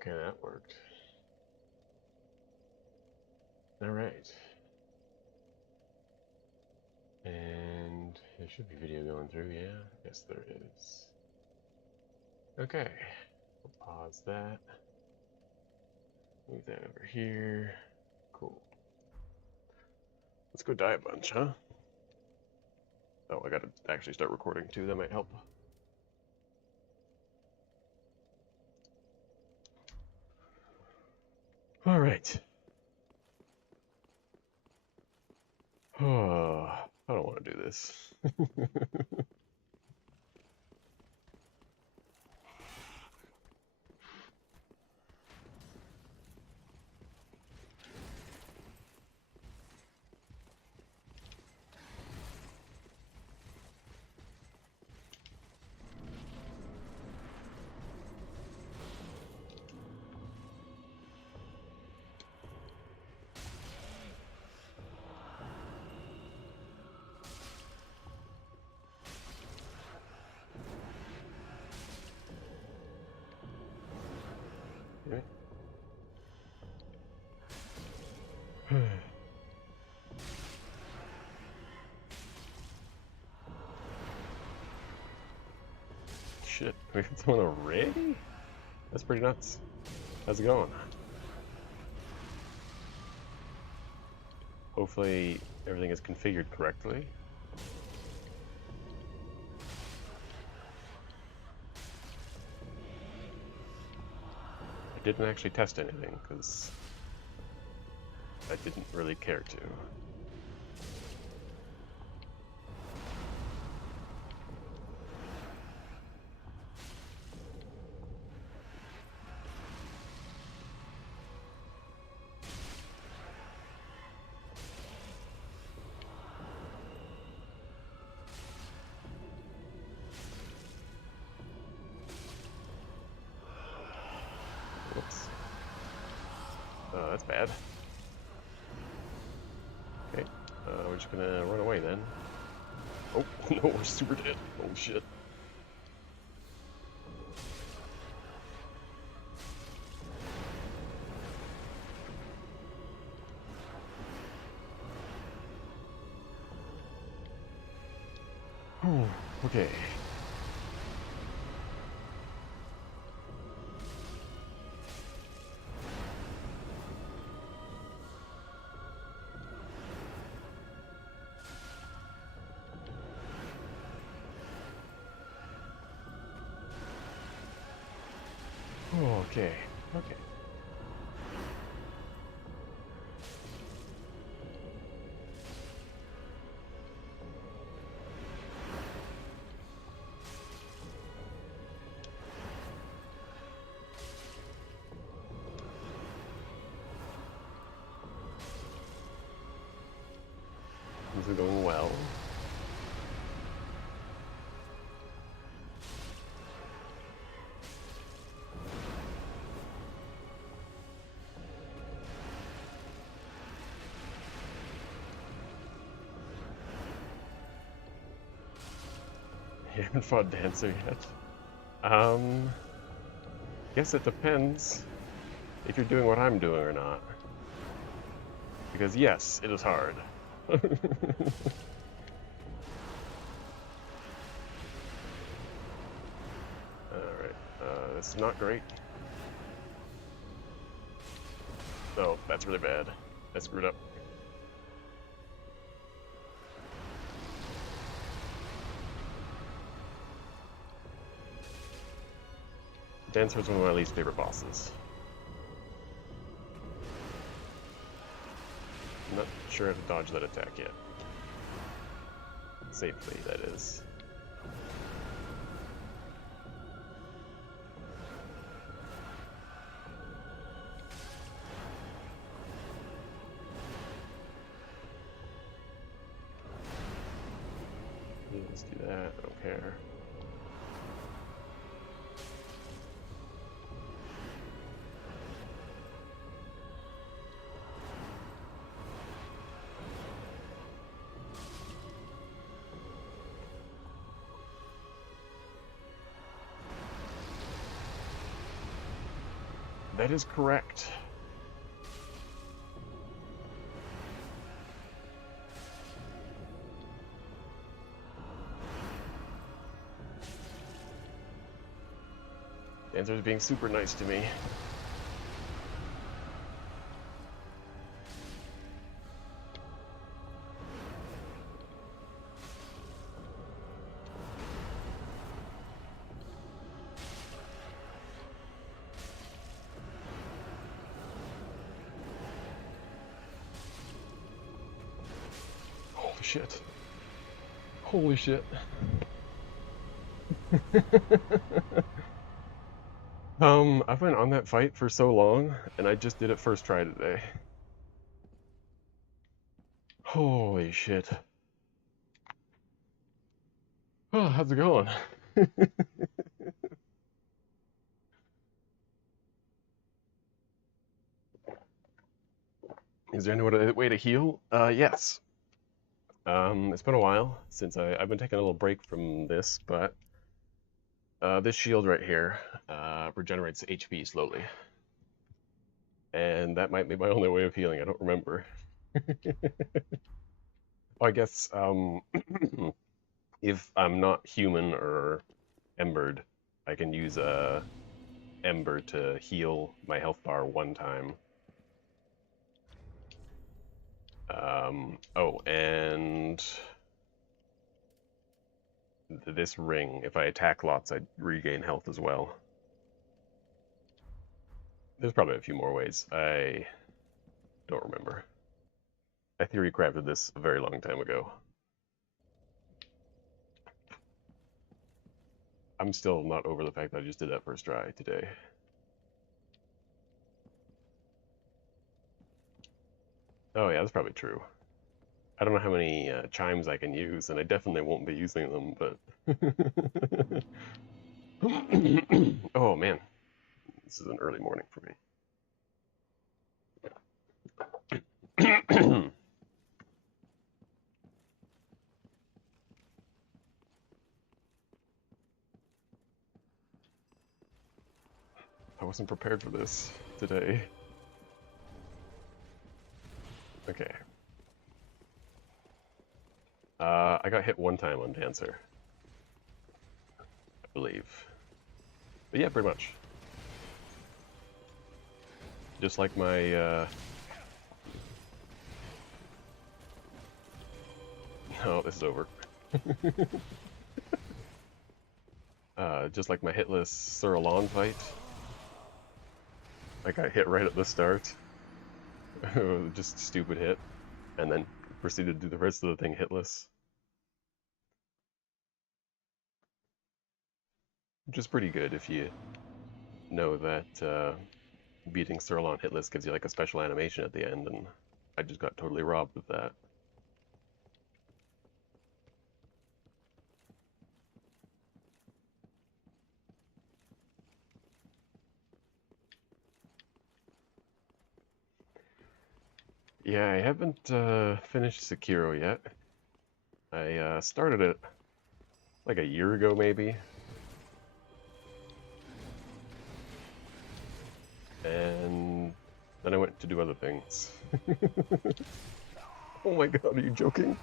Okay, that worked. Alright. And there should be video going through, yeah? Yes, there is. Okay. We'll pause that. Move that over here. Cool. Let's go die a bunch, huh? Oh, I gotta actually start recording too. That might help. Alright. Oh, I don't want to do this. Okay. Shit, we got someone already? That's pretty nuts. How's it going? Hopefully everything is configured correctly. I didn't actually test anything because I didn't really care to. Whoops. That's bad. Okay, we're just gonna run away then. Oh, no, we're super dead. Oh shit. Okay. Okay. Okay. Things are going well. You haven't fought Dancer yet? Guess it depends if you're doing what I'm doing or not. Because yes, it is hard. Alright, this is not great. Oh, that's really bad. I screwed up. Dancer is one of my least favorite bosses. I'm not sure how to dodge that attack yet. Safely, that is. Yeah, let's do that, I don't care. That is correct. Dancer's being super nice to me. Holy shit. Holy shit. I've been on that fight for so long, and I just did it first try today. Holy shit. Oh, how's it going? Is there any way to heal? Yes. It's been a while since I've been taking a little break from this, but this shield right here regenerates HP slowly. And that might be my only way of healing, I don't remember. I guess if I'm not human or embered, I can use a ember to heal my health bar one time. Oh, and this ring, if I attack lots, I regain health as well. There's probably a few more ways. I don't remember. I theory crafted this a very long time ago. I'm still not over the fact that I just did that first try today. Oh yeah, that's probably true. I don't know how many chimes I can use, and I definitely won't be using them, but... Oh man, this is an early morning for me. I wasn't prepared for this today. Okay. I got hit one time on Dancer, I believe. But yeah, pretty much. Just like my, Oh, this is over. Just like my hitless Sur Alon fight. I got hit right at the start. Just stupid hit. And then proceeded to do the rest of the thing hitless. Which is pretty good if you know that beating Sur Alon hitless gives you like a special animation at the end, and I just got totally robbed of that. Yeah, I haven't finished Sekiro yet. I started it like a year ago, maybe. And then I went to do other things. Oh my god, are you joking?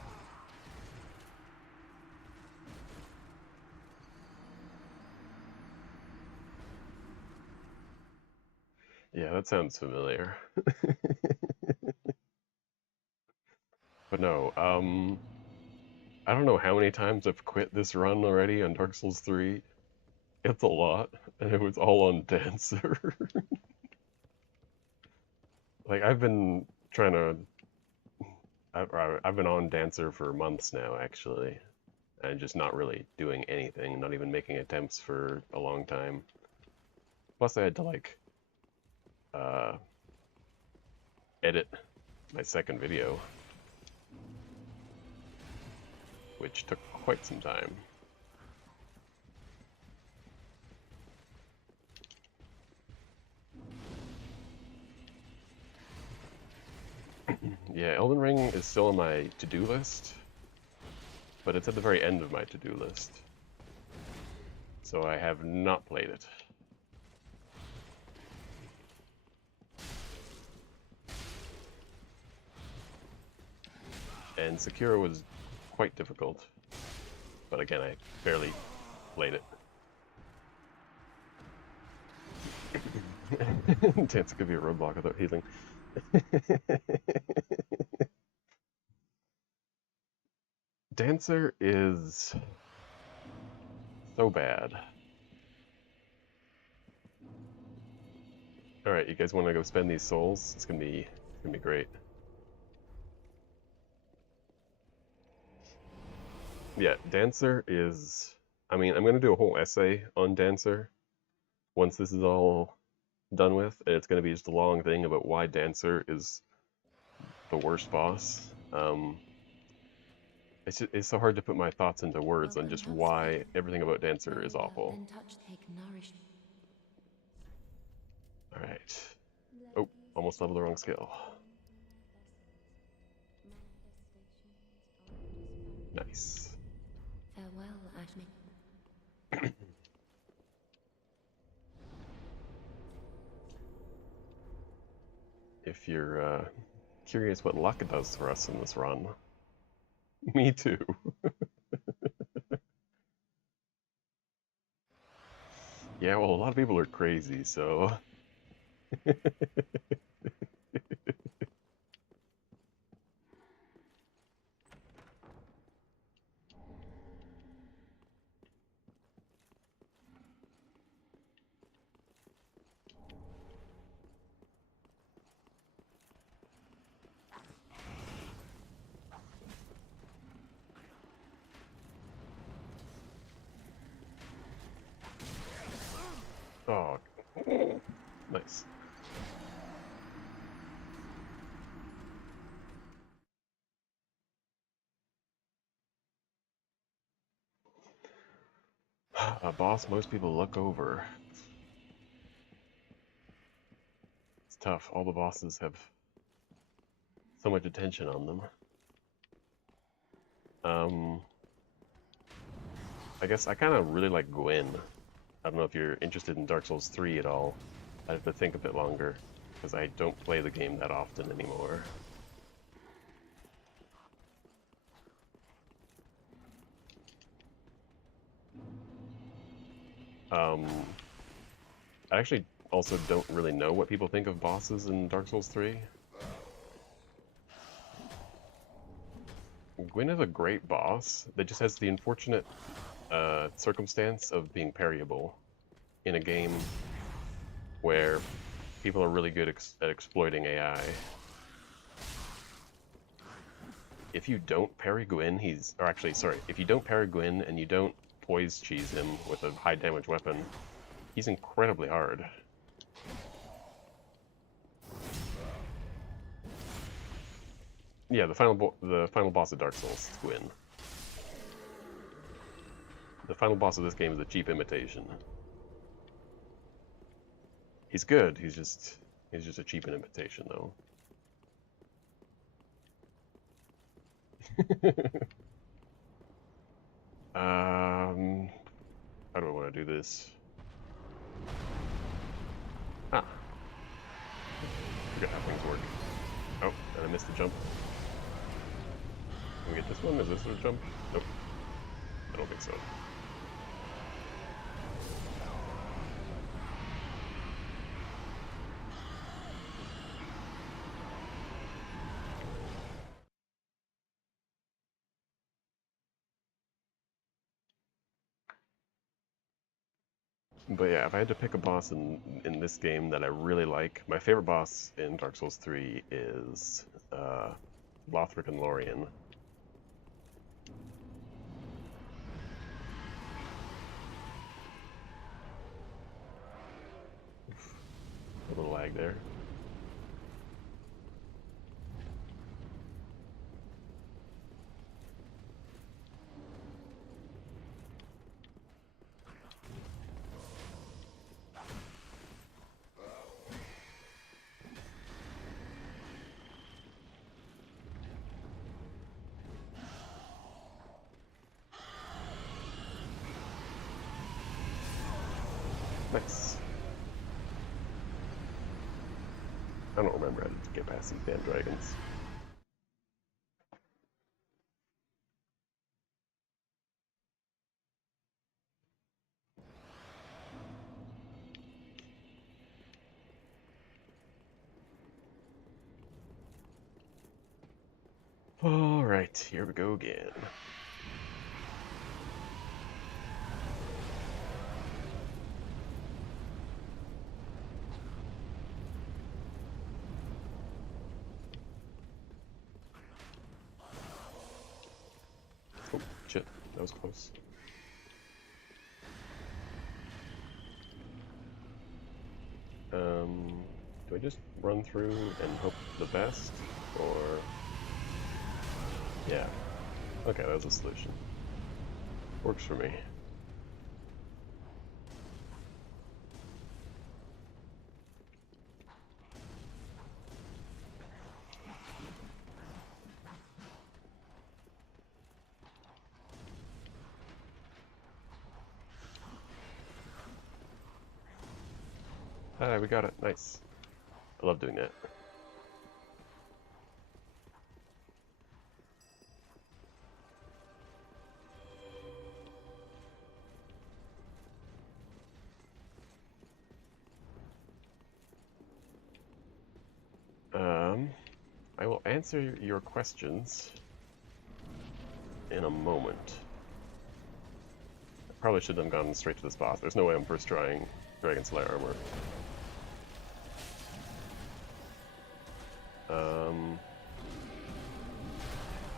Yeah, that sounds familiar. But no, I don't know how many times I've quit this run already on Dark Souls 3. It's a lot, and it was all on Dancer. Like, I've been trying to... I've been on Dancer for months now, actually. And just not really doing anything, not even making attempts for a long time. Plus I had to, like, edit my second video, which took quite some time. Yeah, Elden Ring is still on my to-do list, but it's at the very end of my to-do list. So I have not played it. And Sekiro was quite difficult. But again, I barely played it. Dancer could be a roadblock without healing. Dancer is so bad. Alright, you guys want to go spend these souls? It's gonna be great. Yeah, Dancer is... I mean, I'm gonna do a whole essay on Dancer once this is all done with, and it's gonna be just a long thing about why Dancer is the worst boss. It's so hard to put my thoughts into words on just why everything about Dancer is awful. Alright. Oh, almost leveled the wrong skill. Nice. Farewell, Ashmi. If you're curious what luck does for us in this run, me too. Yeah, well, a lot of people are crazy, so... Oh, nice. A boss most people look over. It's tough. All the bosses have so much attention on them. I guess I kind of really like Gwyn. I don't know if you're interested in Dark Souls 3 at all. I have to think a bit longer, because I don't play the game that often anymore. I actually also don't really know what people think of bosses in Dark Souls 3. Gwyn is a great boss that just has the unfortunate circumstance of being parryable in a game where people are really good at exploiting AI. If you don't parry Gwyn, if you don't parry Gwyn and you don't poise cheese him with a high damage weapon, he's incredibly hard. Yeah, the final boss of Dark Souls is Gwyn. The final boss of this game is a cheap imitation. He's good. He's just a cheap imitation, though. How do I want to do this? Ah, forget how things work. Oh, and I missed the jump. Can we get this one? Is this a jump? Nope. I don't think so. But yeah, if I had to pick a boss in this game that I really like, my favorite boss in Dark Souls 3 is Lothric and Lorien. A little lag there. Nice. I don't remember how to get past these damn dragons. Alright, here we go again. Oh, shit. That was close. Do I just run through and hope the best? Or... yeah. Okay, that was a solution. Works for me. Alright, we got it. Nice. I love doing that. I will answer your questions in a moment. I probably should have gone straight to this boss. There's no way I'm first trying Dragon Slayer armor.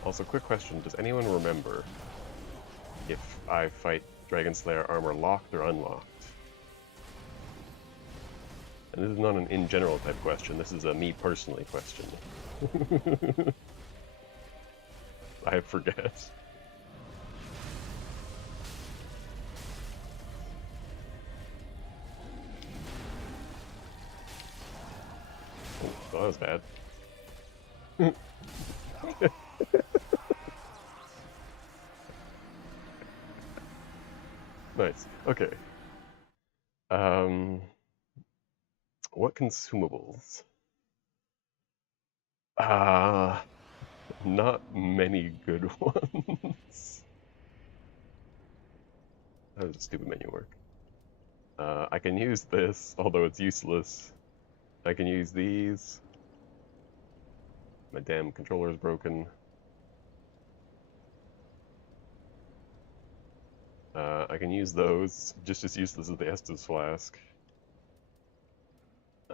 Also, quick question, does anyone remember if I fight Dragon Slayer armor locked or unlocked? And this is not an in general type question, this is a me personally question. I forget. Oh, that was bad. Nice. Okay. What consumables? Not many good ones. How does a stupid menu work? I can use this, although it's useless. I can use these. My damn controller is broken. I can use those, just as useless as the Estus Flask.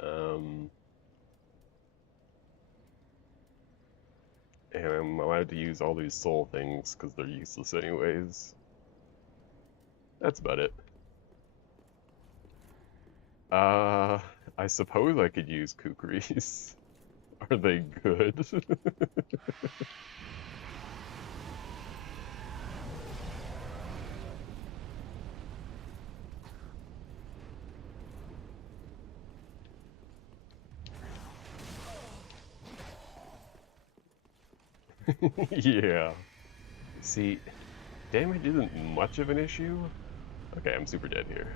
And I'm allowed to use all these soul things, because they're useless anyways. That's about it. I suppose I could use kukris. Are they good? Yeah. See, damage isn't much of an issue. Okay, I'm super dead here.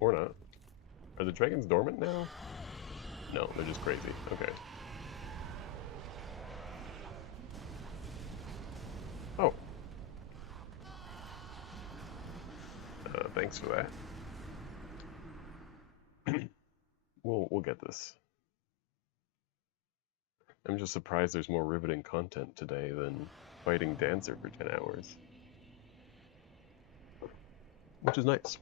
Or not. Are the dragons dormant now? No, they're just crazy. Okay. Oh. Thanks for that. We'll get this. I'm just surprised there's more riveting content today than fighting Dancer for 10 hours. Which is nice.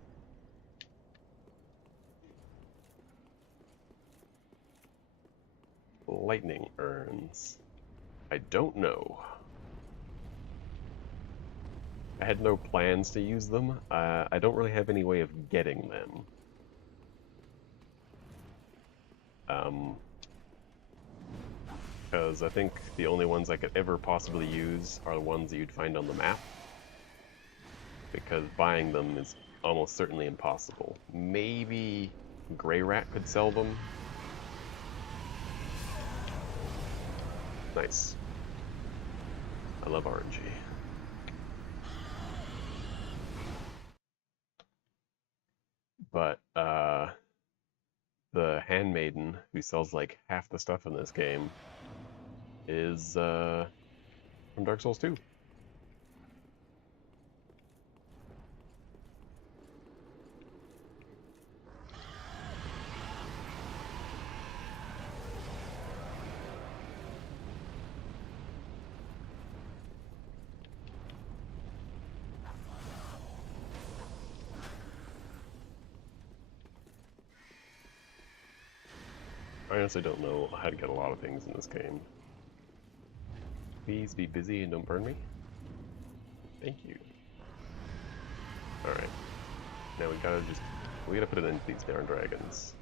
Lightning urns. I don't know. I had no plans to use them. I don't really have any way of getting them. Because I think the only ones I could ever possibly use are the ones that you'd find on the map. Because buying them is almost certainly impossible. Maybe Greirat could sell them. Nice. I love RNG. But, the handmaiden, who sells like half the stuff in this game, is, from Dark Souls 2. I honestly don't know how to get a lot of things in this game. Please be busy and don't burn me. Thank you. Alright. Now we gotta put an end to these darn dragons.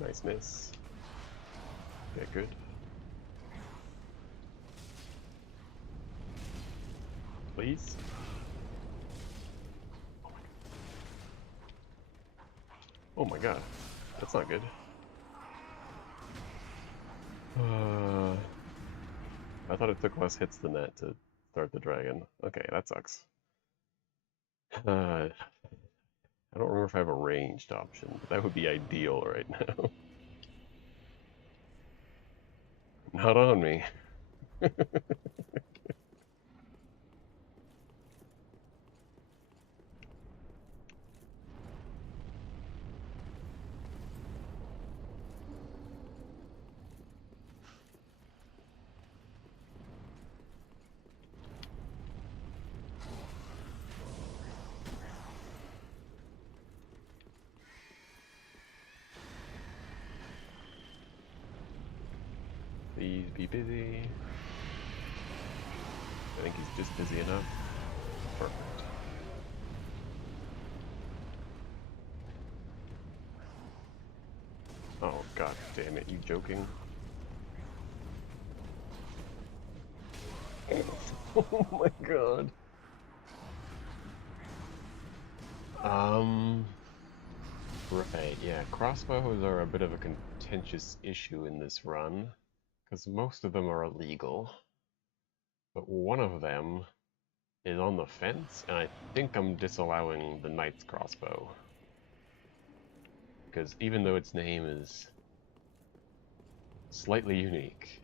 Nice miss. Okay, good. Please? Oh my god. That's not good. I thought it took less hits than that to start the dragon. Okay, that sucks. I don't remember if I have a ranged option, but that would be ideal right now. Not on me. Please be busy. I think he's just busy enough. Perfect. Oh god damn it, you joking? Oh my god. Right, yeah, crossbows are a bit of a contentious issue in this run, because most of them are illegal, but one of them is on the fence, and I think I'm disallowing the knight's crossbow. Because even though its name is slightly unique,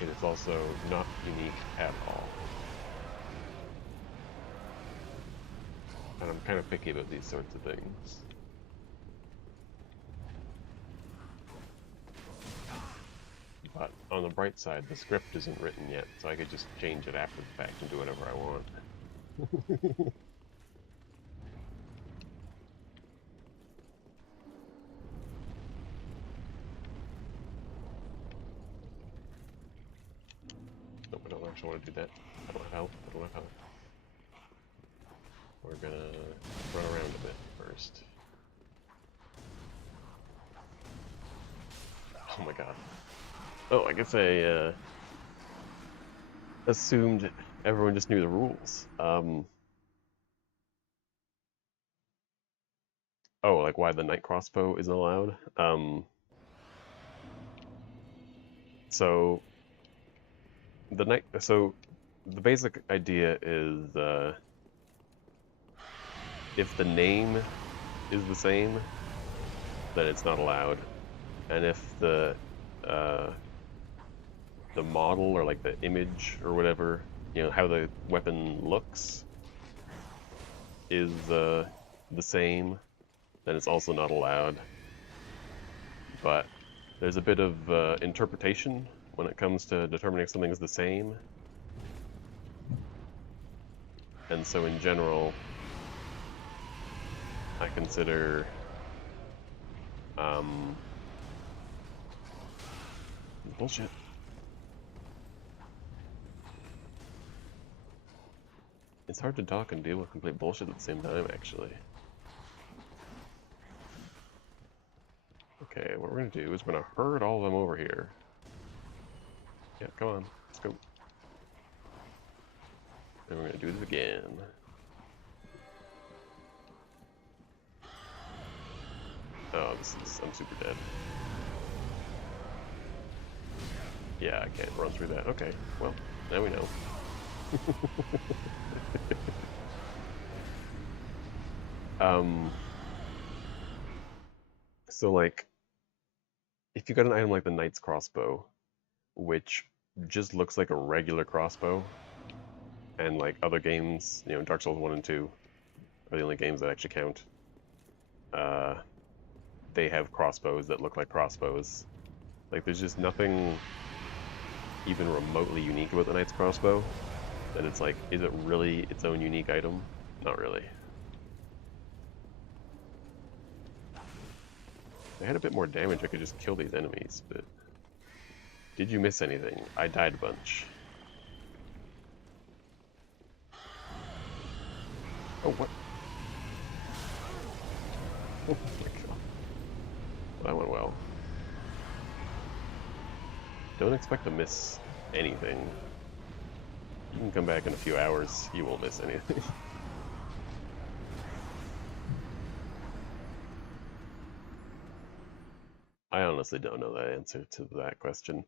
it is also not unique at all. And I'm kind of picky about these sorts of things. But on the bright side, the script isn't written yet, so I could just change it after the fact and do whatever I want. Nope, I don't actually want to do that. I don't have health. I don't have health. We're gonna run around a bit first. Oh my god. Oh, I guess I assumed everyone just knew the rules. Oh, like why the knight crossbow isn't allowed? So the basic idea is if the name is the same, then it's not allowed, and if the model or like the image or whatever, you know, how the weapon looks is the same, then it's also not allowed. But there's a bit of interpretation when it comes to determining if something is the same. And so in general, I consider bullshit. It's hard to talk and deal with complete bullshit at the same time, actually. Okay, what we're gonna do is we're gonna herd all of them over here. Yeah, come on, let's go. And we're gonna do this again. Oh, I'm super dead. Yeah, I can't run through that. Okay, well, now we know. So like, if you got an item like the Knight's Crossbow, which just looks like a regular crossbow, and like other games, you know, Dark Souls 1 and 2 are the only games that actually count. They have crossbows that look like crossbows. Like, there's just nothing even remotely unique about the Knight's Crossbow. That it's like, is it really its own unique item? Not really. I had a bit more damage, I could just kill these enemies, but... Did you miss anything? I died a bunch. Oh, what? Oh my god. Well, that went well. Don't expect to miss anything. You can come back in a few hours, you won't miss anything. I honestly don't know the answer to that question.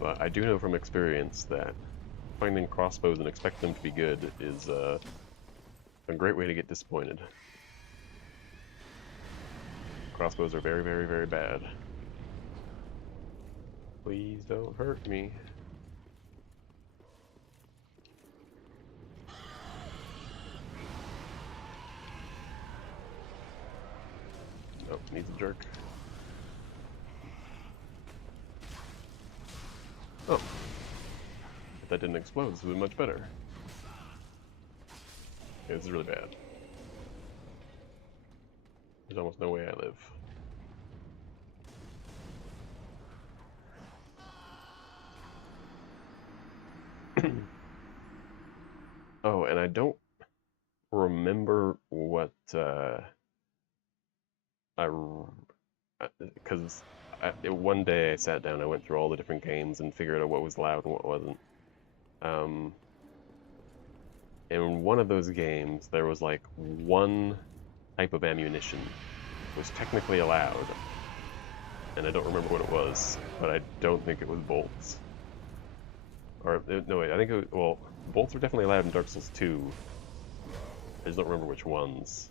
But I do know from experience that finding crossbows and expecting them to be good is a great way to get disappointed. Crossbows are very, very, very bad. Please don't hurt me. Oh, needs a jerk. Oh. If that didn't explode, this would be much better. Okay, this is really bad. There's almost no way I live. Oh, and I don't remember what, because one day I sat down, I went through all the different games and figured out what was loud and what wasn't. In one of those games, there was like one type of ammunition was technically allowed, and I don't remember what it was, but I don't think it was bolts. Or, no wait, I think it was, well, bolts are definitely allowed in Dark Souls 2. I just don't remember which ones.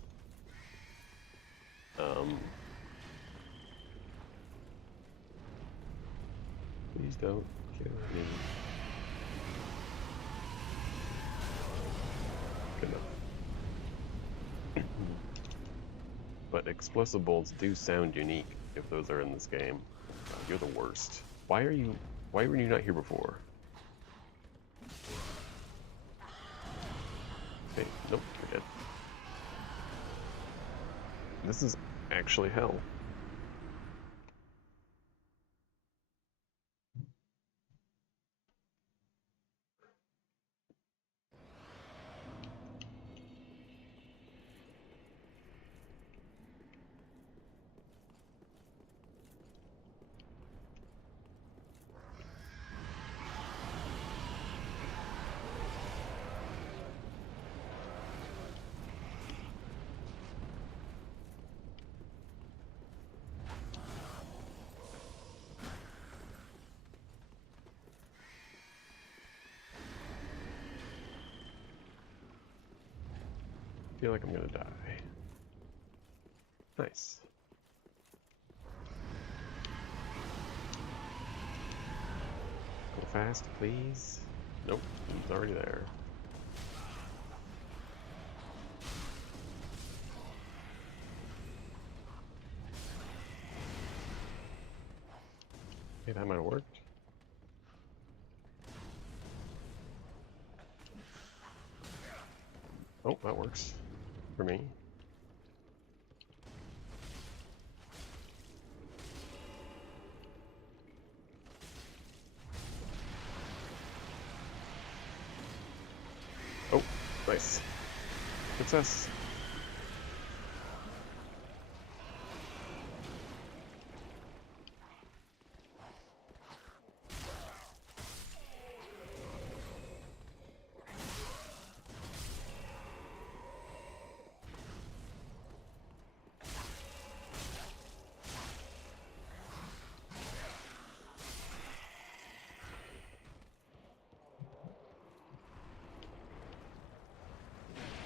Please don't kill me. Good enough. But explosive bolts do sound unique if those are in this game. You're the worst. Why were you not here before? Okay, nope, you're dead. This is actually hell. I feel like I'm gonna die. Nice. Go fast, please. Nope, he's already there. Okay, that might have worked. Oh, that works. For me. Oh, nice. Success.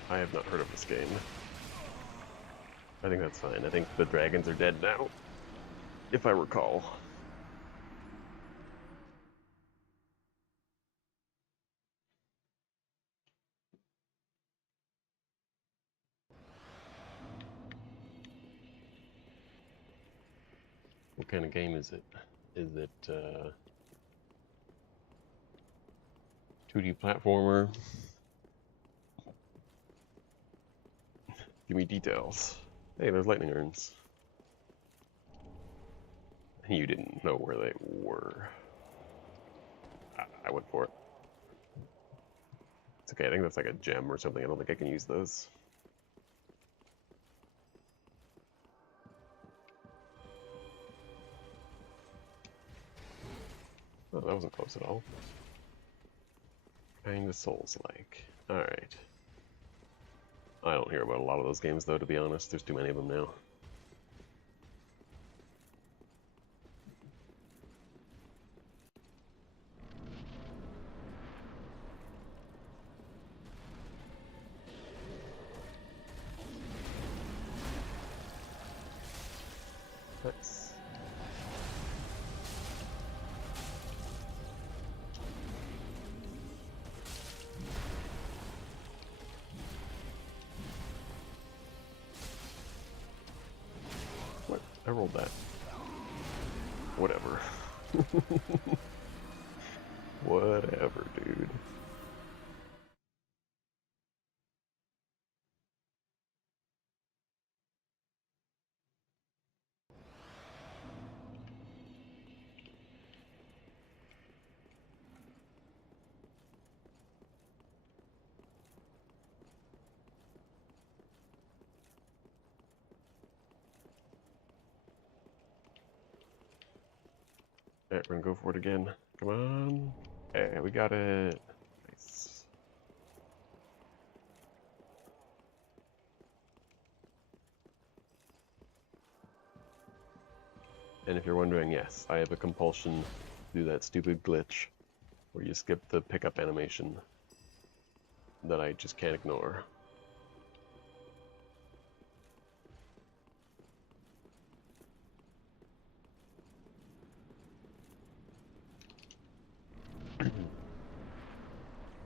I have not heard of this game. I think that's fine. I think the dragons are dead now, if I recall. kind of game is it? Is it 2D platformer? Give me details. Hey, there's lightning urns. You didn't know where they were. I went for it. It's okay, I think that's like a gem or something. I don't think I can use those. Oh, that wasn't close at all. Kinda Souls-like. Alright. I don't hear about a lot of those games, though, to be honest. There's too many of them now. Nice. What? I rolled that. Whatever. Whatever, dude. Alright, we're gonna go for it again. Come on. Hey, we got it. Nice. And if you're wondering, yes, I have a compulsion to do that stupid glitch where you skip the pickup animation that I just can't ignore.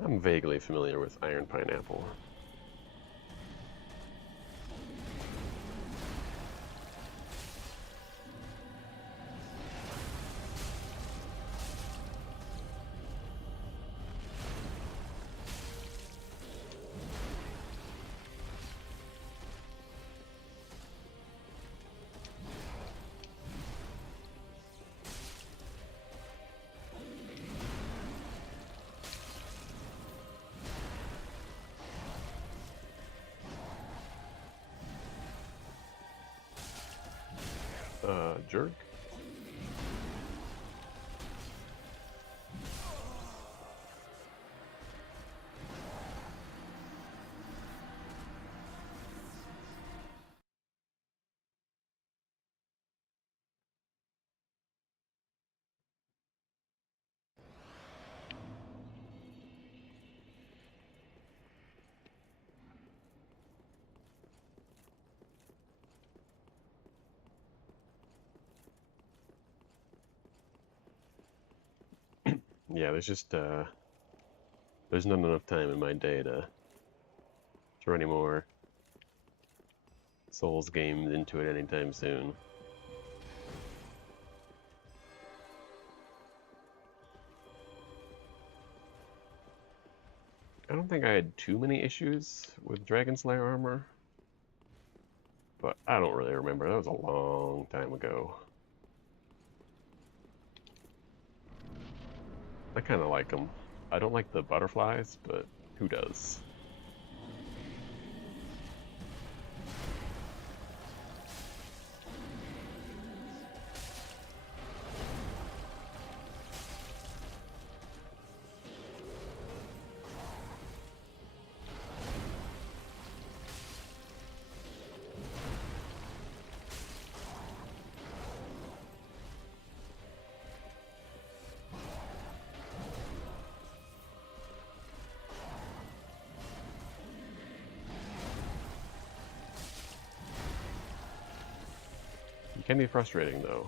I'm vaguely familiar with Iron Pineapple. Jerk. Yeah, there's just there's not enough time in my day to throw any more Souls games into it anytime soon. I don't think I had too many issues with Dragon Slayer armor, but I don't really remember. That was a long time ago. I kind of like them. I don't like the butterflies, but who does? It can be frustrating, though.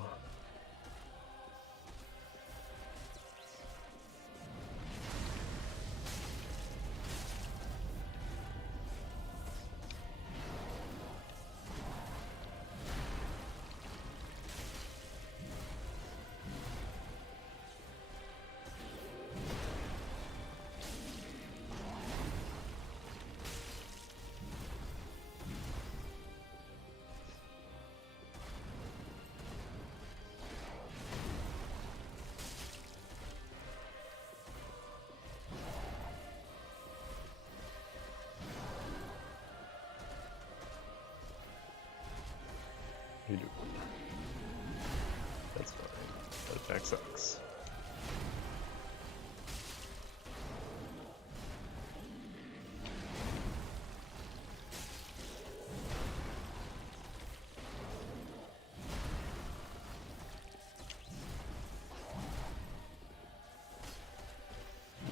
sucks.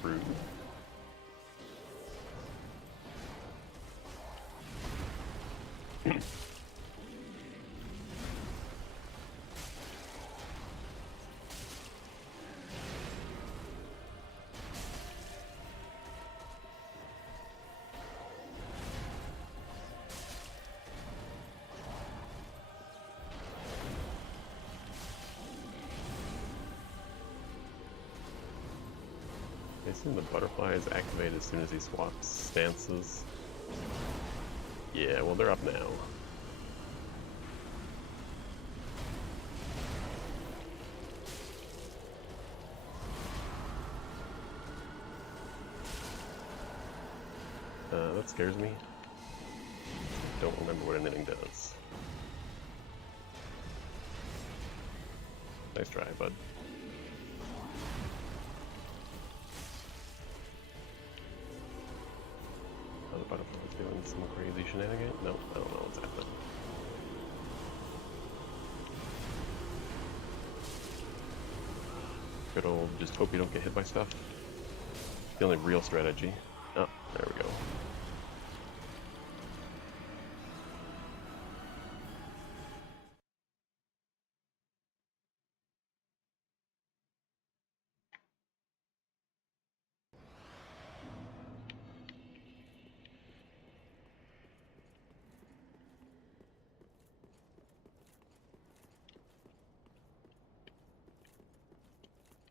Rude. I assume the butterfly is activated as soon as he swaps stances. Yeah, well, they're up now. That scares me. Don't remember what anything does. Nice try, bud. Oh, the butterfly's doing some crazy shenanigans? No, I don't know what's happening. Good old, just hope you don't get hit by stuff. The only real strategy. Oh, there we go.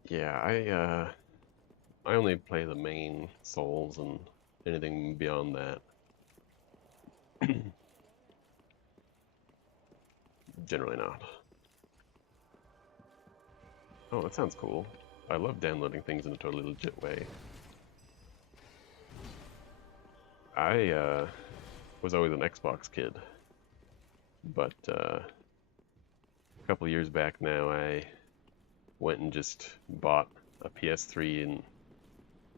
Yeah, I only play the main souls, and anything beyond that generally not. Oh, that sounds cool. I love downloading things in a totally legit way. I was always an Xbox kid, but a couple years back now I went and just bought a PS3 and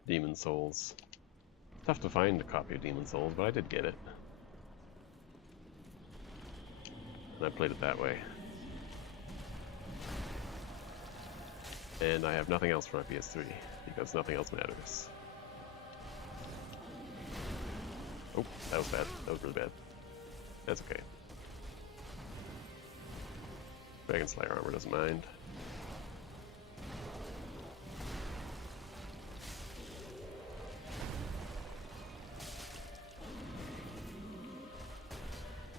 Demon's Souls. Tough to find a copy of Demon's Souls, but I did get it. And I played it that way. And I have nothing else for my PS3, because nothing else matters. Oh, that was bad. That was really bad. That's okay. Dragon Slayer armor doesn't mind.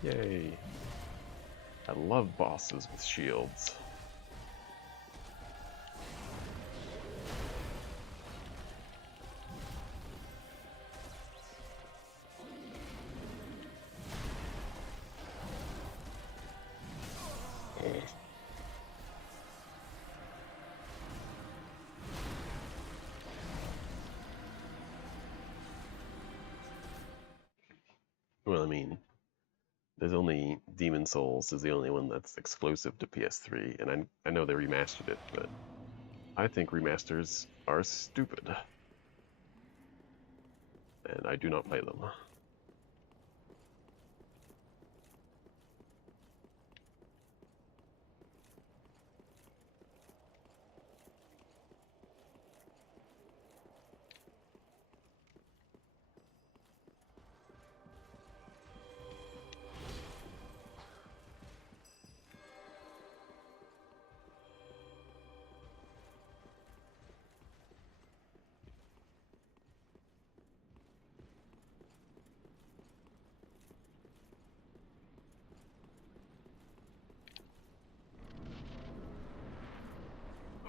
Yay. I love bosses with shields. Well, I mean, there's only Demon's Souls is the only one that's exclusive to PS3, and I know they remastered it, but I think remasters are stupid. And I do not play them.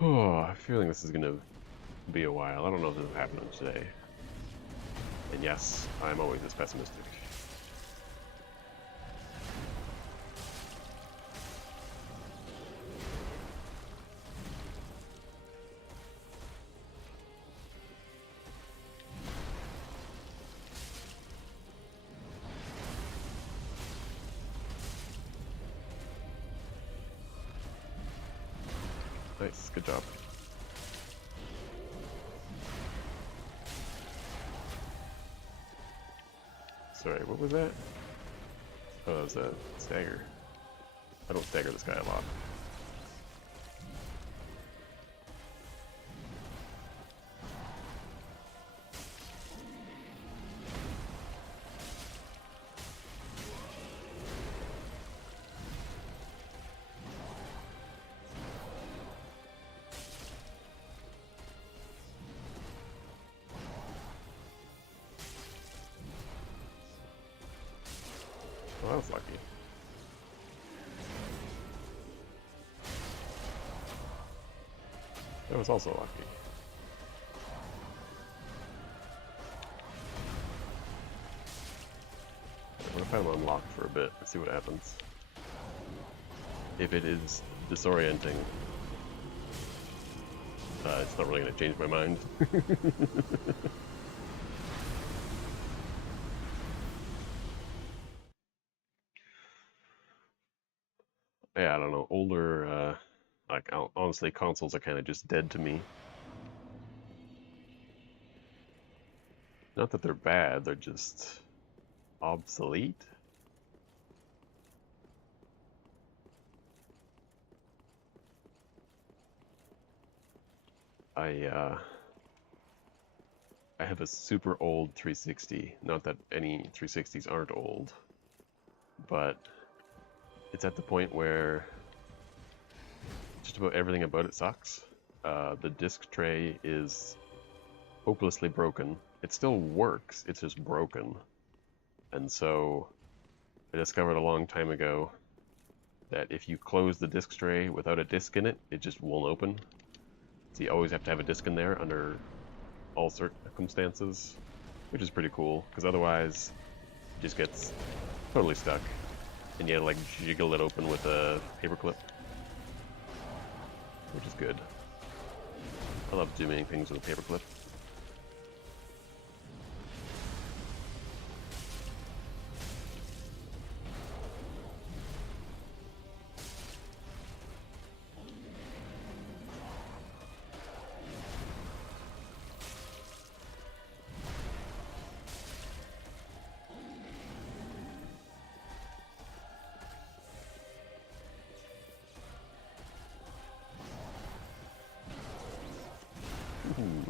Oh, I have a feeling this is gonna be a while. I don't know if this will happen today. And yes, I'm always this pessimistic. Nice, good job. Sorry, what was that? Oh, it was a stagger. I don't stagger this guy a lot. Well, that was lucky. That was also lucky. What if I'm unlocked for a bit and see what happens? If it is disorienting, it's not really going to change my mind. Yeah, I don't know. Older, like, honestly, consoles are kind of just dead to me. Not that they're bad, they're just obsolete. I I have a super old 360. Not that any 360s aren't old, but it's at the point where just about everything about it sucks. The disc tray is hopelessly broken. It still works, it's just broken. And so I discovered a long time ago that if you close the disc tray without a disc in it, it just won't open. So you always have to have a disc in there under all circumstances, which is pretty cool, because otherwise it just gets totally stuck. And you have to like jiggle it open with a paperclip, which is good. I love doing things with a paperclip.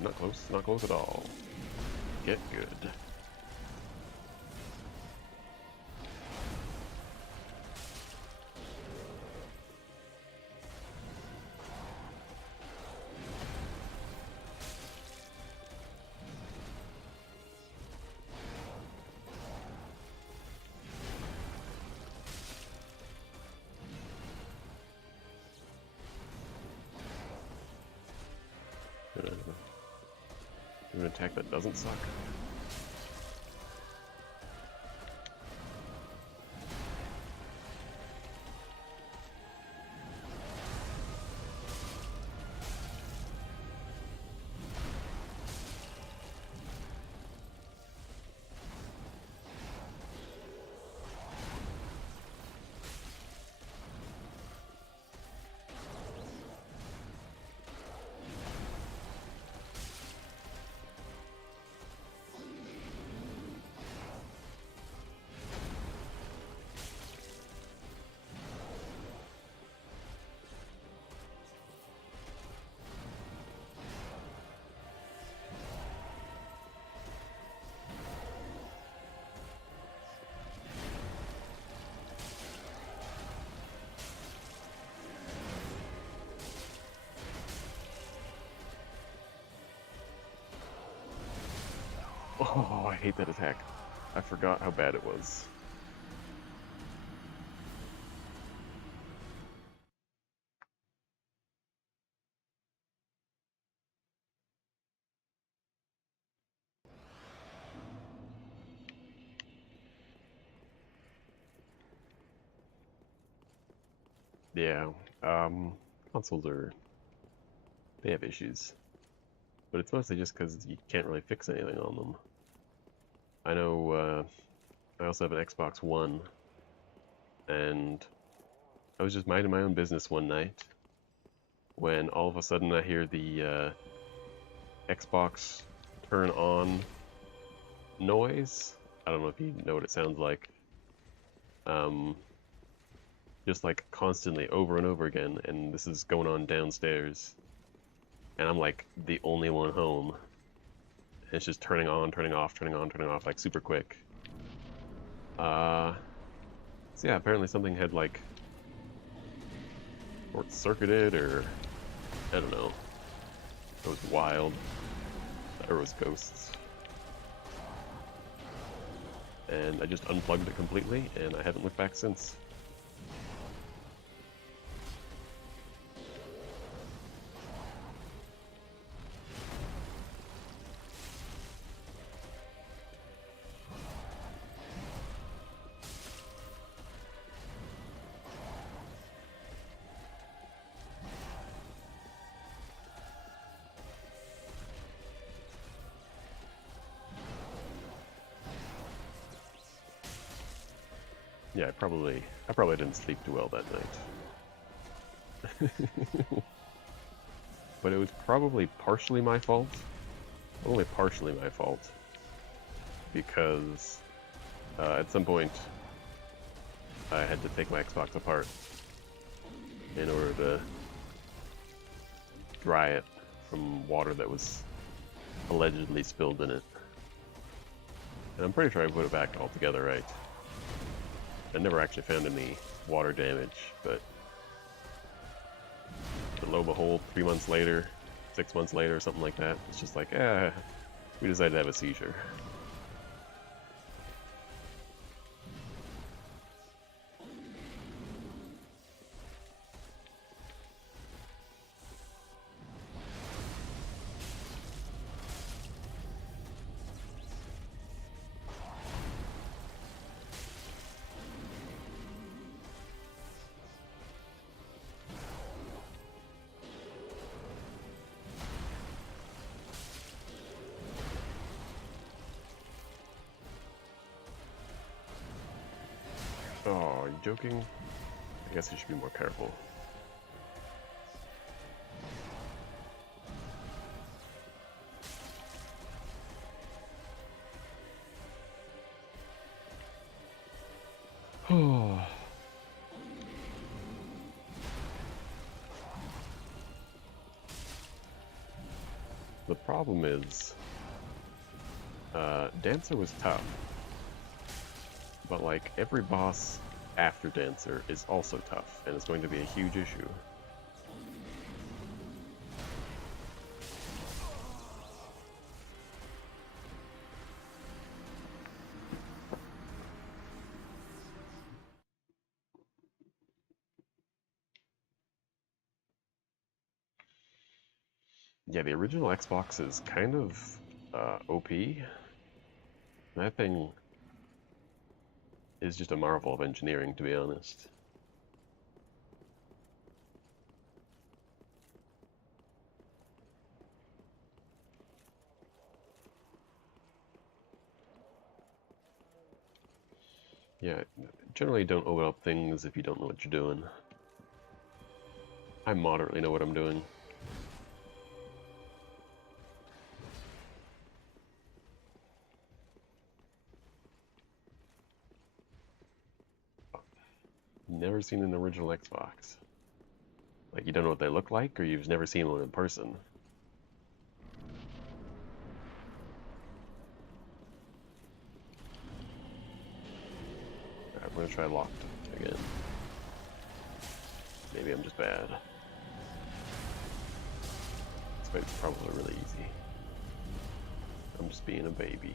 Not close, not close at all. Get good. An attack that doesn't suck. Oh, I hate that attack. I forgot how bad it was. Yeah, consoles they have issues. But it's mostly just because you can't really fix anything on them. I know, I also have an Xbox One, and I was just minding my own business one night when all of a sudden I hear the Xbox turn on noise. I don't know if you know what it sounds like. Just like constantly over and over again, and this is going on downstairs. And I'm like the only one home. And it's just turning on, turning off, turning on, turning off, like super quick. So yeah, apparently something had like short-circuited, or I don't know. It was wild. There was ghosts. And I just unplugged it completely, and I haven't looked back since. Yeah, I probably didn't sleep too well that night. But it was probably partially my fault. Only partially my fault. Because at some point I had to take my Xbox apart in order to dry it from water that was allegedly spilled in it. And I'm pretty sure I put it back all together right. I never actually found any water damage, but lo and behold, 3 months later, 6 months later, something like that, it's just like, we decided to have a seizure. Oh, are you joking? I guess I should be more careful. Oh. The problem is, Dancer was tough, but like every boss after Dancer is also tough, and it's going to be a huge issue. Yeah, the original Xbox is kind of OP. That thing is just a marvel of engineering, to be honest. Yeah, generally don't open up things if you don't know what you're doing. I moderately know what I'm doing. Never seen an original Xbox. Like, you don't know what they look like, or you've never seen one in person? Alright, we're gonna try locked again. Maybe I'm just bad. This fight's probably really easy. I'm just being a baby.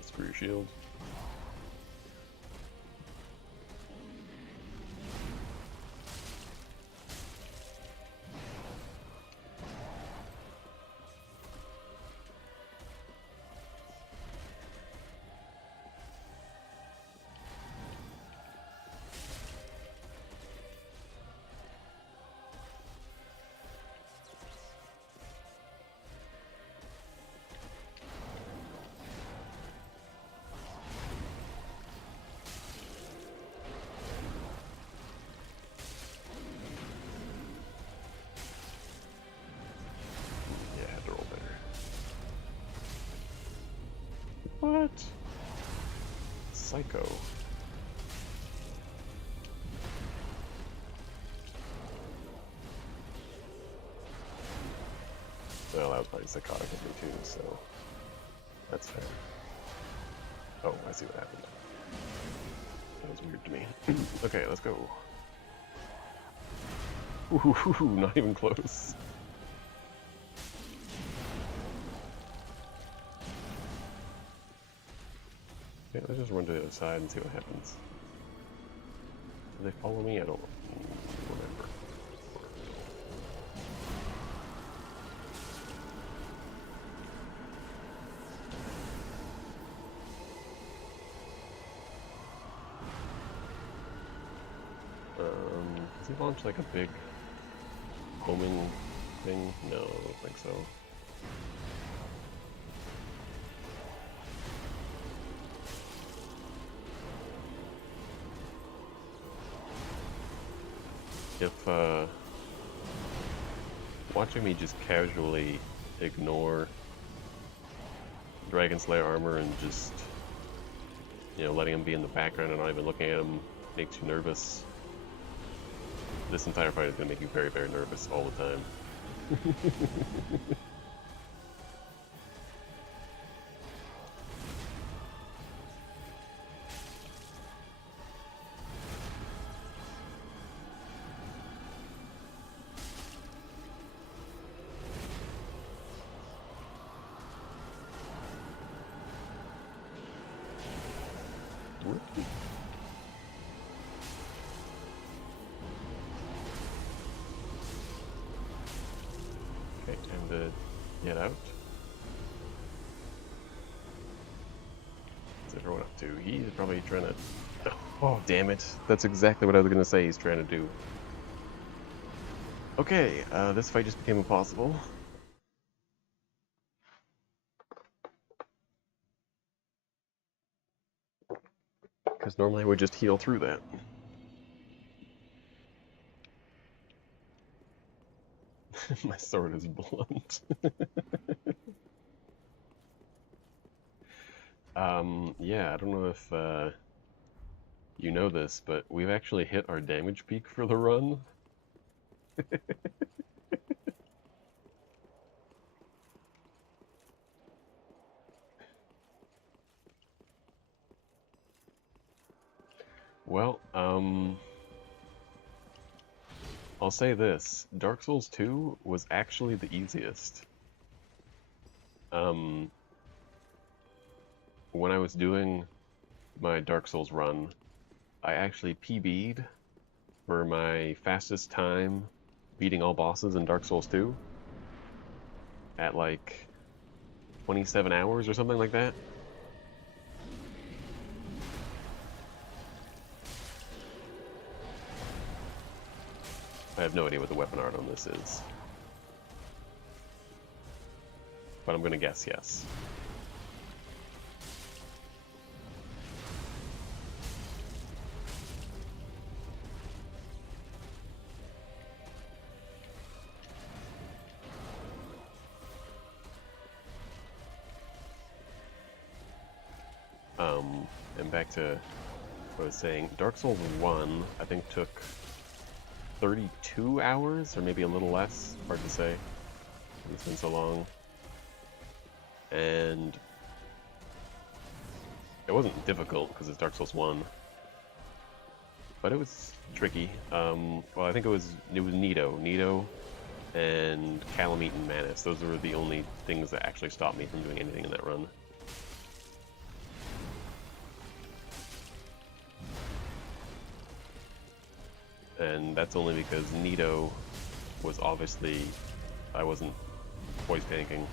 Screw your shield. What? Psycho. Well, that was probably psychotic of me too, so that's fair. Oh, I see what happened. That was weird to me. Okay, let's go. Ooh, not even close. Okay, let's just run to the other side and see what happens. Do they follow me? I don't remember. Does he launch like a big homing thing? No, I don't think so. If watching me just casually ignore Dragon Slayer armor and just, you know, letting him be in the background and not even looking at him makes you nervous, this entire fight is going to make you very, very nervous all the time. Okay, time to get out. What's everyone up to? He's probably trying to... Oh, damn it. That's exactly what I was going to say he's trying to do. Okay, this fight just became impossible. Because normally I would just heal through that. My sword is blunt. Yeah, I don't know if you know this, but we've actually hit our damage peak for the run. Well, I'll say this. Dark Souls 2 was actually the easiest. When I was doing my Dark Souls run, I actually PB'd for my fastest time beating all bosses in Dark Souls 2 at like 27 hours or something like that. I have no idea what the weapon art on this is, but I'm gonna guess yes. And back to what I was saying, Dark Souls 1, I think took 32 hours, or maybe a little less, hard to say. It's been so long. And it wasn't difficult, because it's Dark Souls 1. But it was tricky. Well, I think it was Nito. Nito and Calamite and Manus. Those were the only things that actually stopped me from doing anything in that run. And that's only because Nito was obviously... I wasn't voice panicking.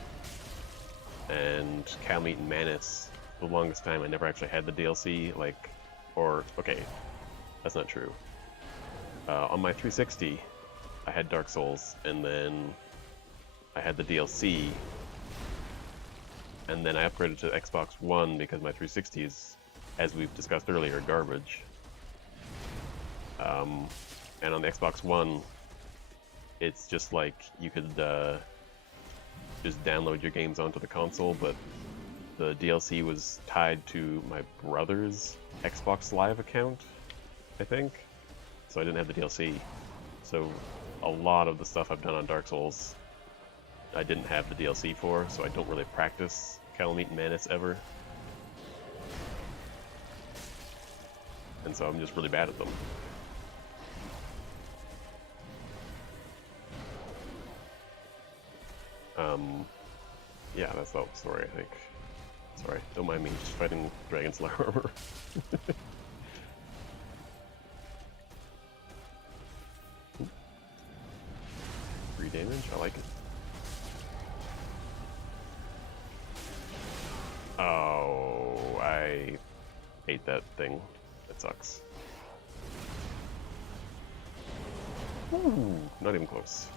And Calamite and Manus, the longest time I never actually had the DLC, like... Or, okay, that's not true. On my 360, I had Dark Souls, and then I had the DLC, and then I upgraded to Xbox One because my 360 is, as we've discussed earlier, garbage. And on the Xbox One, it's just like you could just download your games onto the console, but the DLC was tied to my brother's Xbox Live account, I think. So I didn't have the DLC. So a lot of the stuff I've done on Dark Souls, I didn't have the DLC for, so I don't really practice Calamite and Manus ever. And so I'm just really bad at them. Yeah, that's the whole story, I think. Sorry, don't mind me just fighting Dragon Slayer armor. 3 damage, I like it. Oh, I hate that thing. That sucks. Ooh, not even close.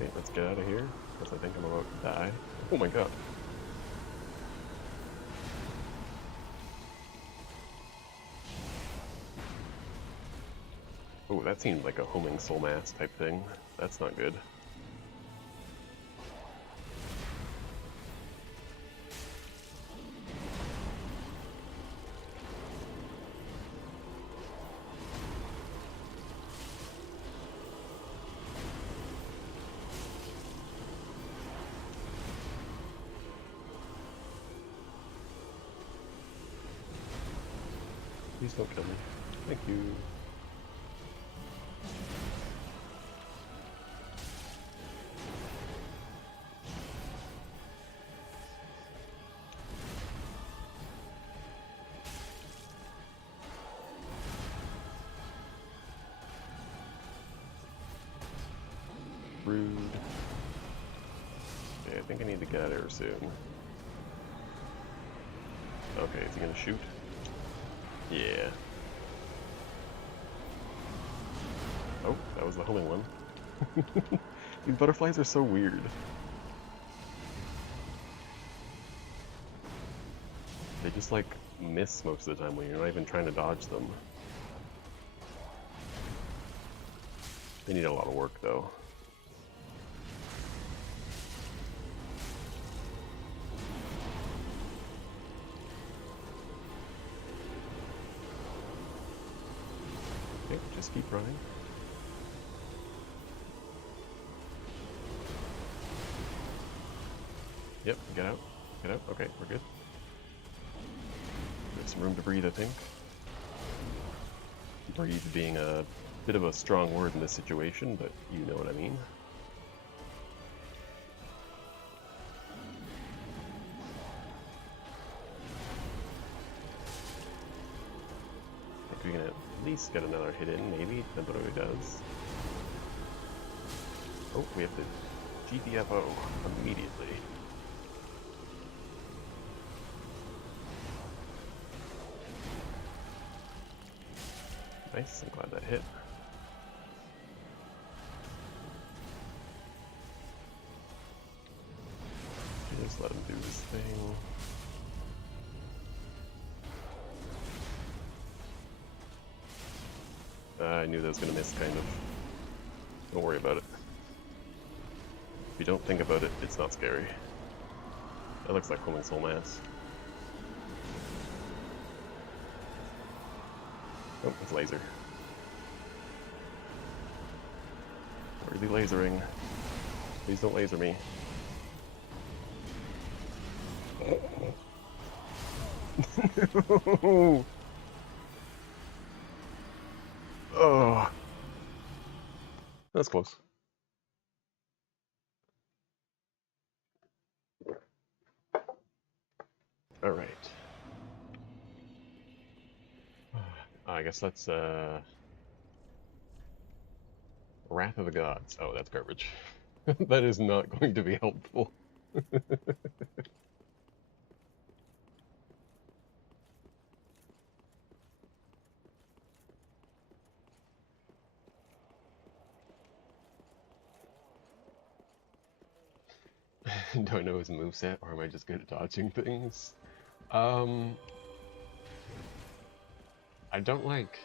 Okay, let's get out of here, because I think I'm about to die. Oh my god. Oh, that seemed like a homing soul mass type thing. That's not good. Please don't kill me. Thank you. Rude. Okay, I think I need to get out of here soon. Okay, is he gonna shoot? Yeah. Oh, that was the homing one. These butterflies are so weird. They just like miss most of the time when you're not even trying to dodge them. They need a lot of work though. Okay, just keep running. Yep, get out. Get out. Okay, we're good. There's some room to breathe, I think. Breathe being a bit of a strong word in this situation, but you know what I mean. I think we can at least get another hit in, maybe, depending on what he does. Oh, we have to GTFO immediately. Nice, I'm glad that hit. Just let him do his thing. I knew that was gonna miss, kind of. Don't worry about it. If you don't think about it, it's not scary. That looks like homing soul mass. Oh, it's laser. Really lasering. Please don't laser me. No! Oh, that's close. All right. I guess that's Wrath of the Gods. Oh, that's garbage. That is not going to be helpful. Do I know his moveset, or am I just good at dodging things? I don't like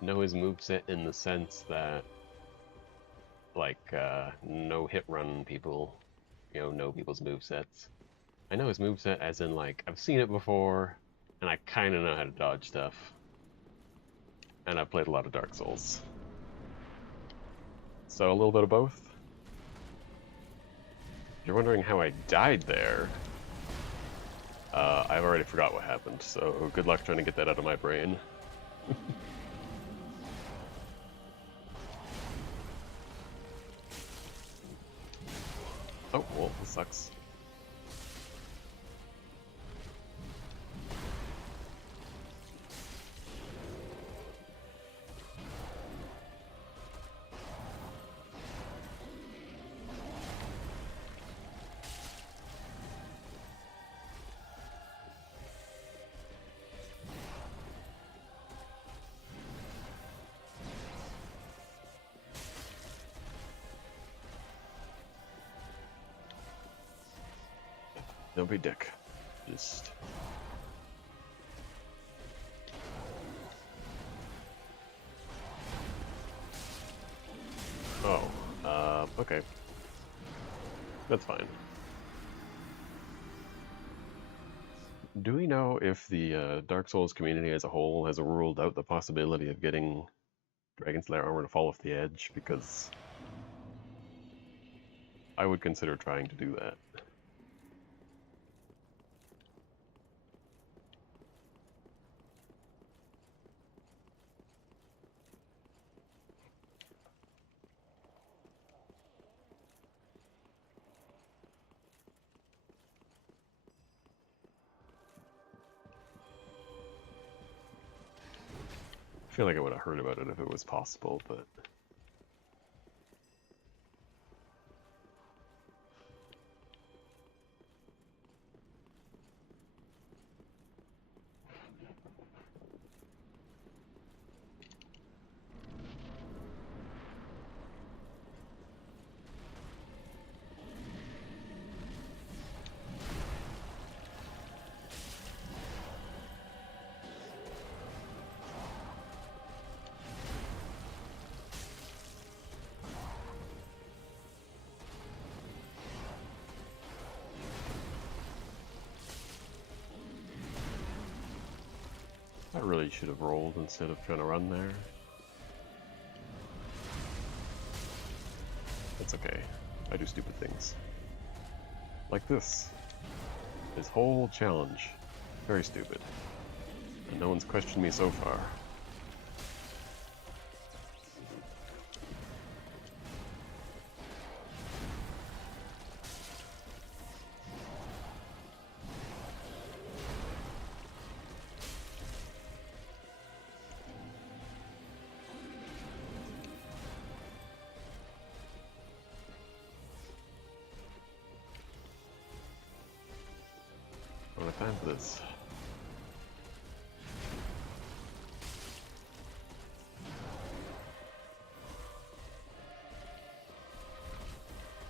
know his moveset in the sense that like no hit run people, know people's movesets. I know his moveset as in like I've seen it before and I kind of know how to dodge stuff. And I've played a lot of Dark Souls. So a little bit of both. If you're wondering how I died there, I've already forgot what happened, so good luck trying to get that out of my brain. Oh, well, this sucks. Don't be a dick. Just... Oh, okay. That's fine. Do we know if the Dark Souls community as a whole has ruled out the possibility of getting Dragon Slayer armor to fall off the edge? Because I would consider trying to do that. I feel like I would have heard about it if it was possible, but... I really should have rolled instead of trying to run there. That's okay. I do stupid things. Like this. This whole challenge. Very stupid. And no one's questioned me so far. I don't have time for this.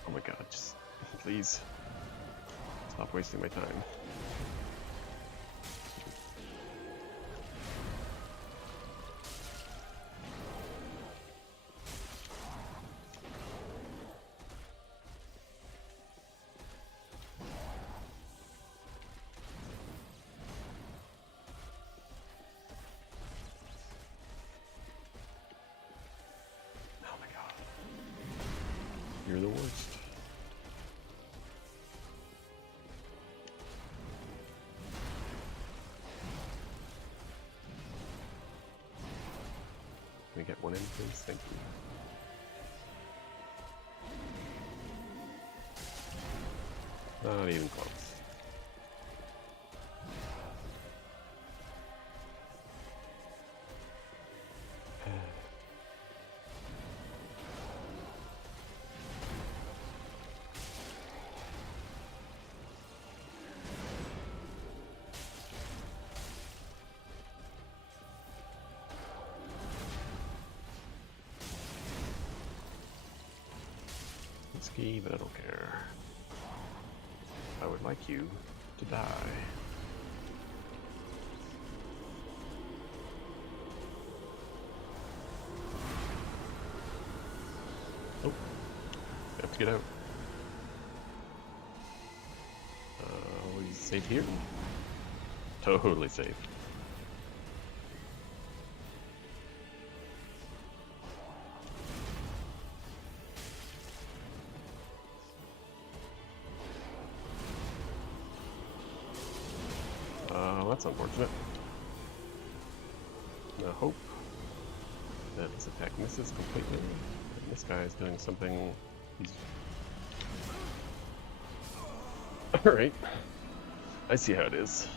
Oh my god, just please stop wasting my time. Oh my god. You're the worst. Can we get one in, please? Thank you. Not even close. Risky, but I don't care. I would like you to die. get out. We safe here? Totally safe. That's unfortunate. I hope that this attack misses completely. And this guy is doing something. He's... Alright. I see how it is.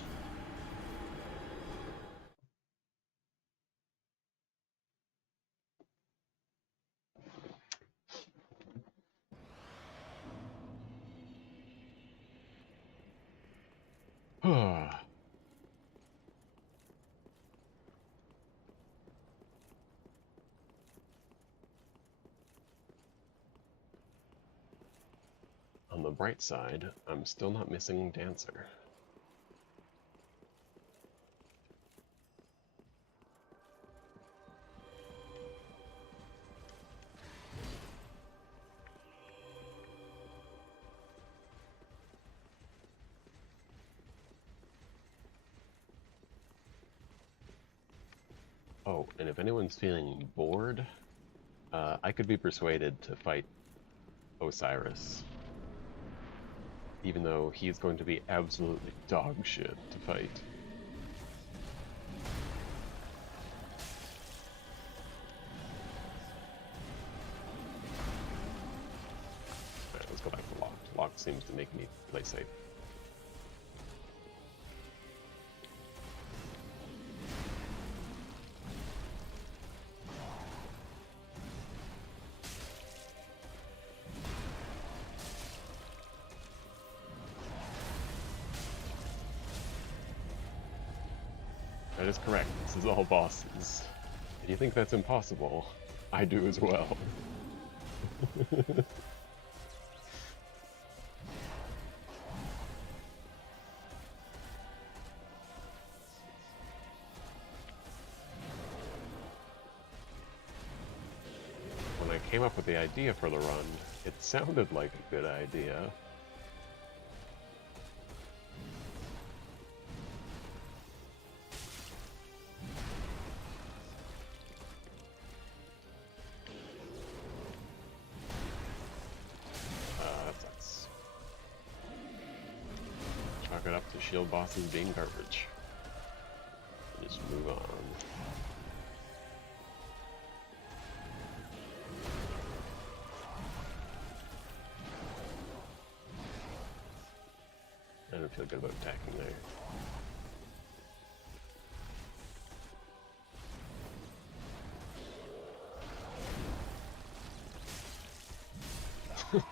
On the bright side, I'm still not missing Dancer. Oh, and if anyone's feeling bored, I could be persuaded to fight Osiris. Even though he's going to be absolutely dog shit to fight. Alright, let's go back to Locked. Locked seems to make me play safe. That is correct. This is all bosses. If you think that's impossible, I do as well. When I came up with the idea for the run, it sounded like a good idea. Chalk it up to shield bosses being garbage. Just move on. I don't feel good about attacking there.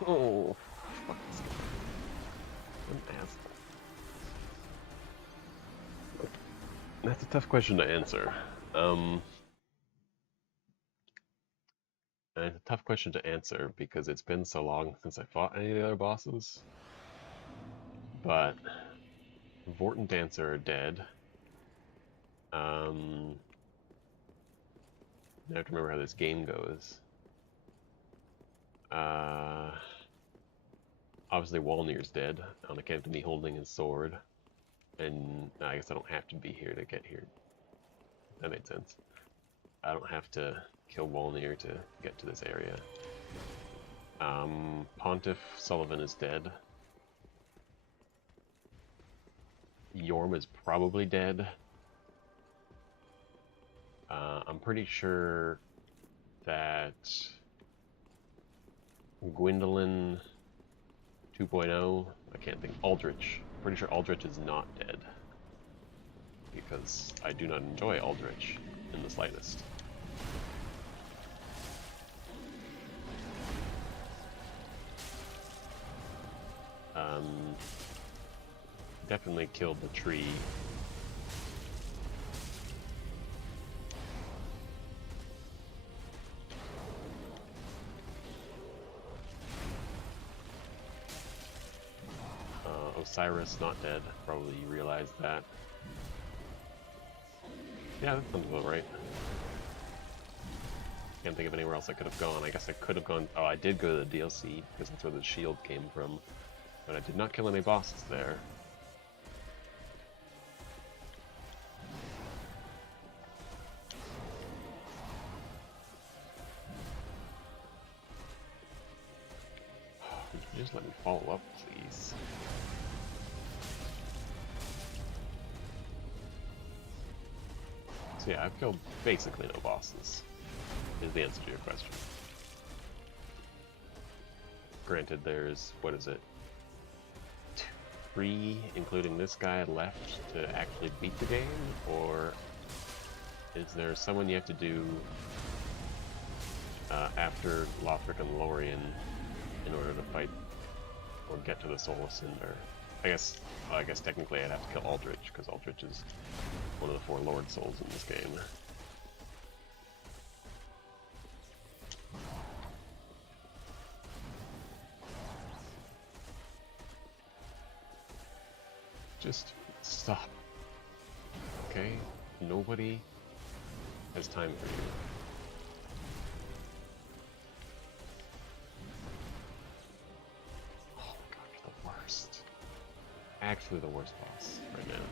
Oh, fuck this guy. What an asshole. That's a tough question to answer. And it's a tough question to answer because it's been so long since I fought any of the other bosses. But Vort and Dancer are dead. I have to remember how this game goes. Obviously Walnir's dead on account of me holding his sword. And I guess I don't have to be here to get here. That made sense. I don't have to kill Walnir to get to this area. Pontiff Sullivan is dead. Yorm is probably dead. I'm pretty sure that Gwendolyn 2.0, I can't think, Aldrich. Pretty sure Aldrich is not dead. Because I do not enjoy Aldrich in the slightest. Definitely killed the tree. Osiris not dead. Probably you realized that. Yeah, that sounds about right. Can't think of anywhere else I could have gone. I guess I could have gone... Oh, I did go to the DLC, because that's where the shield came from. But I did not kill any bosses there. Would you just let me follow up, please? So yeah, I've killed basically no bosses, is the answer to your question. Granted, there's, what is it, 3, including this guy, left to actually beat the game? Or is there someone you have to do after Lothric and Lorien in order to fight or get to the Soul of Cinder? I guess technically I'd have to kill Aldrich, because Aldrich is one of the 4 Lord Souls in this game. Just stop. Okay? Nobody has time for you. Oh my god, you're the worst. Actually the worst boss right now.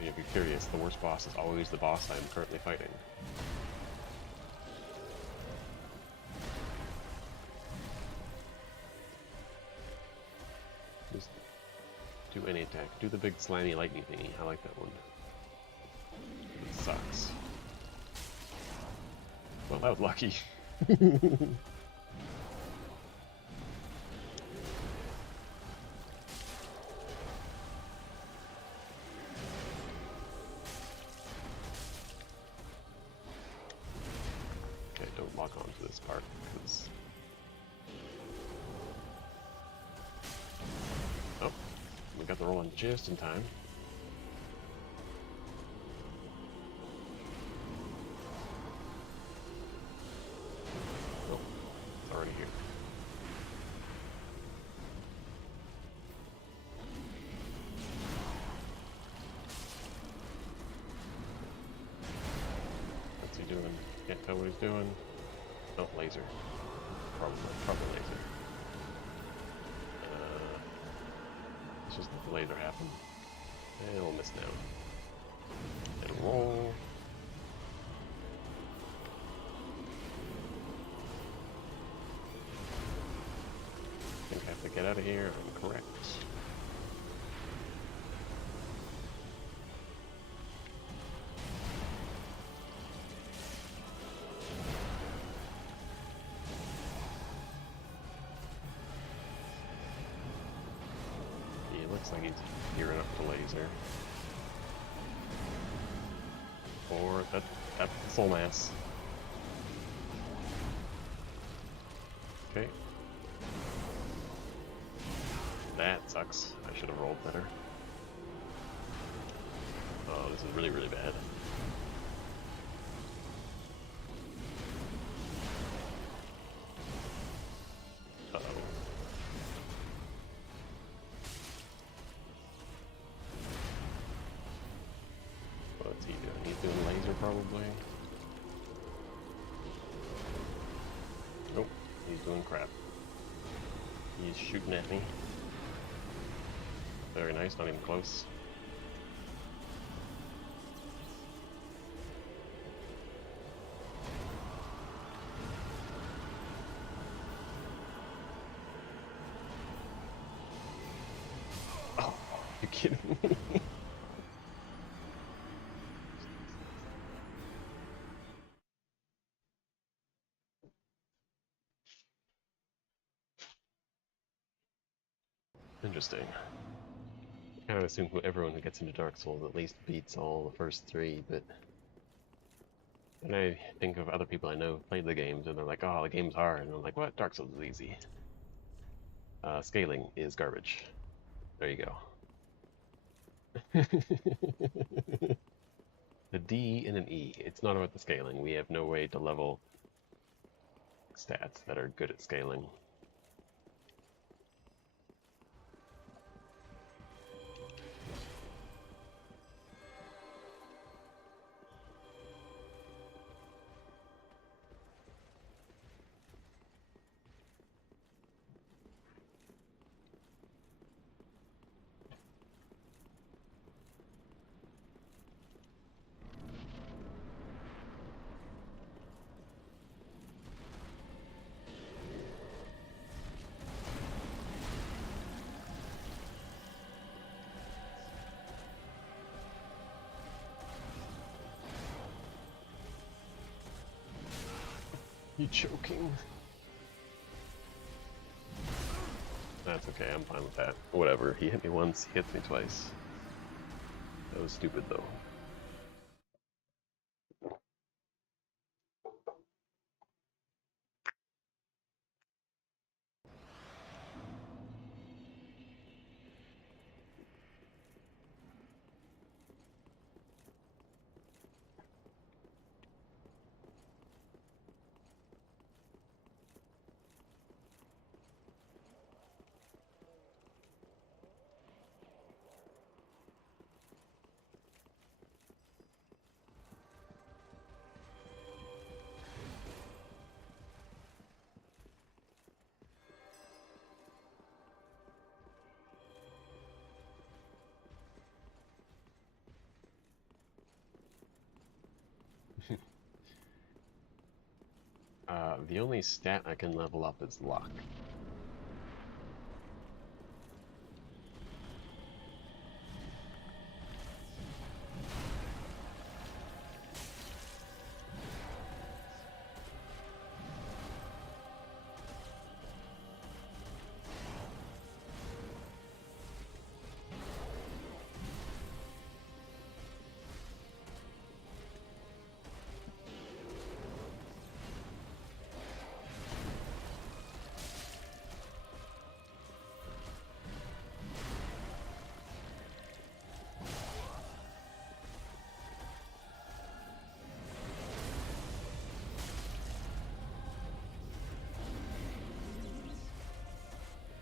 If you'd be curious, the worst boss is always the boss I'm currently fighting. Just do any attack. Do the big slimy lightning thingy. I like that one. It sucks. Well, that was lucky. Okay, don't lock onto this part, because... Oh, we got the roll in just in time. Oh, it's already here. What's he doing? Can't tell what he's doing. Oh, laser. Probably laser. Let's just let the laser happen. And we'll miss now. And roll. I think I have to get out of here. I'm correct. Looks like he's gearing up to laser. Or that's Soul Mass. Okay. That sucks. I should have rolled better. Oh, this is really, really bad. Uh-oh. What's he doing? He's doing laser, probably. Nope, he's doing crap. He's shooting at me. Very nice, not even close. Oh, you kidding me? Interesting. I kind of assume everyone who gets into Dark Souls at least beats all the first 3, but then I think of other people I know who played the games and they're like, oh, the game's hard, and I'm like, what? Dark Souls is easy. Scaling is garbage. There you go. The D and an E. It's not about the scaling. We have no way to level stats that are good at scaling. You choking? That's okay, I'm fine with that. Whatever, he hit me once, he hits me twice. That was stupid though. The only stat I can level up is luck.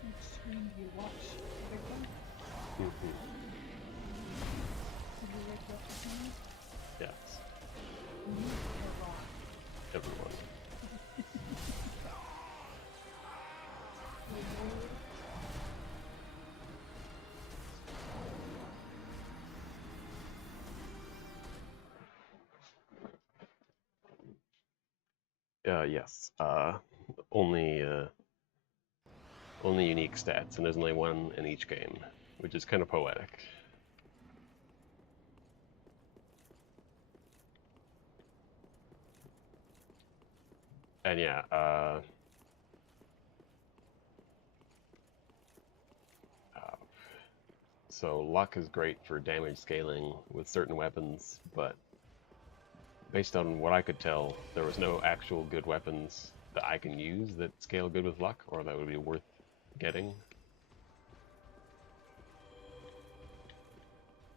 Which stream do you watch? Big one? Mhm. Did you wake up this morning? Yes, Me or Rock? everyone. Yes. Only unique stats, and there's only one in each game, which is kind of poetic. And yeah, so luck is great for damage scaling with certain weapons, but based on what I could tell, there was no actual good weapons that I can use that scale good with luck, or that would be worth getting.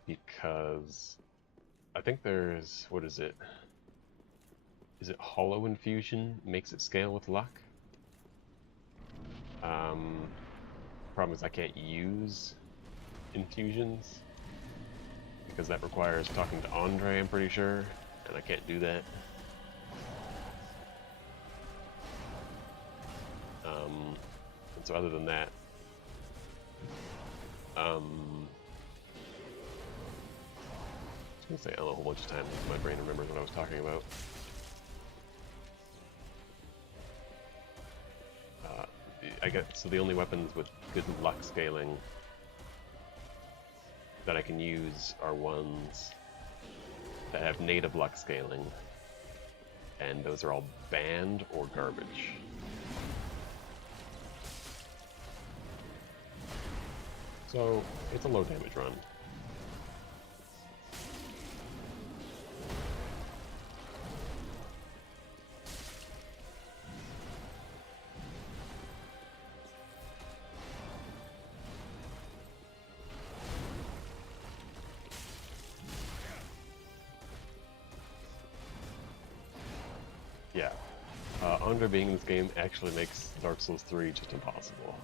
Because I think there's, what is it? Is it Hollow Infusion makes it scale with luck? Problem is I can't use infusions because that requires talking to Andre, I'm pretty sure, and I can't do that. And so other than that, I was gonna say I don't know a whole bunch of times my brain remembers what I was talking about. I guess so. The only weapons with good luck scaling that I can use are ones that have native luck scaling, and those are all banned or garbage. So it's a low damage run. Yeah. Andre being in this game actually makes Dark Souls 3 just impossible.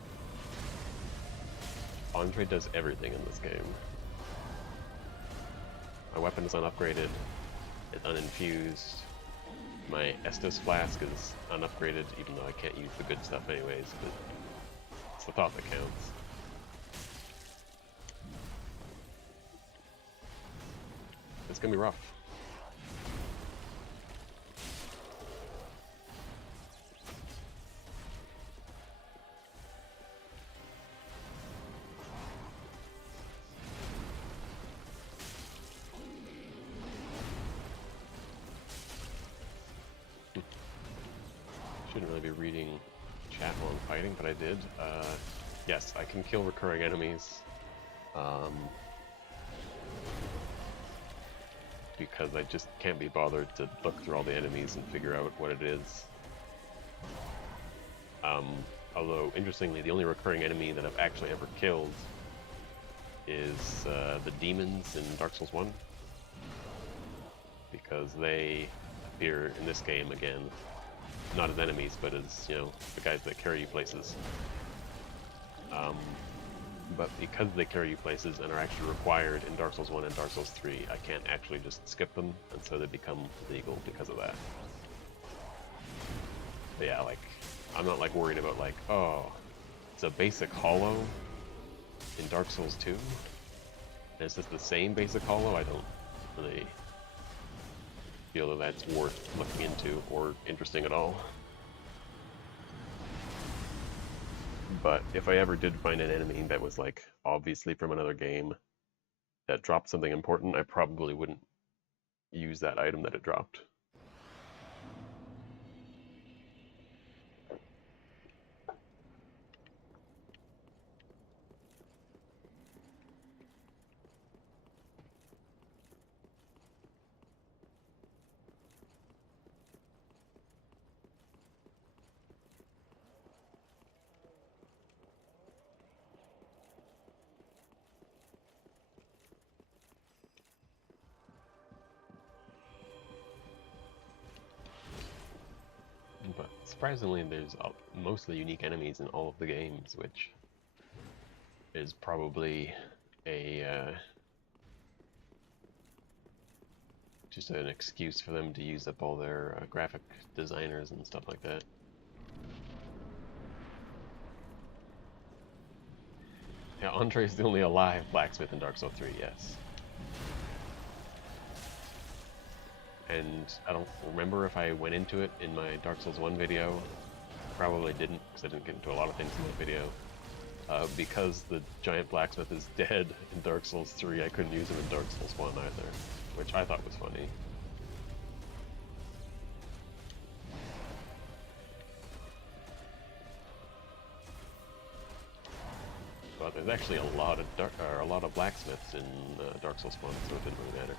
Andre does everything in this game. My weapon is unupgraded, it's uninfused, my Estus flask is unupgraded, even though I can't use the good stuff anyways, but it's the thought that counts. It's gonna be rough. Shouldn't really be reading chat while I'm fighting, but I did. Yes, I can kill recurring enemies. Because I just can't be bothered to look through all the enemies and figure out what it is. Although, interestingly, the only recurring enemy that I've actually ever killed is the demons in Dark Souls 1. Because they appear in this game again, not as enemies, but as, you know, the guys that carry you places. But because they carry you places and are actually required in Dark Souls 1 and Dark Souls 3, I can't actually just skip them, and so they become legal because of that. But yeah, like, I'm not like worried about like, oh, it's a basic hollow in Dark Souls 2? And is this the same basic hollow? I don't really feel that that's worth looking into or interesting at all. But if I ever did find an enemy that was like obviously from another game that dropped something important, I probably wouldn't use that item that it dropped. But surprisingly, there's mostly unique enemies in all of the games, which is probably a just an excuse for them to use up all their graphic designers and stuff like that. Yeah, Andre's the only alive blacksmith in Dark Souls 3, yes. And I don't remember if I went into it in my Dark Souls 1 video. Probably didn't, because I didn't get into a lot of things in that video. Because the giant blacksmith is dead in Dark Souls 3, I couldn't use him in Dark Souls 1 either, which I thought was funny. But there's actually a lot of blacksmiths in Dark Souls 1, so it didn't really matter.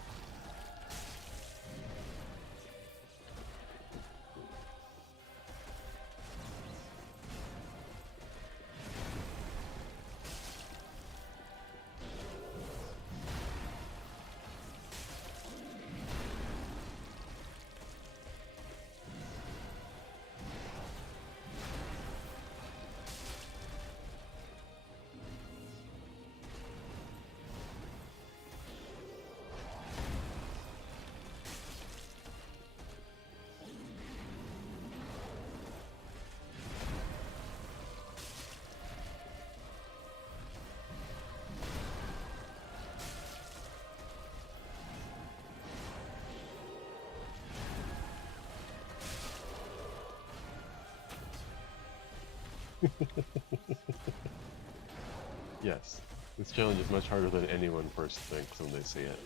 Yes, this challenge is much harder than anyone first thinks when they see it.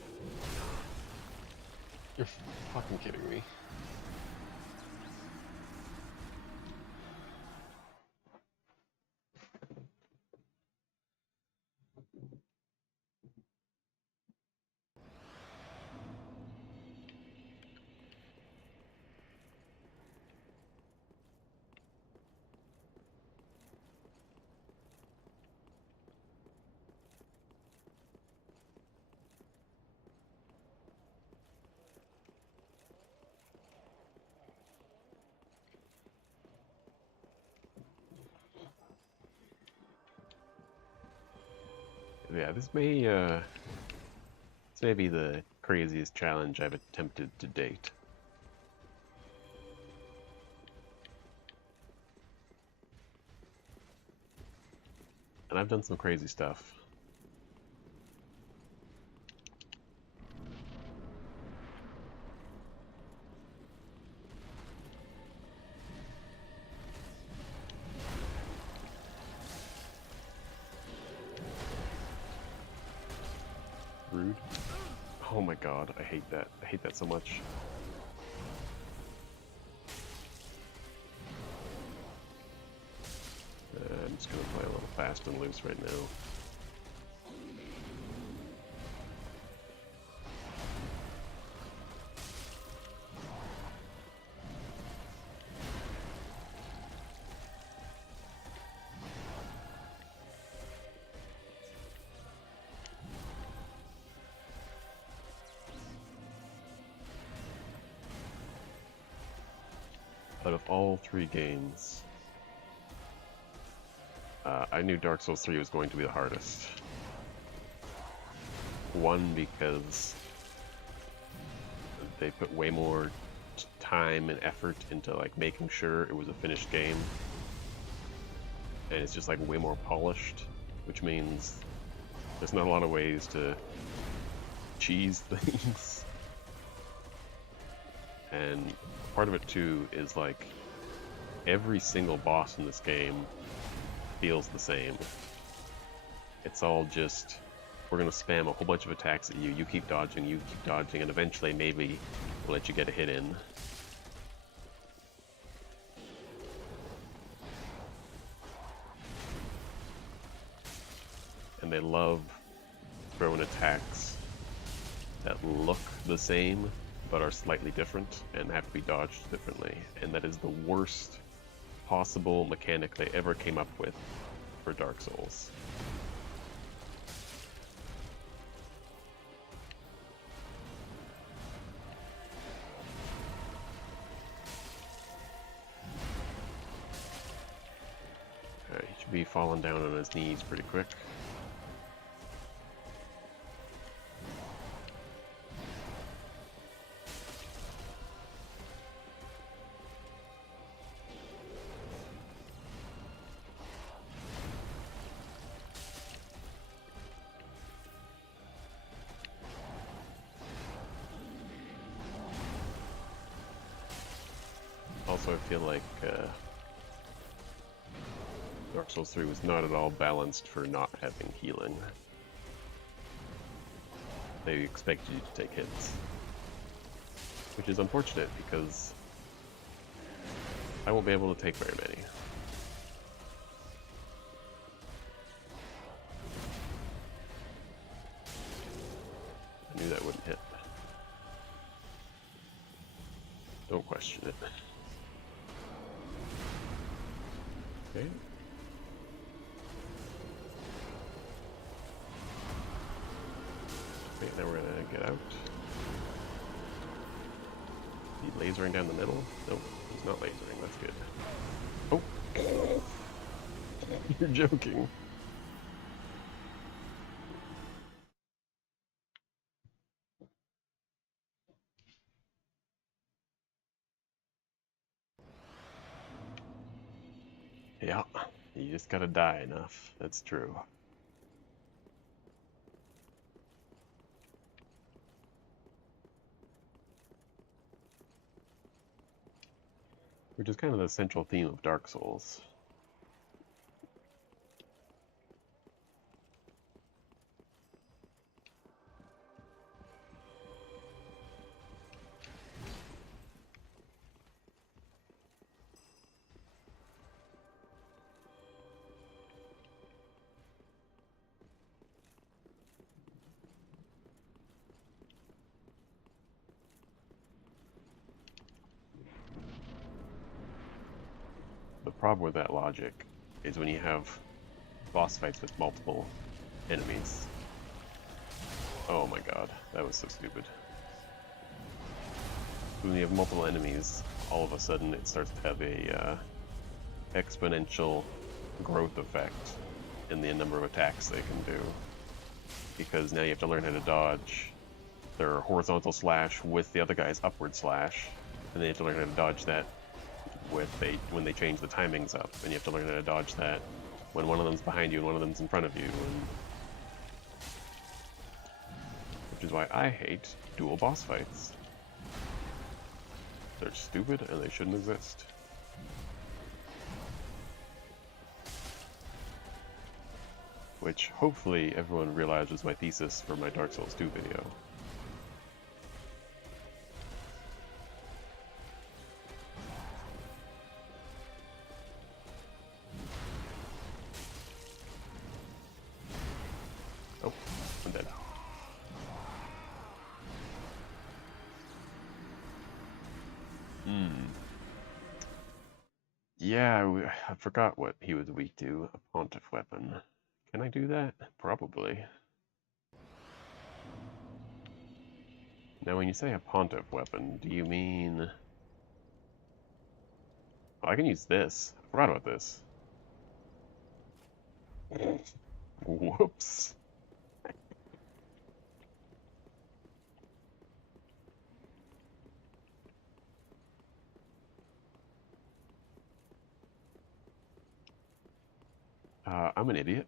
You're fucking kidding me. Yeah, this may be the craziest challenge I've attempted to date. And I've done some crazy stuff. Rude. Oh my god, I hate that. I hate that so much. just gonna play a little fast and loose right now. Out of all 3 games, I knew Dark Souls 3 was going to be the hardest. One, because they put way more time and effort into like making sure it was a finished game, and it's just like way more polished, which means there's not a lot of ways to cheese things. And part of it too is like every single boss in this game feels the same. It's all just, we're gonna spam a whole bunch of attacks at you, you keep dodging, and eventually maybe we'll let you get a hit in. And they love throwing attacks that look the same but are slightly different and have to be dodged differently. And that is the worst possible mechanic they ever came up with for Dark Souls. Alright, he should be falling down on his knees pretty quick. Also, I feel like Dark Souls 3 was not at all balanced for not having healing. They expect you to take hits. Which is unfortunate, because I won't be able to take very many. I knew that wouldn't hit. Don't question it. Okay. Okay, now we're gonna get out. Is he lasering down the middle? Nope, he's not lasering, that's good. Oh! You're joking. Yeah, you just gotta die enough, that's true. Which is kind of the central theme of Dark Souls. The problem with that logic is when you have boss fights with multiple enemies. Oh my god, that was so stupid. When you have multiple enemies, all of a sudden it starts to have a exponential growth effect in the number of attacks they can do. Because now you have to learn how to dodge their horizontal slash with the other guy's upward slash, and then you have to learn how to dodge that when they change the timings up, and you have to learn how to dodge that when one of them's behind you and one of them's in front of you, which is why I hate dual boss fights. They're stupid and they shouldn't exist. Which hopefully everyone realizes my thesis for my Dark Souls 2 video. Yeah, I forgot what he was weak to. A pontiff weapon. Can I do that? Probably. Now, when you say a pontiff weapon, do you mean... Oh, I can use this. I forgot about this. Whoops. I'm an idiot,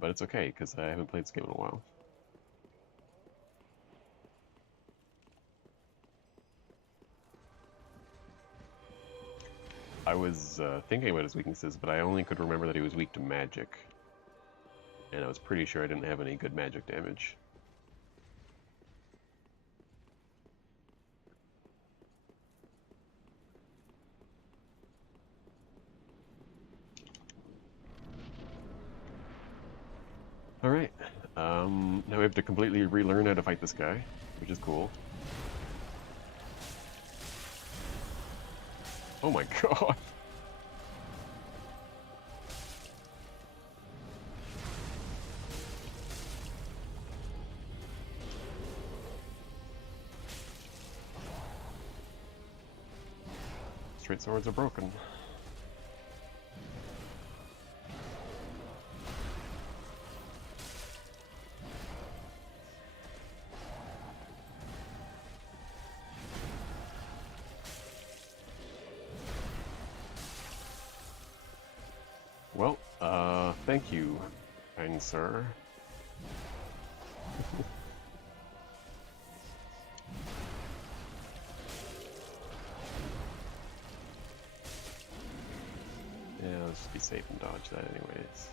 but it's okay, because I haven't played this game in a while. I was thinking about his weaknesses, but I only could remember that he was weak to magic. And I was pretty sure I didn't have any good magic damage. Alright, now we have to completely relearn how to fight this guy, which is cool. Oh my god! Straight swords are broken. Well, thank you, kind sir. Yeah, let's just be safe and dodge that anyways.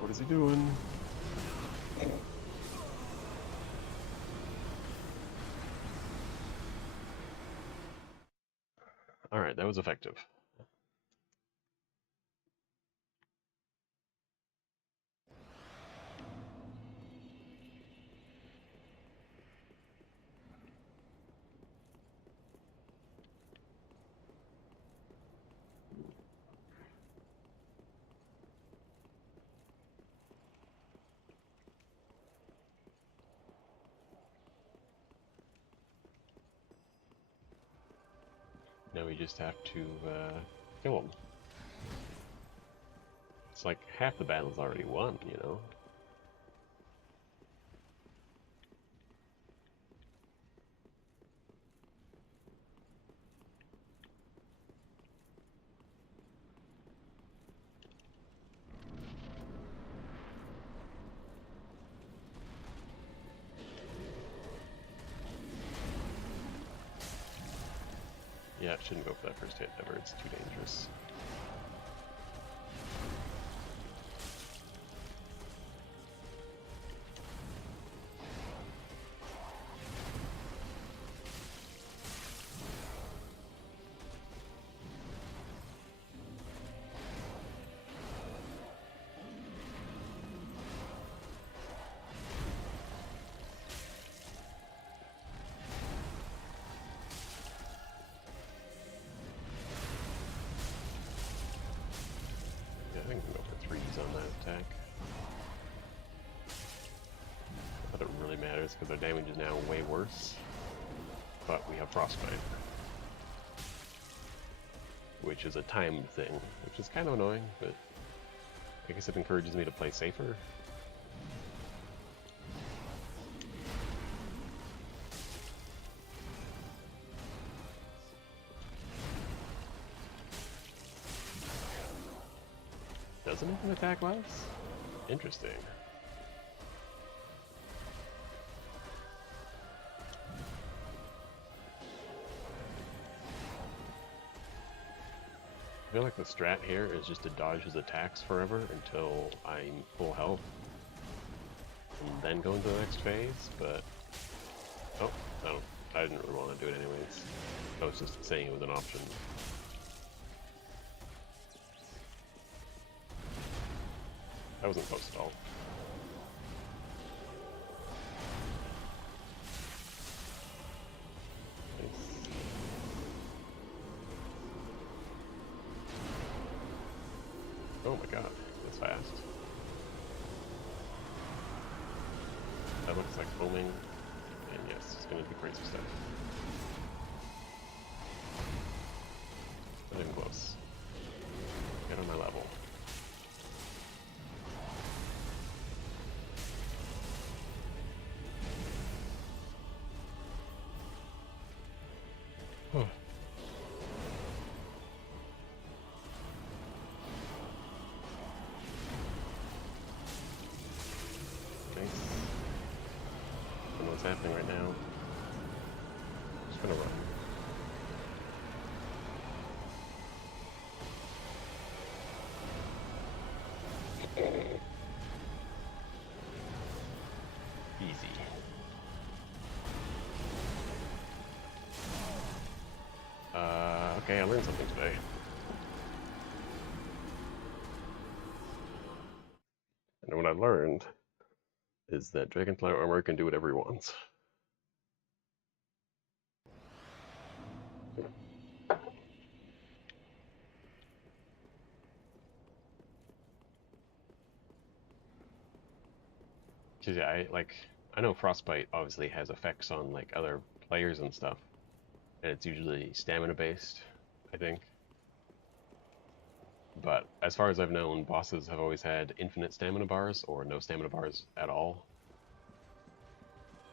What is he doing? Alright, that was effective. Now we just have to kill him. It's like half the battle's already won, you know? Yeah, I shouldn't go for that first hit ever, it's too dangerous. I think we can go for threes on that attack. Not that it really matters because our damage is now way worse. But we have Frostbite. Which is a timed thing, which is kind of annoying, but I guess it encourages me to play safer. Doesn't it attack less? Interesting. I feel like the strat here is just to dodge his attacks forever until I'm full health, and then go into the next phase, but... Oh, I didn't really want to do it anyways. I was just saying it was an option. That wasn't close at all. Oh my god, that's fast. That looks like foaming, and yes, it's gonna do crazy stuff. Not even close. Get on my level. Huh. Don't know what's happening right now. Just gonna run. Easy. Okay, I learned something today. And what I learned is that Dragonfly Armor can do whatever he wants. Cause yeah, I know Frostbite obviously has effects on like other players and stuff, and it's usually stamina based, I think. But as far as I've known, bosses have always had infinite stamina bars or no stamina bars at all.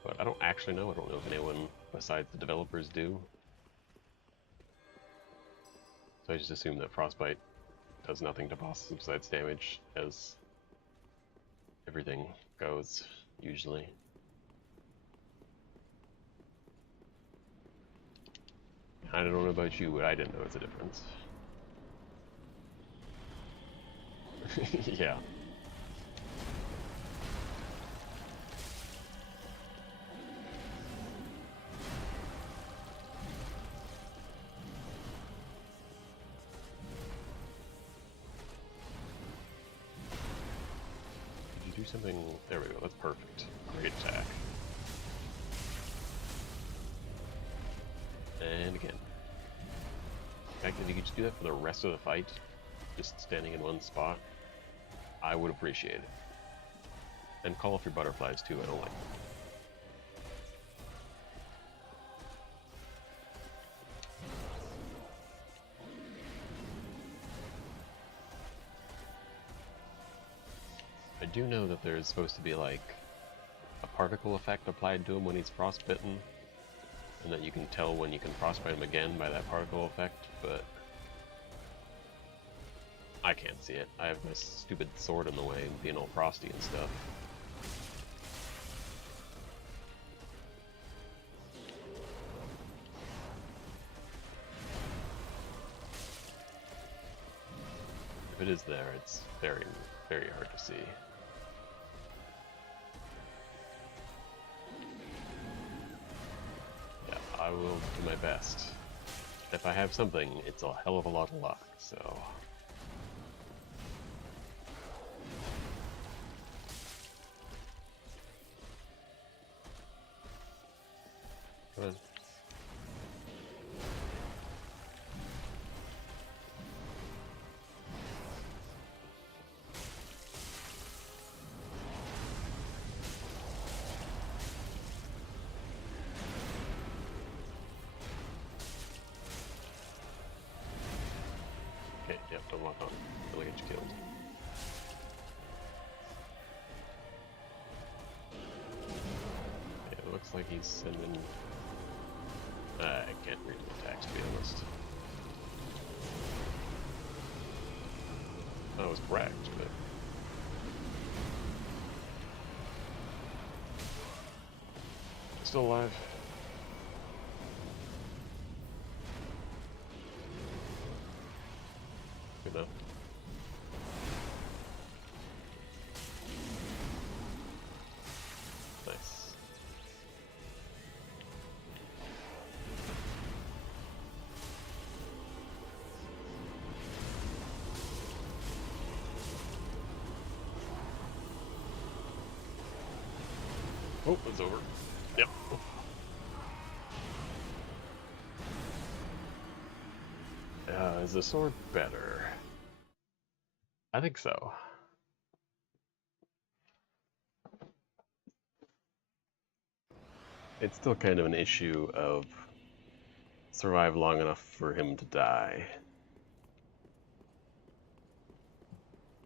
But I don't actually know. I don't know if anyone besides the developers do. So I just assume that Frostbite does nothing to bosses besides damage, as everything goes, usually. I don't know about you, but I didn't notice a difference. Yeah. Did you do something? There we go, that's perfect. Great attack. And again. In fact, if you could just do that for the rest of the fight, just standing in one spot, I would appreciate it. And call off your butterflies too, I don't like them. I do know that there's supposed to be like a particle effect applied to him when he's frostbitten, and that you can tell when you can frostbite him again by that particle effect, but I can't see it. I have my stupid sword in the way and being all frosty and stuff. If it is there, it's very, very hard to see. Yeah, I will do my best. If I have something, it's a hell of a lot of luck, so... Come on. Okay, yep, don't lock on. Don't get you killed. Okay, it looks like he's sending... I can't read the attacks, to be honest. I was correct, but... Still alive. No. Nice. Oh, it's over. Yep. Is the sword better? I think so. It's still kind of an issue of survive long enough for him to die.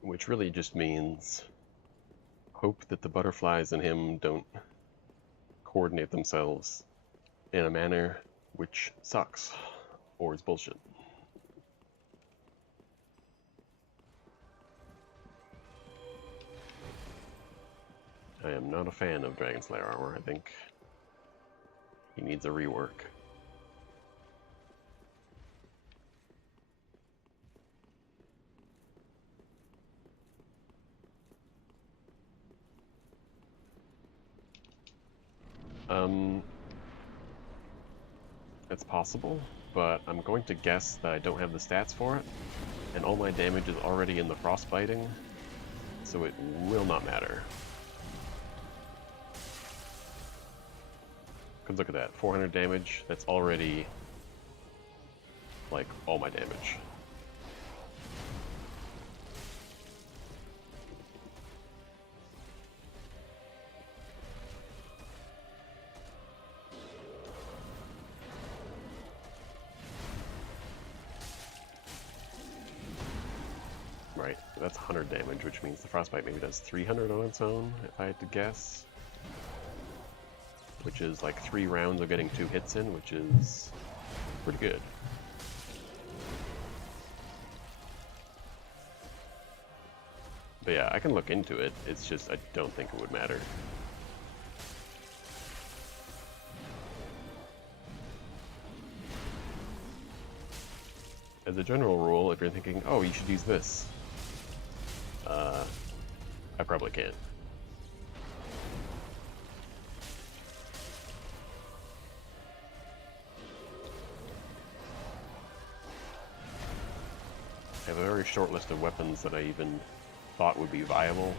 Which really just means hope that the butterflies in him don't coordinate themselves in a manner which sucks or is bullshit. I am not a fan of Dragon Slayer armor. I think he needs a rework. It's possible, but I'm going to guess that I don't have the stats for it, and all my damage is already in the frostbiting, so it will not matter. Because look at that, 400 damage, that's already, like, all my damage. Right, that's 100 damage, which means the frostbite maybe does 300 on its own, if I had to guess. Which is like 3 rounds of getting 2 hits in, which is pretty good. But yeah, I can look into it, it's just I don't think it would matter. As a general rule, if you're thinking, oh, you should use this, I probably can't. I have a very short list of weapons that I even thought would be viable,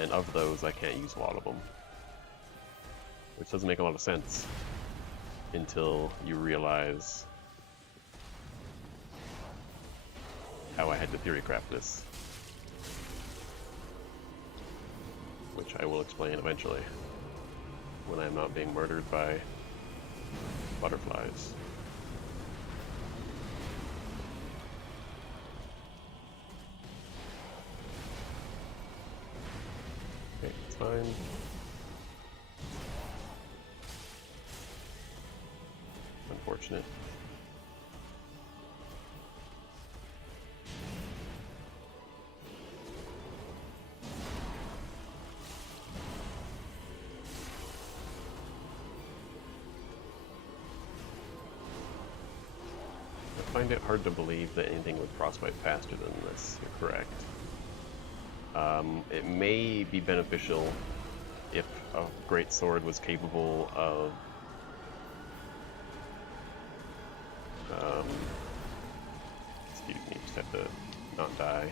and of those I can't use a lot of them. Which doesn't make a lot of sense until you realize how I had to theory craft this. Which I will explain eventually, when I'm not being murdered by butterflies. Okay, it's fine. Unfortunate. I find it hard to believe that anything would frostbite faster than this. You're correct. It may be beneficial if a great sword was capable of excuse me, just have to not die.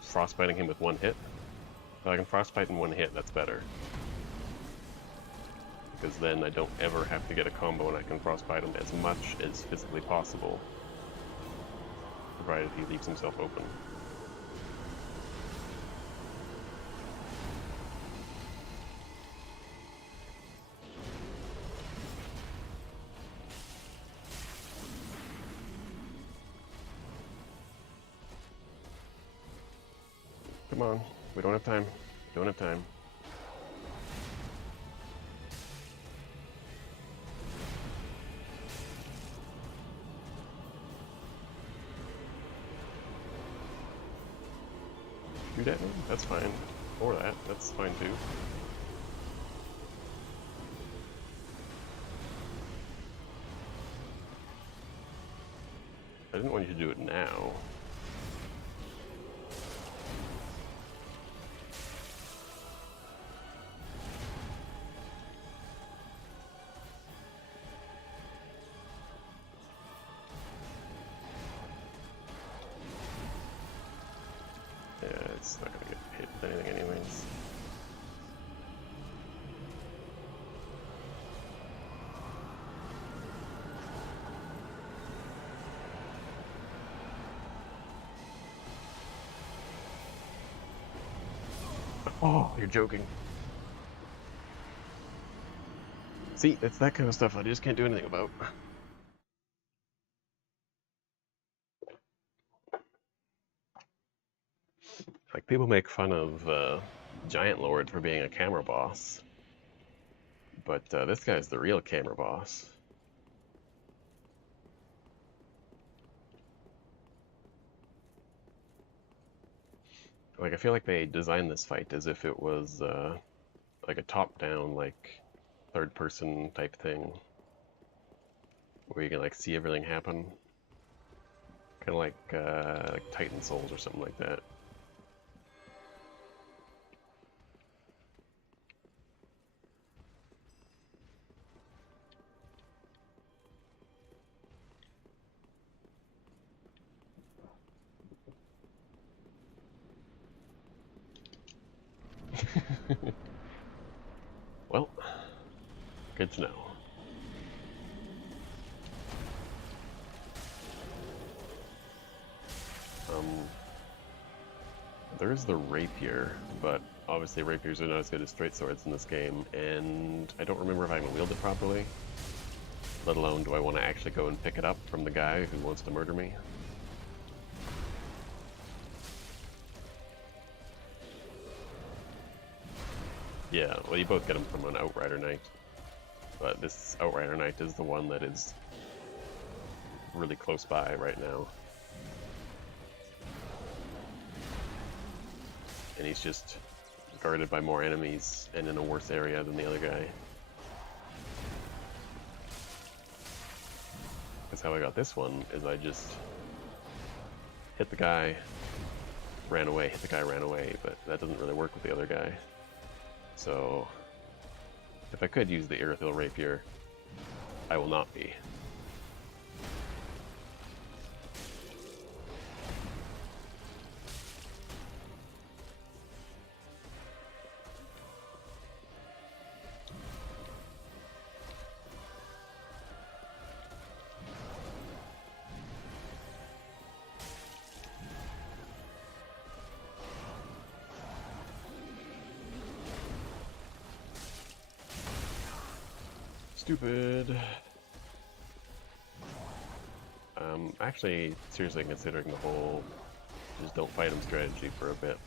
Frostbiting him with 1 hit. If I can frostbite in 1 hit, that's better. Because then I don't ever have to get a combo and I can frostbite him as much as physically possible, provided he leaves himself open. Come on, we don't have time. Don't have time. Shoot at him? That's fine. Or that. That's fine too. I didn't want you to do it now. Yeah, it's not gonna get hit with anything anyways. Oh, you're joking. See, it's that kind of stuff I just can't do anything about. Like, people make fun of Giant Lord for being a camera boss, but this guy's the real camera boss. Like, I feel like they designed this fight as if it was like a top-down, like third-person type thing, where you can like see everything happen, kind of like Titan Souls or something like that. Well, good to know. There's the rapier, but obviously rapiers are not as good as straight swords in this game, and I don't remember if I can wield it properly, let alone do I want to actually go and pick it up from the guy who wants to murder me. Yeah, well, you both get them from an Outrider Knight, but this Outrider Knight is the one that is really close by right now. And he's just guarded by more enemies and in a worse area than the other guy. Because how I got this one is I just hit the guy, ran away, hit the guy, ran away, but that doesn't really work with the other guy. So, if I could use the Irithyll Rapier, I will not be. Stupid. Actually seriously considering the whole just don't fight him strategy for a bit.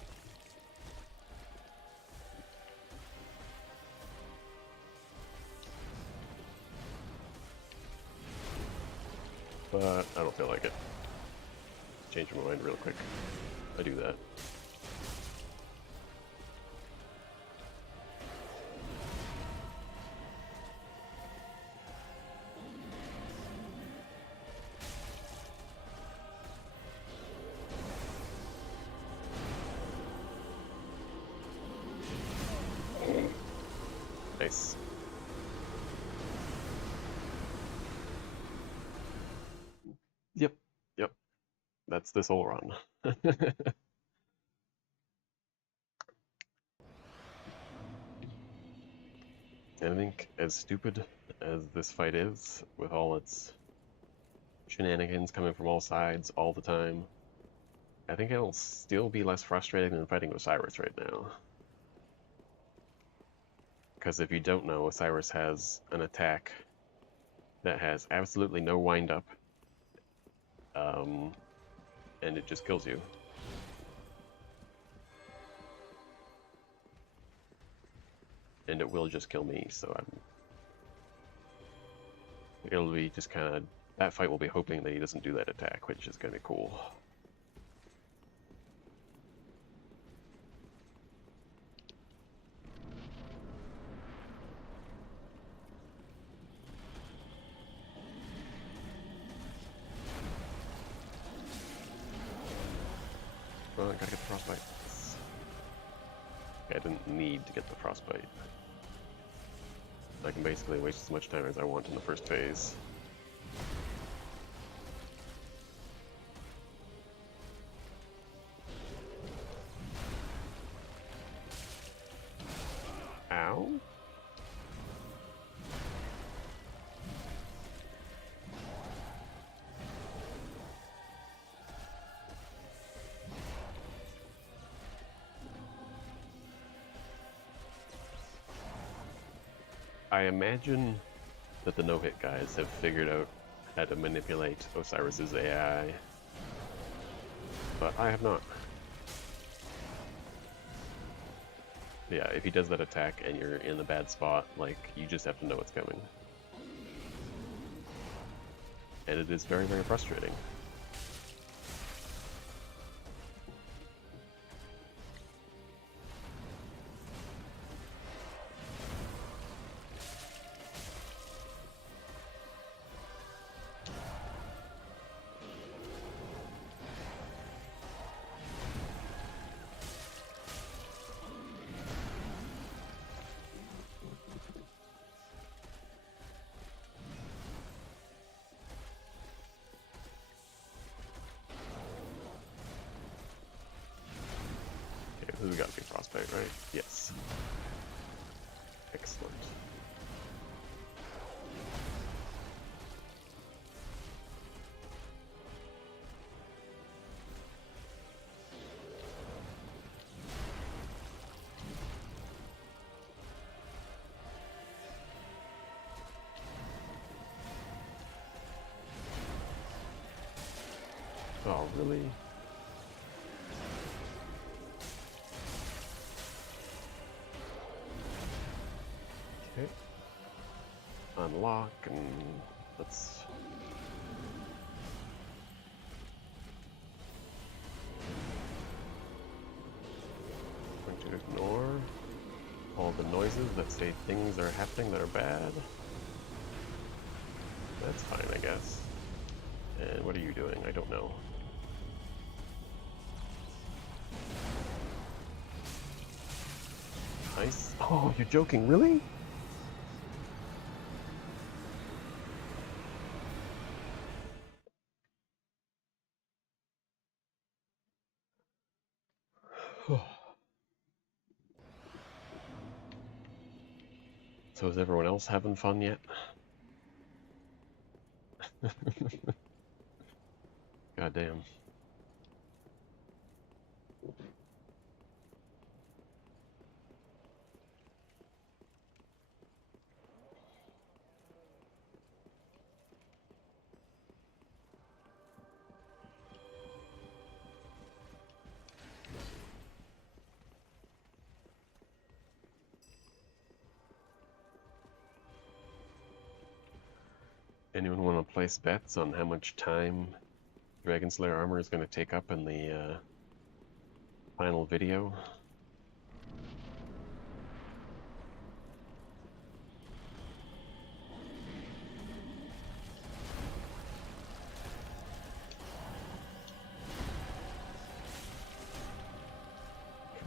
But I don't feel like it. Change my mind real quick. I do that. Nice. Yep, yep. That's this whole run. And I think as stupid as this fight is, with all its shenanigans coming from all sides all the time, I think it'll still be less frustrating than fighting Osiris right now. Because if you don't know, Osiris has an attack that has absolutely no wind-up, and it just kills you. And it will just kill me, so it'll be just kind of, that fight will be hoping that he doesn't do that attack, which is going to be cool. gotta get the frostbite. Okay, I didn't need to get the frostbite. I can basically waste as much time as I want in the first phase. Ow? I imagine that the no-hit guys have figured out how to manipulate Osiris's AI, but I have not. Yeah, if he does that attack and you're in the bad spot, like, you just have to know it's coming. And it is very, very frustrating. This has got to be frostbite, right? Yes. Excellent. Oh, really? Okay. Unlock and let's... Going to ignore all the noises that say things are happening that are bad. That's fine, I guess. And what are you doing? I don't know. Nice. Oh, you're joking, really? So is everyone else having fun yet? God damn. Anyone want to place bets on how much time Dragon Slayer armor is going to take up in the final video?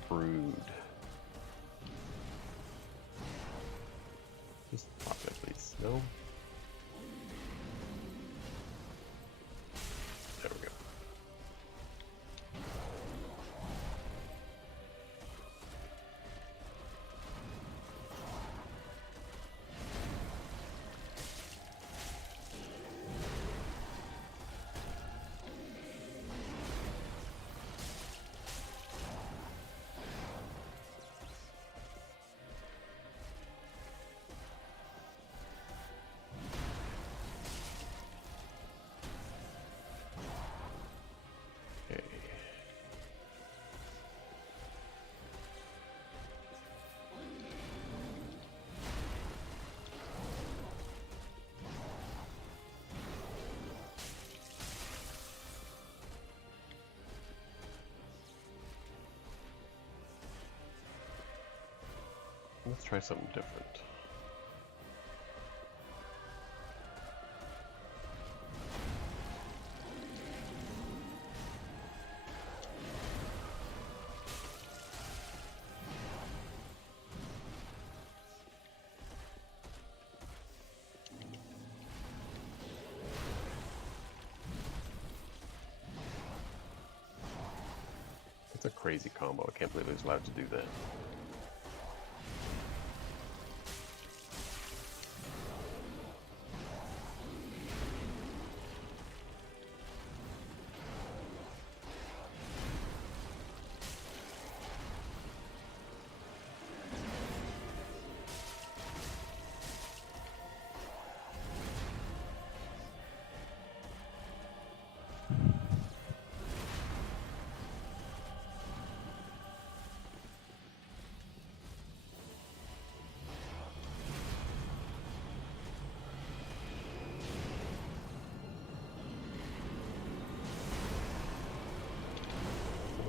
Brood. Just pop that, please. No? There we go. Okay. Let's try something different. It's a crazy combo. I can't believe he's allowed to do that.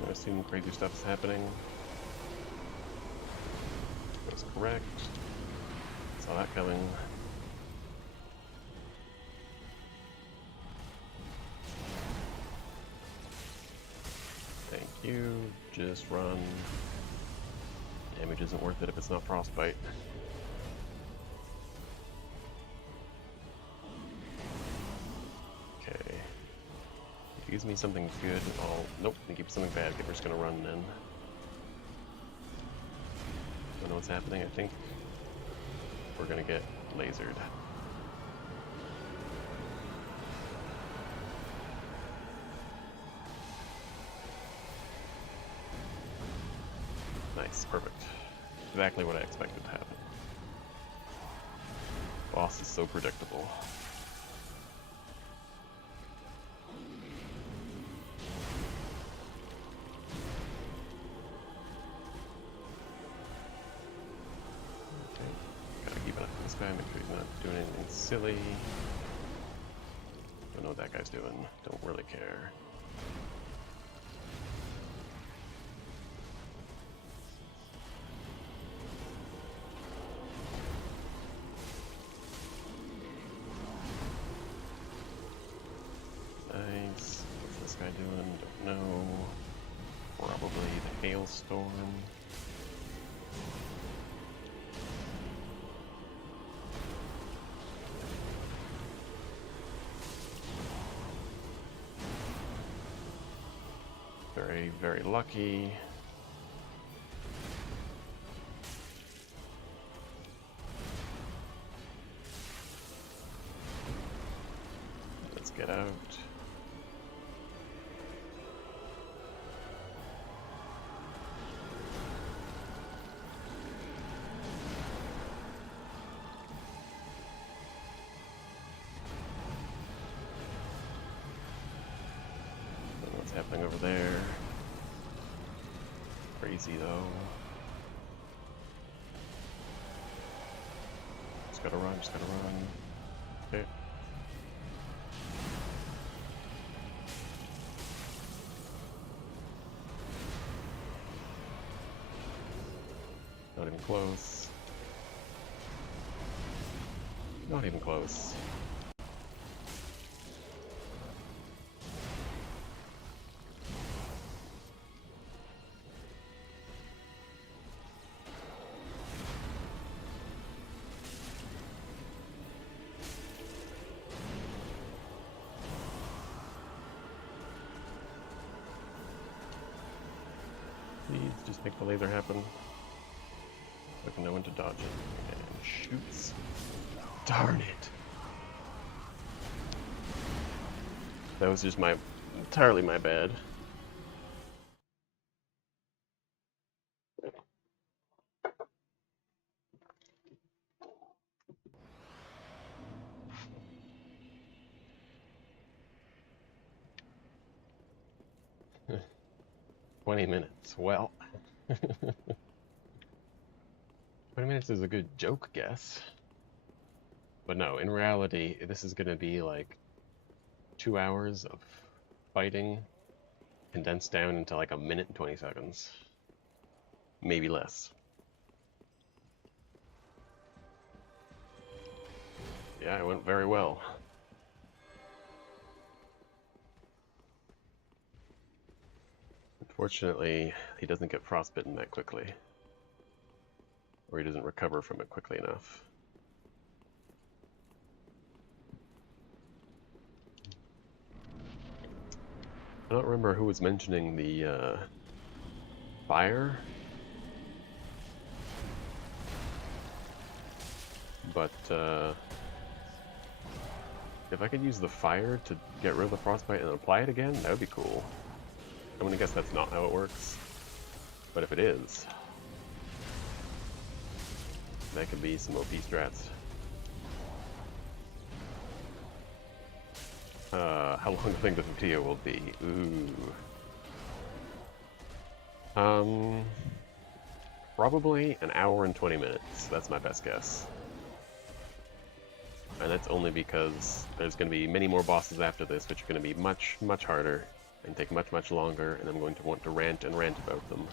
I assume crazy stuff's happening. That's correct. Saw that coming. Thank you. Just run. Damage isn't worth it if it's not frostbite. Okay. If he gives me something good, I'll... Nope, he gives something bad. Okay, we're just gonna run then. Don't know what's happening, I think. We're gonna get lasered. Nice, perfect. Exactly what I expected to happen. Boss is so predictable. Okay, gotta keep an eye on this guy, make sure he's not doing anything silly. Don't know what that guy's doing, don't really care. Nice. What's this guy doing? Don't know. Probably the hailstorm. Very, very lucky. Let's get out. Don't know what's happening over there. Crazy though. Just gotta run, just gotta run. Okay. Not even close. Not even close. Please just make the laser happen. So I can know when to dodge it. And shoots. Darn it. That was just entirely my bad. Huh. 20 minutes. Well. 20 minutes is a good joke guess. But no, in reality, this is gonna be like 2 hours of fighting condensed down into like a minute and 20 seconds. Maybe less. Yeah, it went very well. Unfortunately, he doesn't get frostbitten that quickly. Or he doesn't recover from it quickly enough. I don't remember who was mentioning the fire. But, if I could use the fire to get rid of the frostbite and apply it again, that would be cool. I'm gonna guess that's not how it works. But if it is, that could be some OP strats. How long do I think this video will be? Ooh. Probably an hour and 20 minutes. That's my best guess. And that's only because there's going to be many more bosses after this, which are going to be much, much harder and take much, much longer, and I'm going to want to rant and rant about them.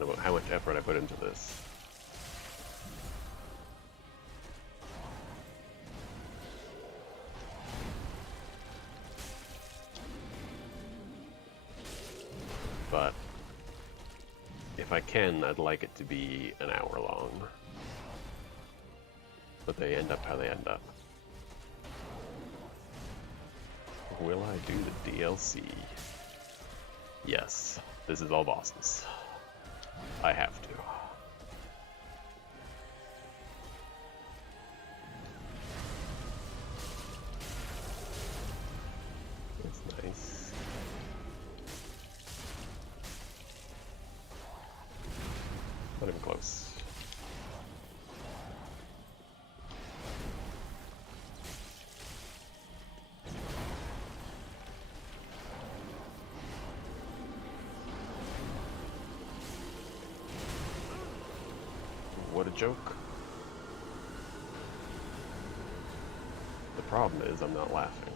And about how much effort I put into this. But if I can, I'd like it to be an hour long. But they end up how they end up. Will I do the DLC? Yes, this is all bosses. I have to. That's nice. Not even close. What a joke. The problem is I'm not laughing.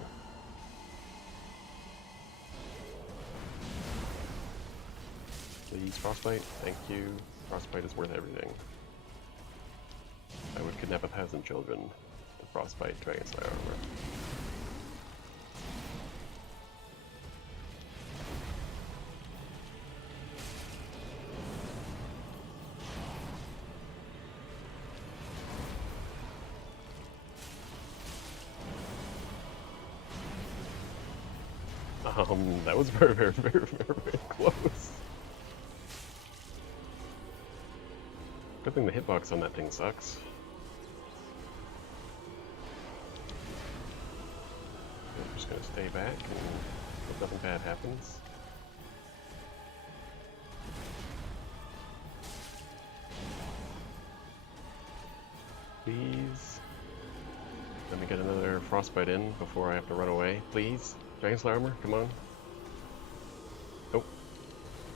Please, Frostbite. Thank you. Frostbite is worth everything. I would kidnap 1,000 children to Frostbite Dragon Slayer armor. That was very, very, very, very, very close. Good thing the hitbox on that thing sucks. I'm just gonna stay back and hope nothing bad happens. Please. Let me get another frostbite in before I have to run away. Please. Dragon Slayer armor, come on. Nope.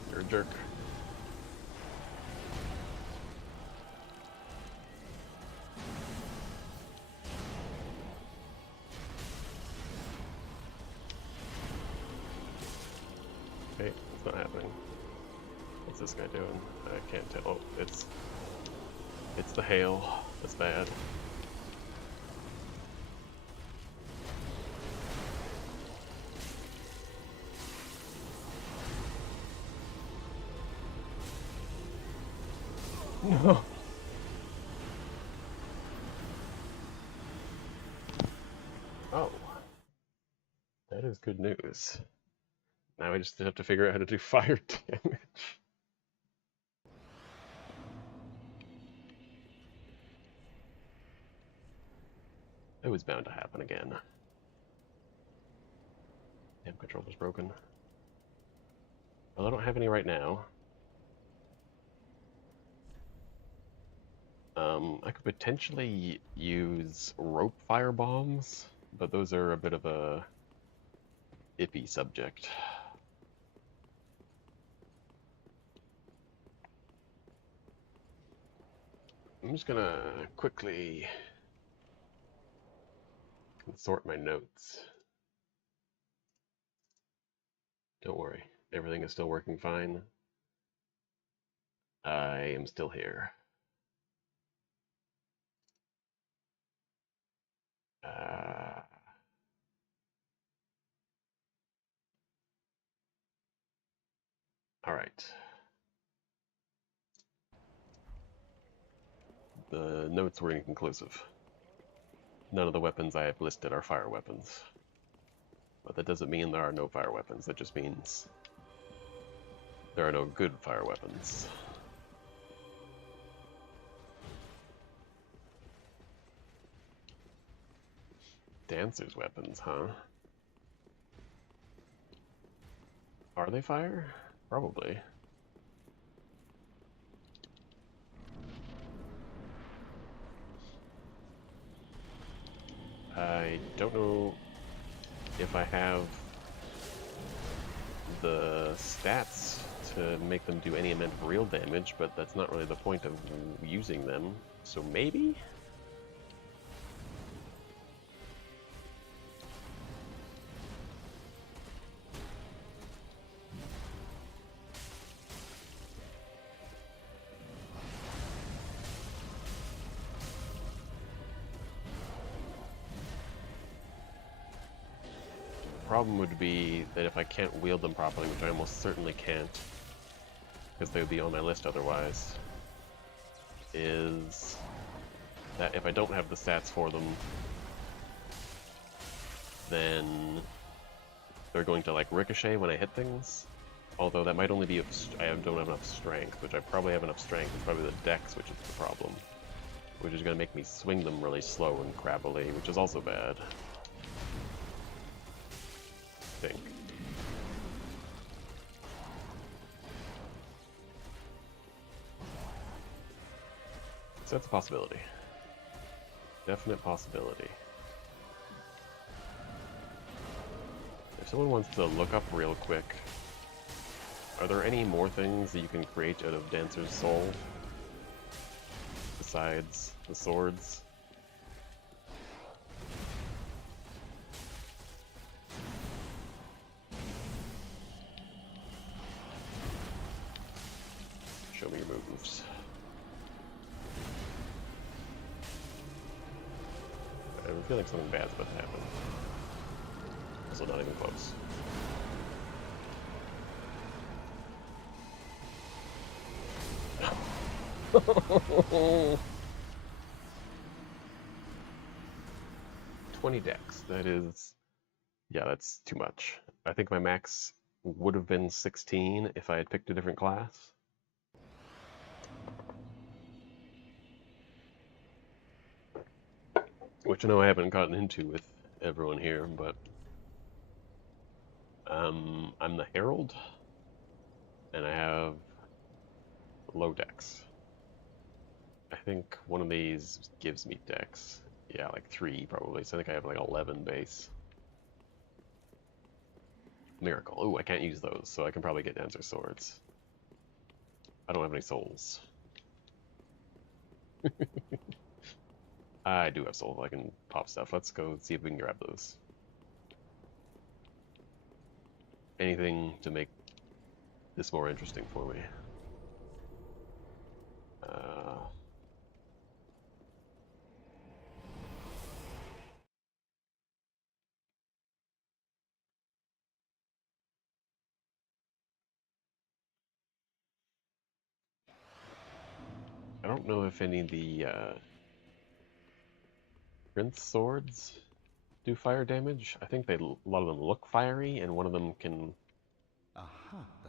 You're a jerk. Okay, it's not happening. What's this guy doing? I can't tell. Oh, it's the hail. That's bad. No. Oh. That is good news. Now I just have to figure out how to do fire damage. It was bound to happen again. Damn, controller's broken. Well, I don't have any right now. I could potentially use rope fire bombs, but those are a bit of a iffy subject. I'm just gonna quickly sort my notes. Don't worry, everything is still working fine. I am still here. All right. The notes were inconclusive. None of the weapons I have listed are fire weapons. But that doesn't mean there are no fire weapons. That just means There are no good fire weapons. Dancer's weapons, huh? Are they fire? Probably. I don't know if I have the stats to make them do any amount of real damage, but that's not really the point of using them, so maybe? Problem would be that if I can't wield them properly, which I almost certainly can't, because they would be on my list otherwise, is that if I don't have the stats for them, then they're going to like ricochet when I hit things. Although that might only be if I don't have enough strength, which I probably have enough strength. It's probably the dex which is the problem, which is going to make me swing them really slow and crabbily, which is also bad. I think. So that's a possibility. Definite possibility. If someone wants to look up real quick, are there any more things that you can create out of Dancer's Soul besides the swords? Show me your moves. I have a feeling something bad's about to happen. Also not even close. $20 dex. That is, yeah, that's too much. I think my max would have been 16 if I had picked a different class. Which I know I haven't gotten into with everyone here, but I'm the Herald, and I have low dex. I think one of these gives me dex. Yeah, like 3 probably, so I think I have like 11 base. Miracle. Ooh, I can't use those, so I can probably get Dancer Swords. I don't have any souls. I do have souls, I can pop stuff. Let's go see if we can grab those. Anything to make this more interesting for me. I don't know if any of the Prince swords do fire damage. I think a lot of them look fiery, and one of them can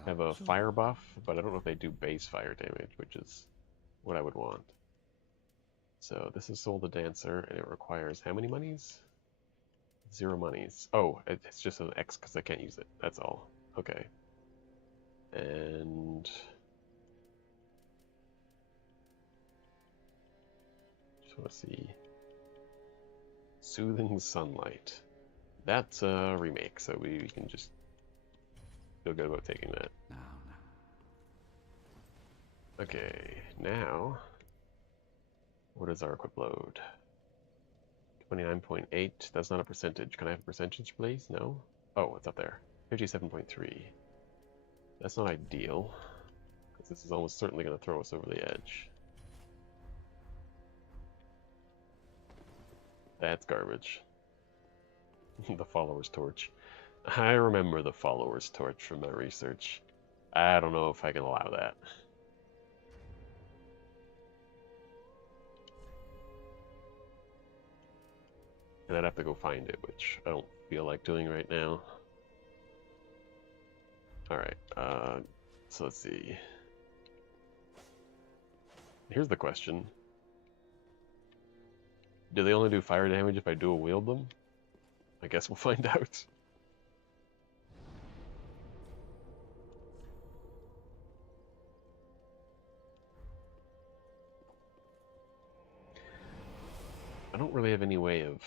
have a fire buff, but I don't know if they do base fire damage, which is what I would want. So this is Soul the Dancer, and it requires how many monies? 0 monies. Oh, it's just an X because I can't use it. That's all. Okay. And just want to see. Soothing Sunlight. That's a remake, so we can just feel good about taking that. Okay, now what is our equip load? 29.8. That's not a percentage. Can I have a percentage, please? No? Oh, it's up there. 57.3. That's not ideal, because this is almost certainly going to throw us over the edge. That's garbage. The Follower's Torch. I remember the Follower's Torch from my research. I don't know if I can allow that. And I'd have to go find it, which I don't feel like doing right now. Alright, So let's see. Here's the question. Do they only do fire damage if I dual wield them? I guess we'll find out. I don't really have any way of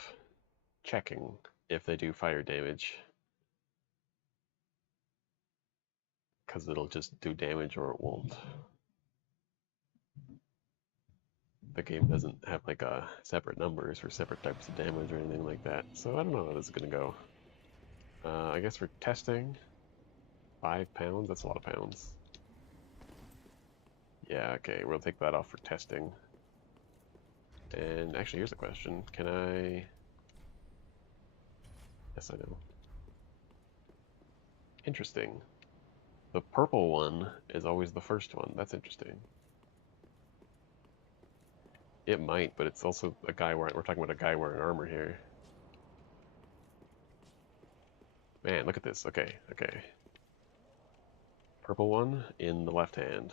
checking if they do fire damage, because it'll just do damage or it won't. The game doesn't have like separate numbers for separate types of damage or anything like that, so I don't know how this is gonna go. I guess for testing, 5 pounds, that's a lot of pounds. Yeah, okay, we'll take that off for testing. And actually, here's a question. Can I... Yes, I know. Interesting. The purple one is always the first one. That's interesting. It might, but it's also a guy wearing... We're talking about a guy wearing armor here. Man, look at this. Okay, okay. Purple one in the left hand.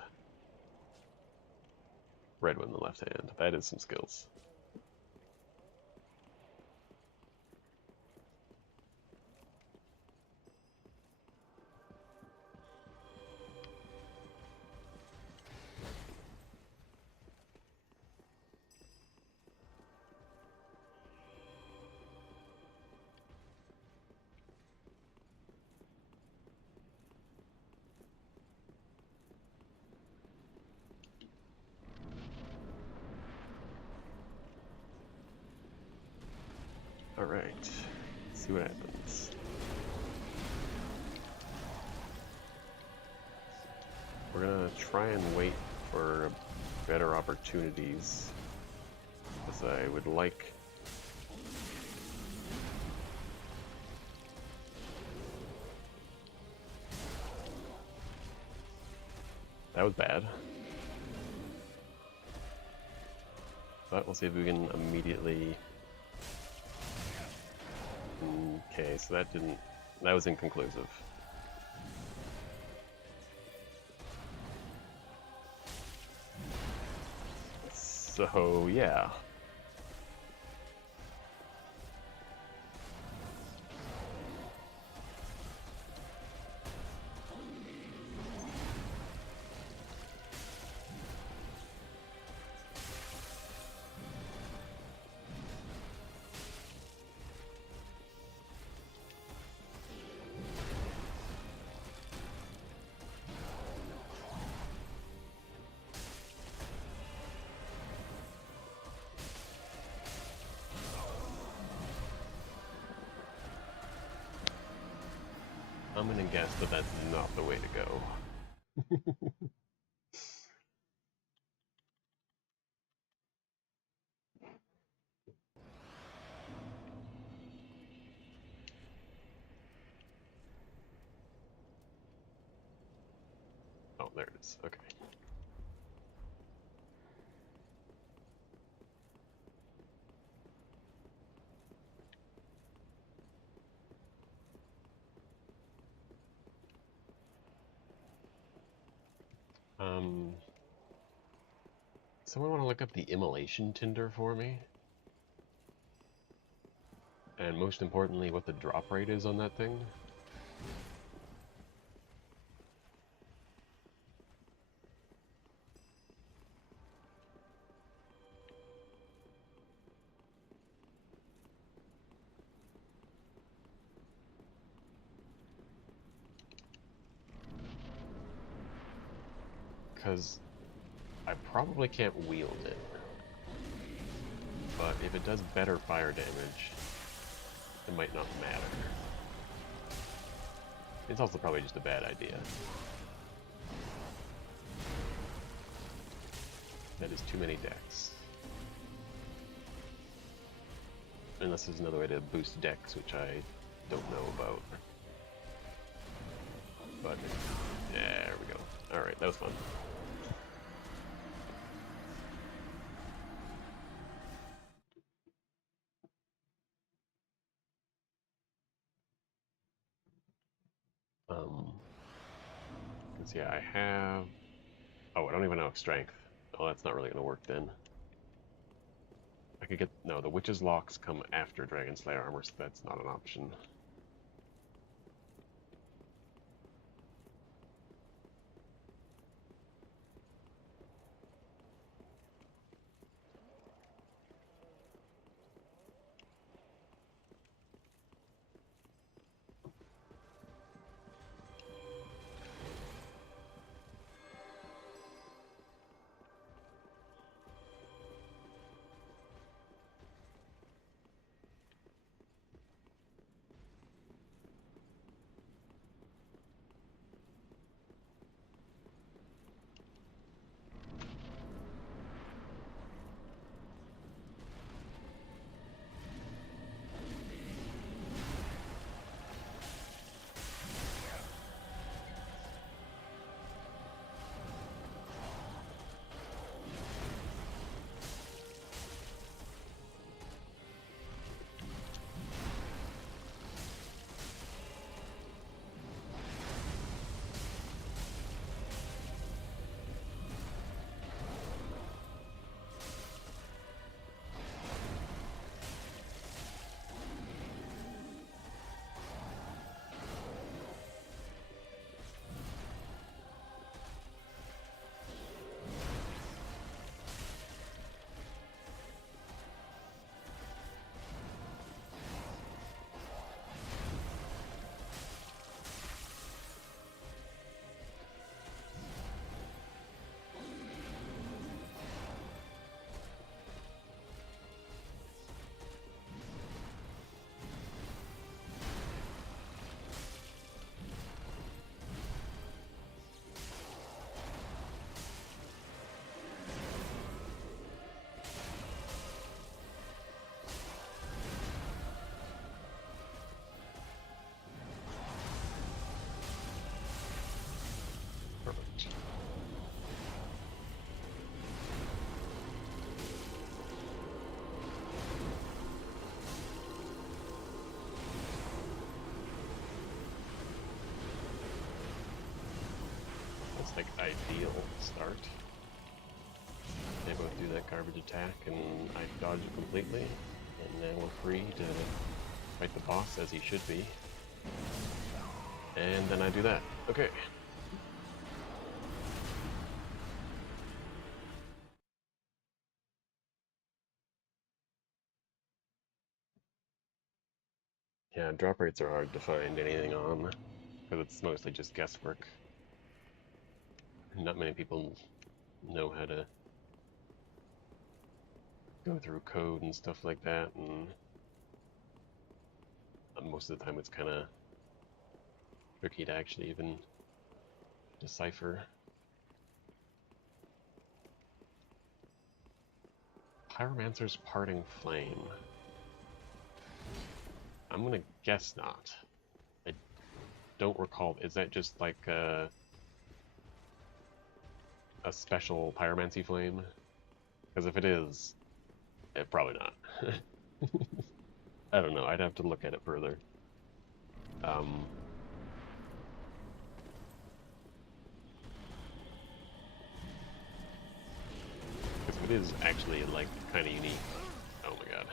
Red one in the left hand. That is some skills. Alright, see what happens. We're gonna try and wait for better opportunities, because I would like... That was bad. But we'll see if we can immediately... Okay, so that didn't... That was inconclusive. So, yeah. I'm gonna guess that that's not the way to go. Oh, there it is. Okay. Someone want to look up the immolation tinder for me? And most importantly, what the drop rate is on that thing? Because I probably can't wield it. But if it does better fire damage, it might not matter. It's also probably just a bad idea. That is too many decks. Unless there's another way to boost decks, which I don't know about. But, there we go. Alright, that was fun. Because, yeah, I have... Oh, I don't even know strength. Oh, that's not really going to work then. I could get... No, the Witch's Locks come after Dragon Slayer armor, so that's not an option. Perfect. That's like ideal start. They both do that garbage attack and I dodge it completely. And then we're free to fight the boss as he should be. And then I do that. Okay. Yeah, drop rates are hard to find anything on, because it's mostly just guesswork. Not many people know how to go through code and stuff like that, and most of the time it's kind of tricky to actually even decipher. Pyromancer's Parting Flame. I'm gonna guess not. I don't recall. Is that just like a special pyromancy flame? Because if it is, probably not. I don't know. I'd have to look at it further. Because if it is actually like kind of unique, oh my god.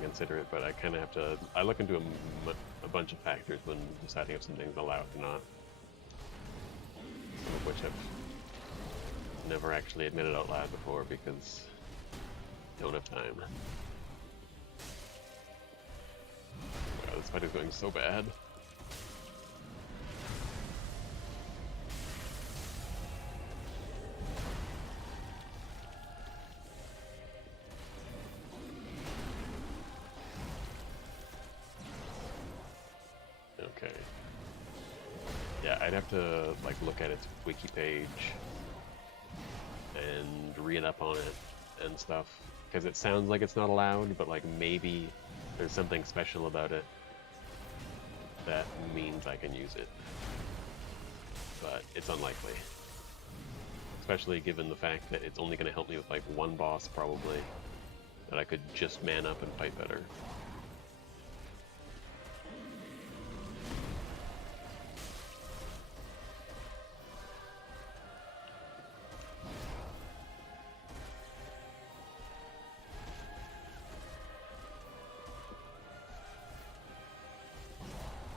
Consider it, but I kind of have to. I look into a bunch of factors when deciding if something's allowed or not. Some of which I've never actually admitted out loud before because I don't have time. Wow, this fight is going so bad. Okay. Yeah, I'd have to like look at its wiki page and read up on it and stuff, because it sounds like it's not allowed, but like maybe there's something special about it that means I can use it. But it's unlikely. Especially given the fact that it's only going to help me with like one boss probably, that I could just man up and fight better.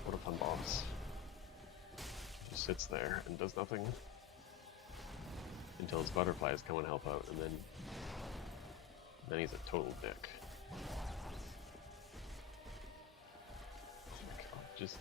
What a fun boss. Just sits there and does nothing until his butterflies come and help out, and then he's a total dick. God, just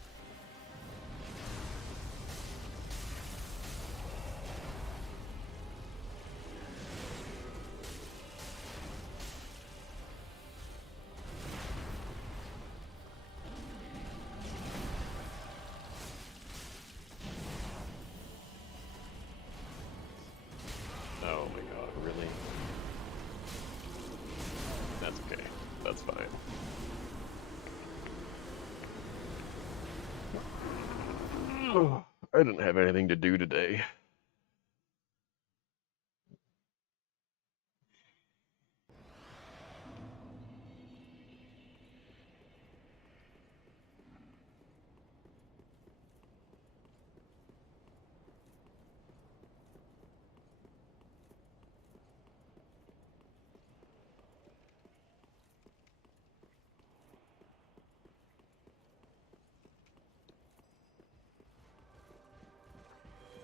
oh my god, really? That's okay. That's fine. I didn't have anything to do today.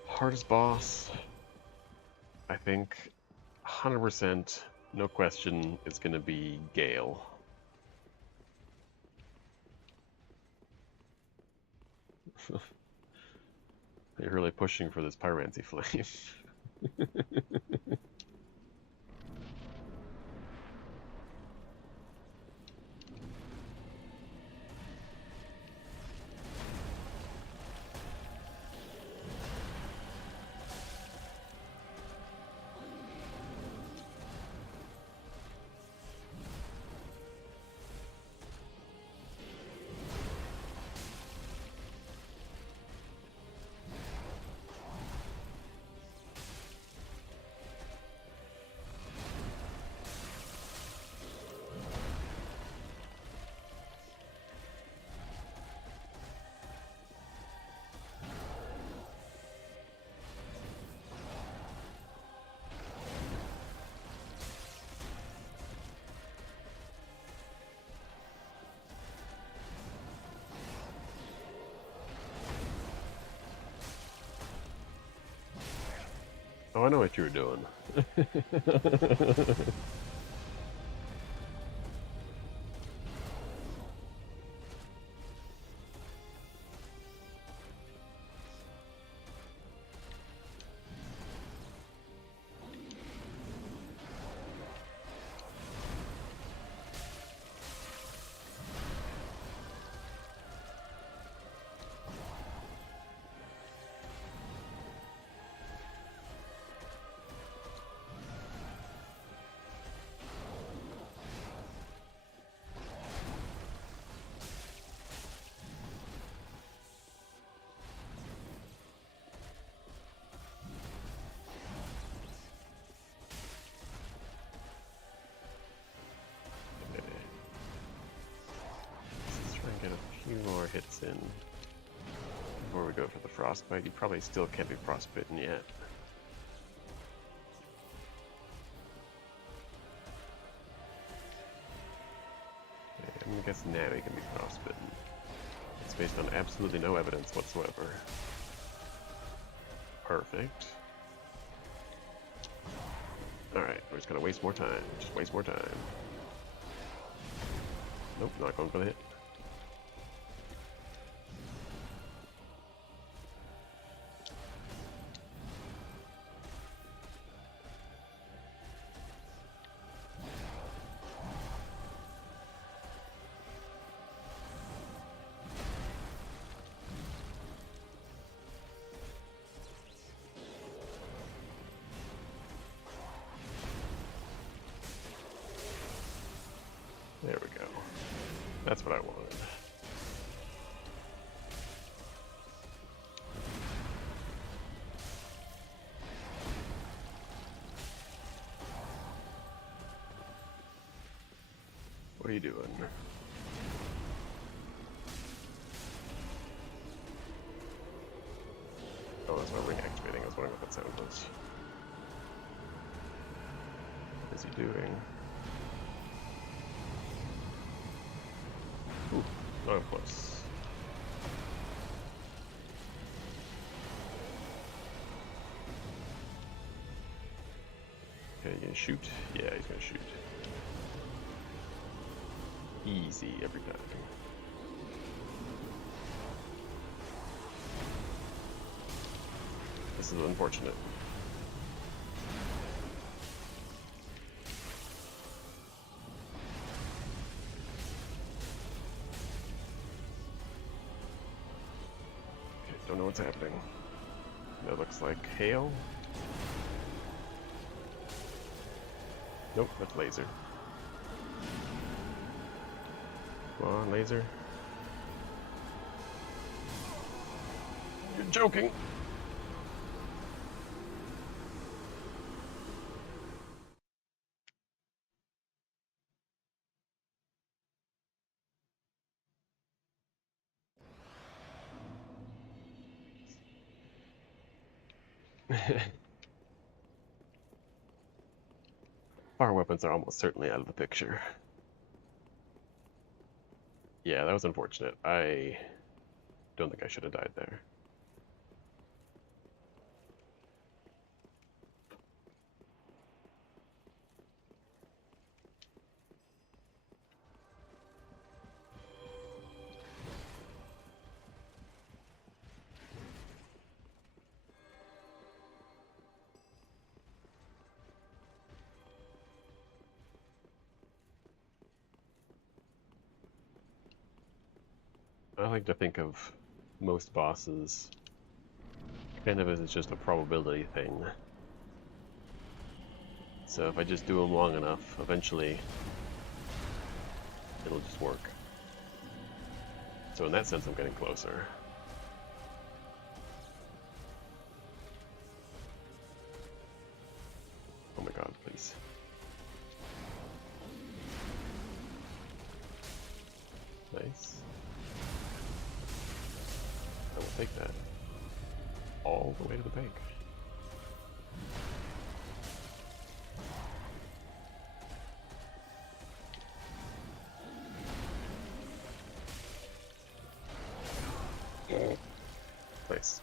Hardest boss, I think 100%, no question, it's going to be Gale. You're really pushing for this Pyrancy Flame. Oh, I know what you were doing. Get a few more hits in before we go for the frostbite. You probably still can't be frostbitten yet. Okay, I'm gonna guess Navi can be frostbitten. It's based on absolutely no evidence whatsoever. Perfect. Alright, we're just gonna waste more time. Just waste more time. Nope, not going for the hit. There we go. That's what I wanted. What are you doing? Oh, that's not reactivating. I was wondering what that sound was. What is he doing? Ooh, not close. gonna shoot? Yeah, he's gonna shoot. Easy every time. This is unfortunate. Okay, don't know what's happening. That looks like hail. Nope, that's laser. Come on, laser. You're joking! Fire weapons are almost certainly out of the picture. Yeah, that was unfortunate. I don't think I should have died there. I like to think of most bosses kind of as just a probability thing. So if I just do them long enough, eventually it'll just work. So in that sense, I'm getting closer. Oh my god, please. Nice. I will take that. All the way to the bank. Nice.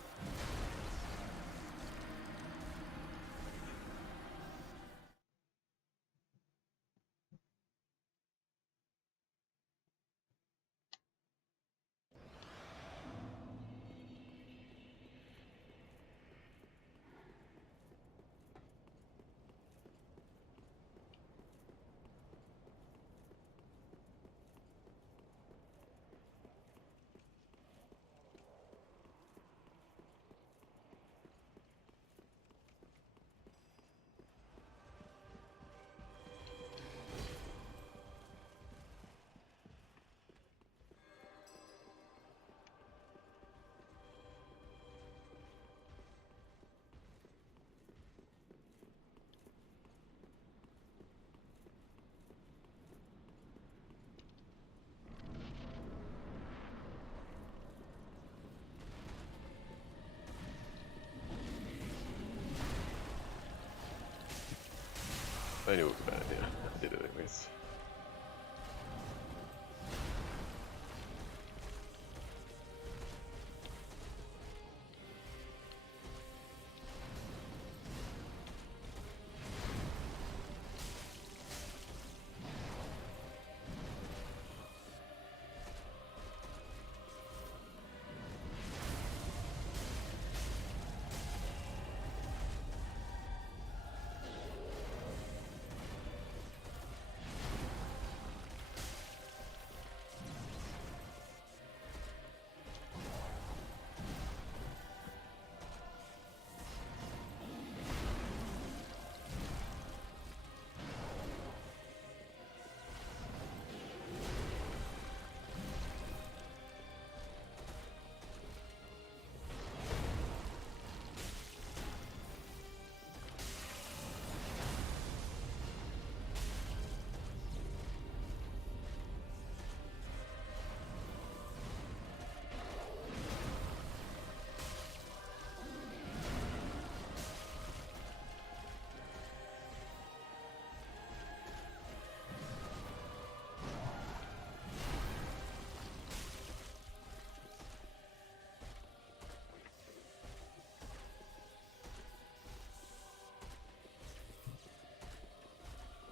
I knew it was a bad idea. I did it anyways.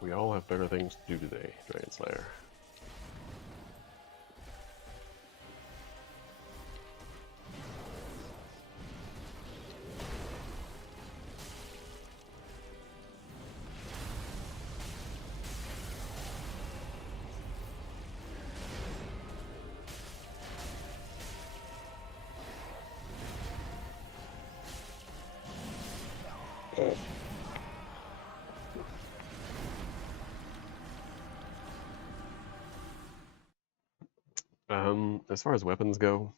We all have better things to do today, Dragon Slayer. As far as weapons go,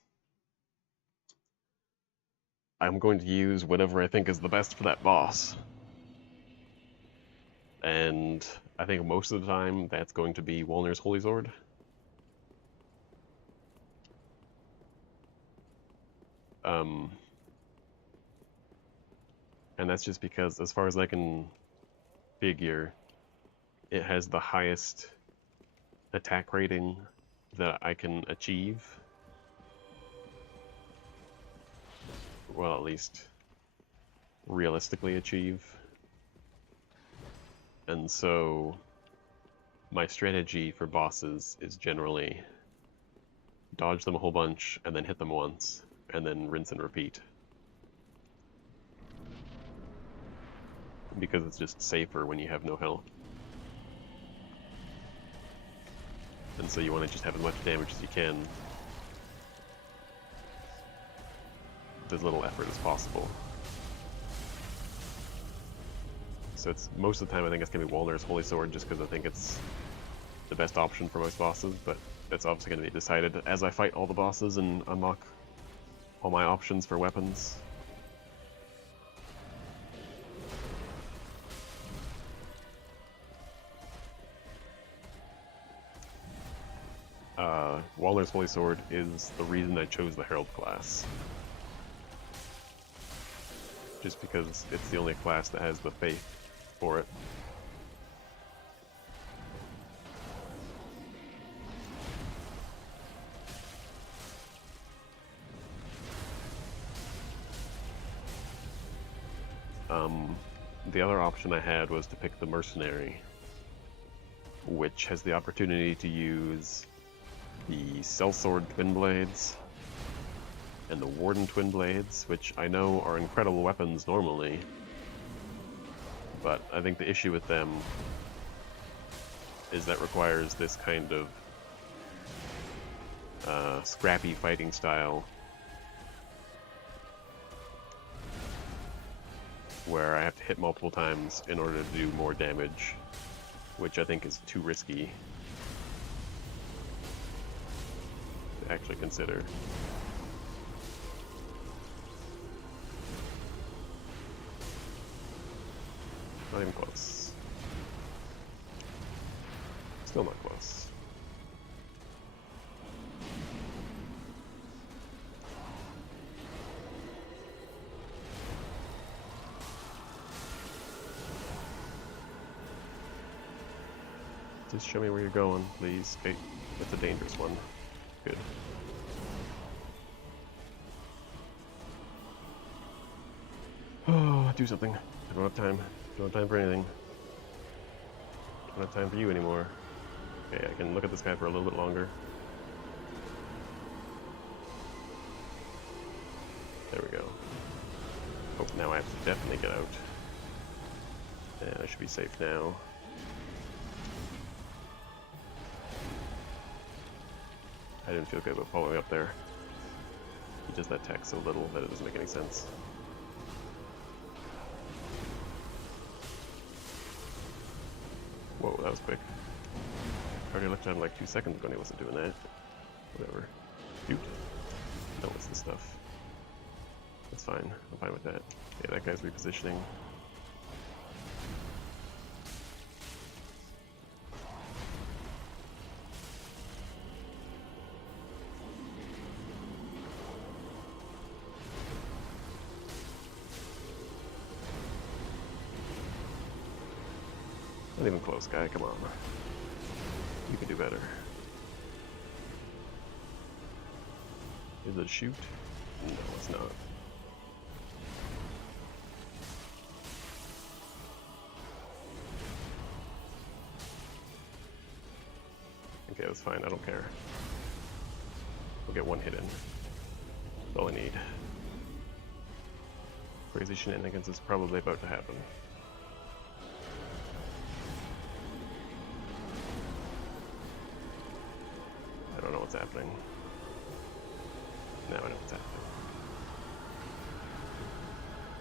I'm going to use whatever I think is the best for that boss. And I think most of the time that's going to be Walner's Holy Sword. And that's just because, as far as I can figure, it has the highest attack rating that I can achieve. Well, at least realistically achieve. And so my strategy for bosses is generally dodge them a whole bunch and then hit them once and then rinse and repeat. Because it's just safer when you have no health. And so you want to just have as much damage as you can with as little effort as possible. So it's most of the time I think it's going to be Walner's Holy Sword just because I think it's the best option for most bosses, but that's obviously going to be decided as I fight all the bosses and unlock all my options for weapons. Walner's Holy Sword is the reason I chose the Herald class. Just because it's the only class that has the faith for it. The other option I had was to pick the Mercenary, which has the opportunity to use the Sellsword Twin Blades and the Warden Twin Blades, which I know are incredible weapons normally, but I think the issue with them is that requires this kind of scrappy fighting style where I have to hit multiple times in order to do more damage, which I think is too risky to actually consider. Not even close. Still not close. Just show me where you're going, please. Okay, that's a dangerous one. Good. Oh, do something. I don't have time. Don't have time for anything. Don't have time for you anymore. Okay, I can look at this guy for a little bit longer. There we go. Oh, now I have to definitely get out. Yeah, I should be safe now. I didn't feel good about following up there. He does that attack so little that it doesn't make any sense. Whoa, that was quick. I already looked at him like 2 seconds ago and he wasn't doing that. Whatever. Shoot. No, it's the stuff. That's fine. I'm fine with that. Yeah, that guy's repositioning. Not even close, guy. Come on. You can do better. Is it a shoot? No, it's not. Okay, that's fine. I don't care. We'll get one hit in. That's all I need. Crazy shenanigans is probably about to happen. I don't know what's happening. Now I know what's happening.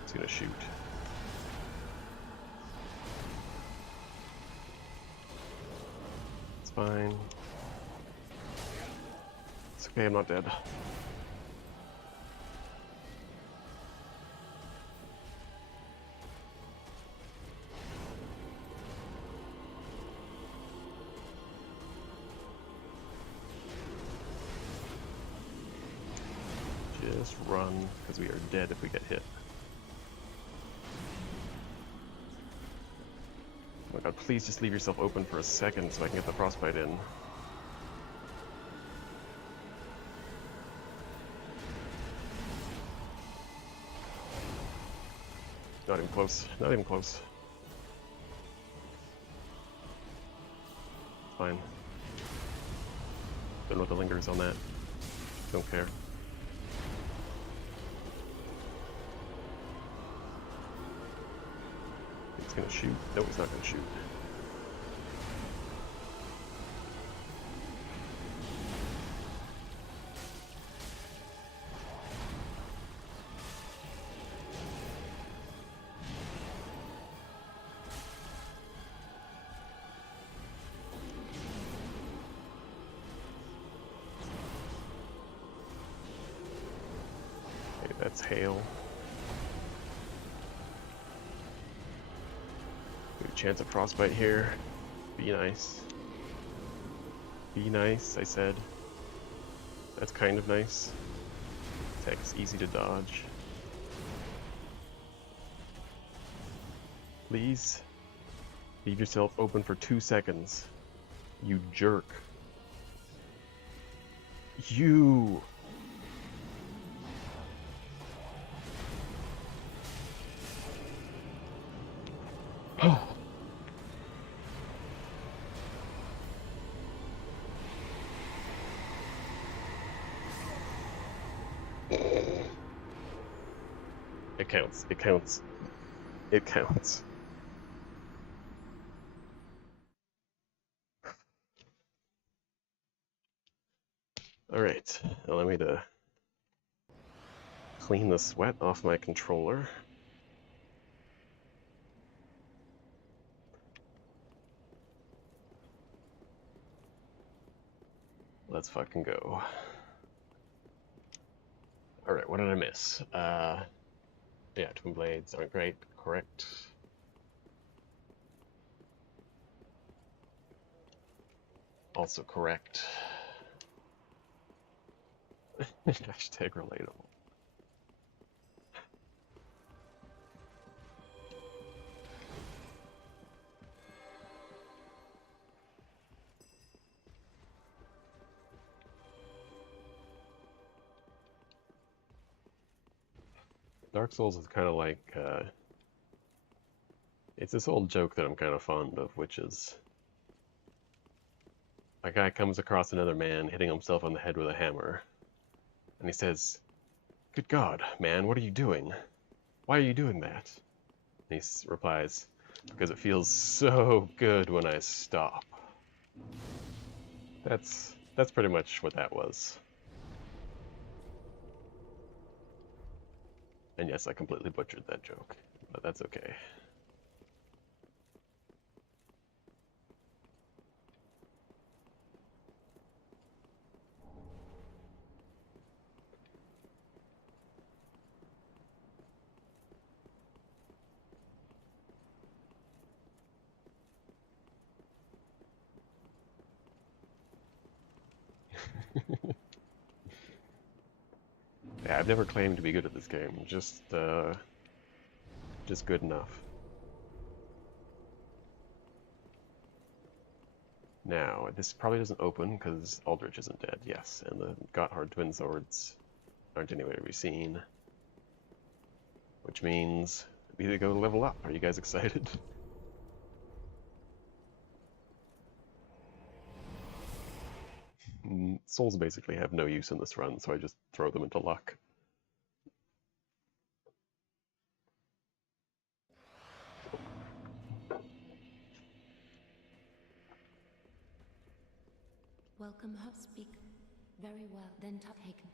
It's gonna shoot. It's fine. It's okay, I'm not dead. Just run, because we are dead if we get hit. Oh my god, please just leave yourself open for a second so I can get the frostbite in. Not even close. Not even close. Fine. Don't know what the lingers on that. Don't care. It's gonna shoot. No, it's not gonna shoot. Okay, that's hail. Good chance of frostbite here. Be nice. Be nice, I said. That's kind of nice. Tech's easy to dodge. Please leave yourself open for 2 seconds. You jerk. You. It counts. It counts. It counts. Alright, allow me to clean the sweat off my controller. Let's fucking go. Alright, what did I miss? Yeah, twin blades aren't great, correct. Also correct. Hashtag relatable. Dark Souls is kind of like, it's this old joke that I'm kind of fond of, which is a guy comes across another man hitting himself on the head with a hammer, and he says, "Good God, man, what are you doing? Why are you doing that?" And he replies, "Because it feels so good when I stop." That's pretty much what that was. And yes, I completely butchered that joke, but that's okay. Yeah, I've never claimed to be good at this game, just good enough. Now, this probably doesn't open because Aldrich isn't dead, yes, and the Gotthard twin swords aren't anywhere to be seen. Which means we need to go level up. Are you guys excited? souls basically have no use in this run, so I just throw them into luck. Welcome her speak. Very well, then top taken.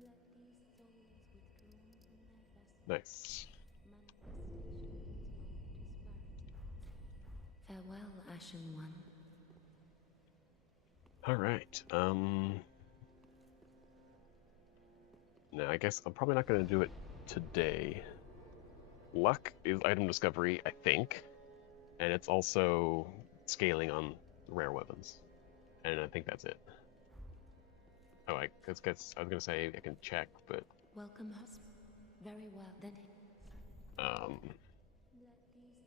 Let these souls withdrawn from their vessels. Nice. Farewell, Ashen One. Alright, now I guess I'm probably not going to do it today. Luck is item discovery, I think, and it's also scaling on rare weapons. And I think that's it. Oh, I was going to say I can check, but Welcome her. Very well, then.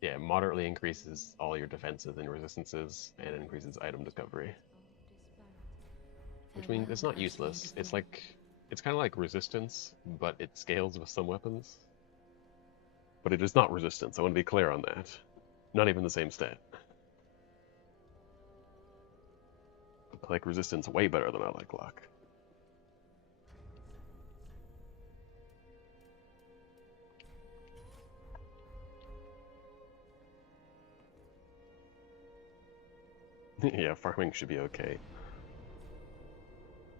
yeah, moderately increases all your defenses and resistances, and increases item discovery. Which means it's not useless. It's kind of like resistance, but it scales with some weapons. But it is not resistance. I want to be clear on that. Not even the same stat. I like resistance way better than I like luck. Yeah, farming should be okay.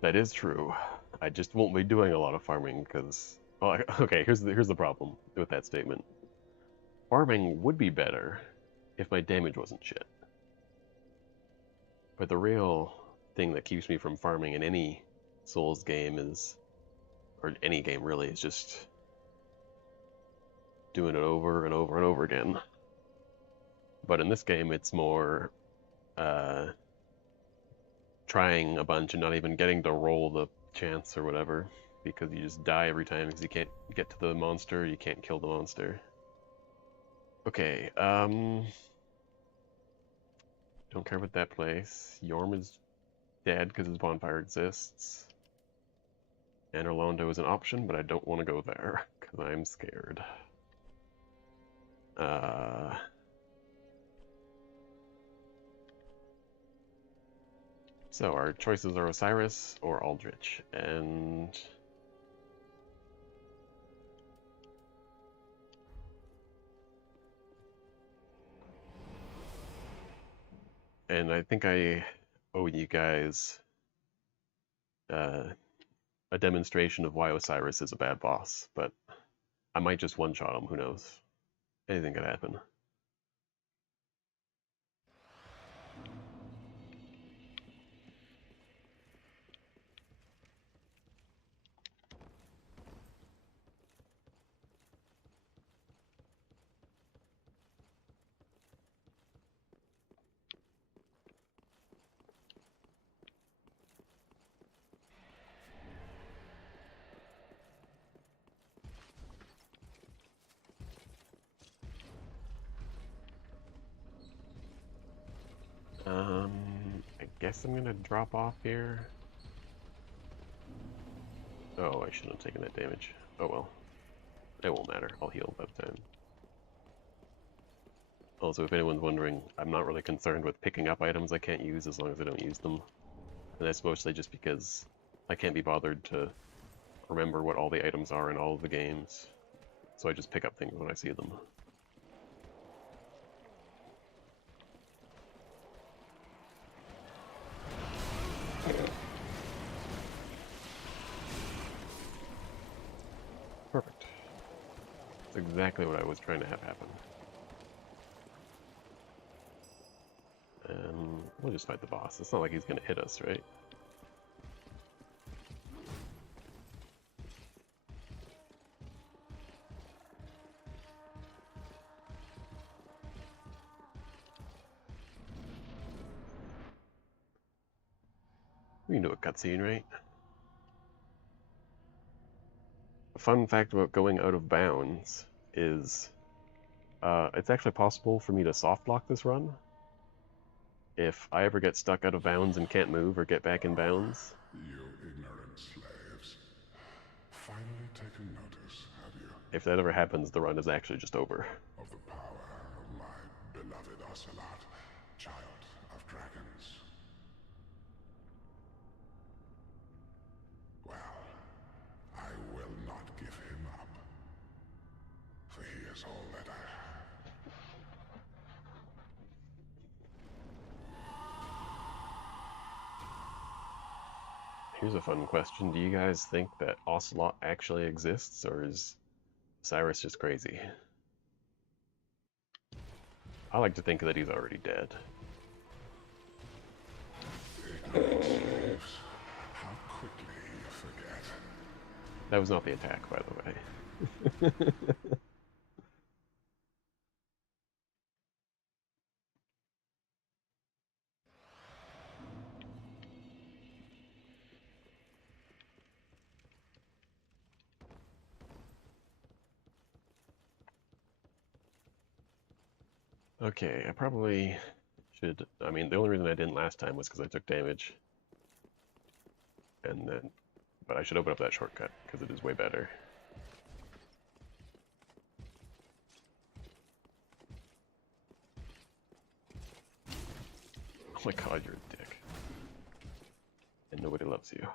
That is true. I just won't be doing a lot of farming because... Well, okay, here's the problem with that statement. Farming would be better if my damage wasn't shit. But the real thing that keeps me from farming in any Souls game is... or any game really, is just... doing it over and over and over again. But in this game, it's more... trying a bunch and not even getting to roll the chance or whatever, because you just die every time because you can't get to the monster, you can't kill the monster. Okay, don't care about that place. Yorm is dead because his bonfire exists. And Orlando is an option, but I don't want to go there because I'm scared. So our choices are Osiris or Aldrich, and I think I owe you guys a demonstration of why Osiris is a bad boss, but I might just one-shot him, who knows? Anything could happen. I guess I'm gonna drop off here. Oh, I shouldn't have taken that damage. Oh well. It won't matter. I'll heal by the time. Also, if anyone's wondering, I'm not really concerned with picking up items I can't use as long as I don't use them. And that's mostly just because I can't be bothered to remember what all the items are in all of the games. So I just pick up things when I see them. Perfect. That's exactly what I was trying to have happen. And we'll just fight the boss. It's not like he's gonna hit us, right? We can do a cutscene, right? A fun fact about going out of bounds is it's actually possible for me to soft lock this run. If I ever get stuck out of bounds and can't move or get back in bounds. You ignorant slaves. Finally taken notice, have you? If that ever happens, the run is actually just over. Of the power of my beloved Ocelot, child is all that I have. Here's a fun question. Do you guys think that Ocelot actually exists, or is Cyrus just crazy? I like to think that he's already dead. Ignorant slaves. How quickly you forget. That was not the attack, by the way. Okay, I probably should. I mean, the only reason I didn't last time was because I took damage. And then, but I should open up that shortcut because it is way better. Oh my god, you're a dick. And nobody loves you.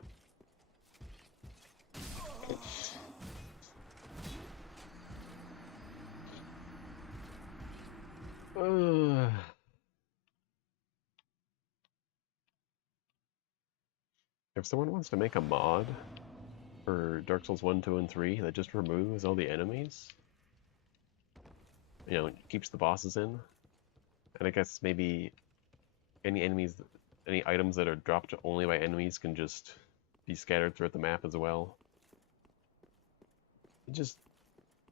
If someone wants to make a mod for Dark Souls 1, 2, and 3 that just removes all the enemies, you know, keeps the bosses in, and I guess maybe any enemies, any items that are dropped only by enemies can just be scattered throughout the map as well.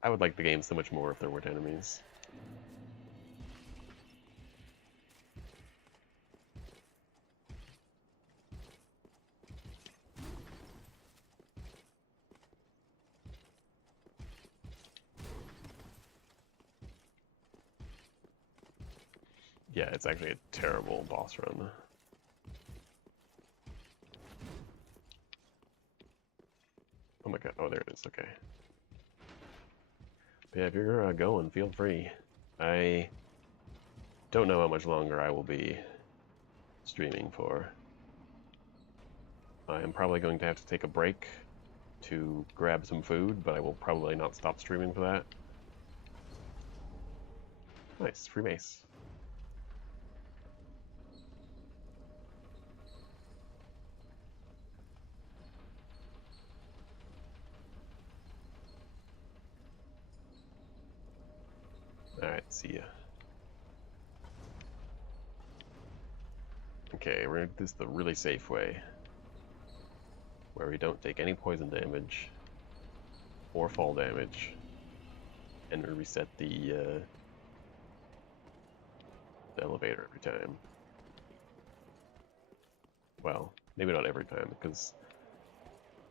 I would like the game so much more if there weren't enemies. Yeah, it's actually a terrible boss run. Oh my god, oh there it is, okay. But yeah, if you're going, feel free. I don't know how much longer I will be streaming for. I am probably going to have to take a break to grab some food, but I will probably not stop streaming for that. Nice, free mace. Alright, see ya. Okay, we're gonna do this the really safe way, where we don't take any poison damage or fall damage, and we reset the elevator every time. Well, maybe not every time, because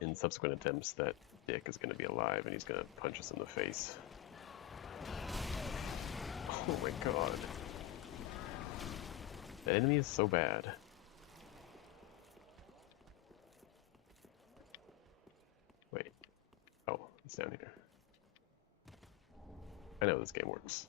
in subsequent attempts that dick is going to be alive and he's going to punch us in the face. Oh my god. The enemy is so bad. Wait. Oh, it's down here. I know this game works.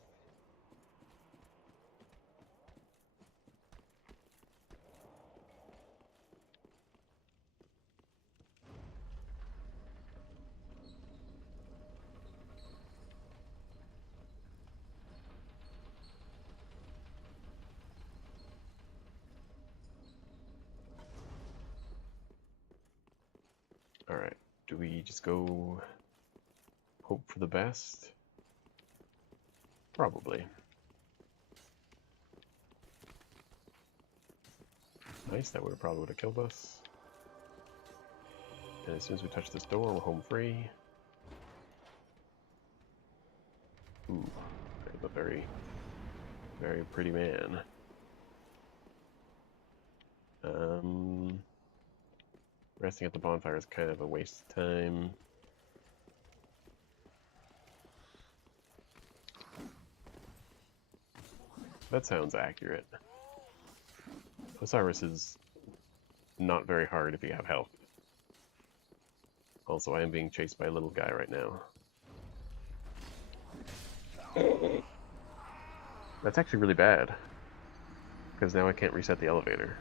Alright, do we just go hope for the best? Probably. Nice, that would probably would have killed us. And as soon as we touch this door, we're home free. Ooh, a very, very pretty man. Resting at the bonfire is kind of a waste of time. That sounds accurate. Osiris is not very hard if you have health. Also, I am being chased by a little guy right now. That's actually really bad, because now I can't reset the elevator.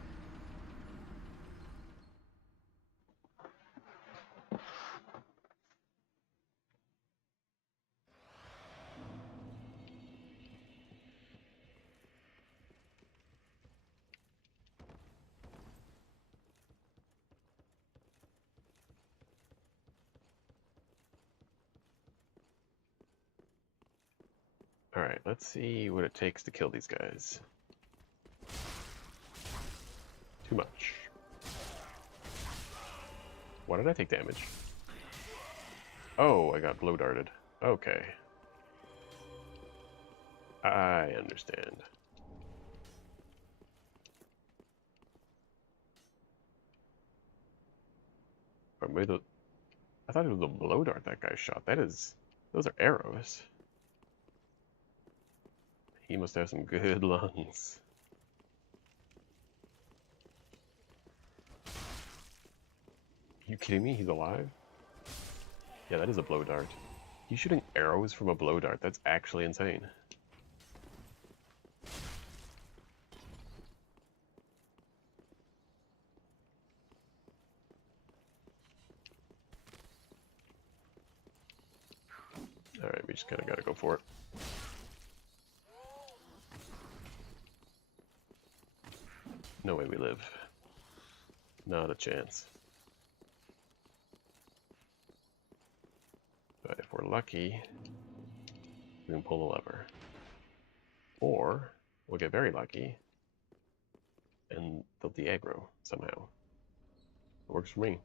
Alright, let's see what it takes to kill these guys. Too much. Why did I take damage? Oh, I got blow darted. Okay. I understand. Or maybe I thought it was a blow dart that guy shot. Those are arrows. He must have some good lungs. You kidding me? He's alive? Yeah, that is a blow dart. He's shooting arrows from a blow dart. That's actually insane. Alright, we just kinda gotta go for it. No way we live. Not a chance. But if we're lucky, we can pull the lever. Or we'll get very lucky and they'll de-aggro somehow. It works for me.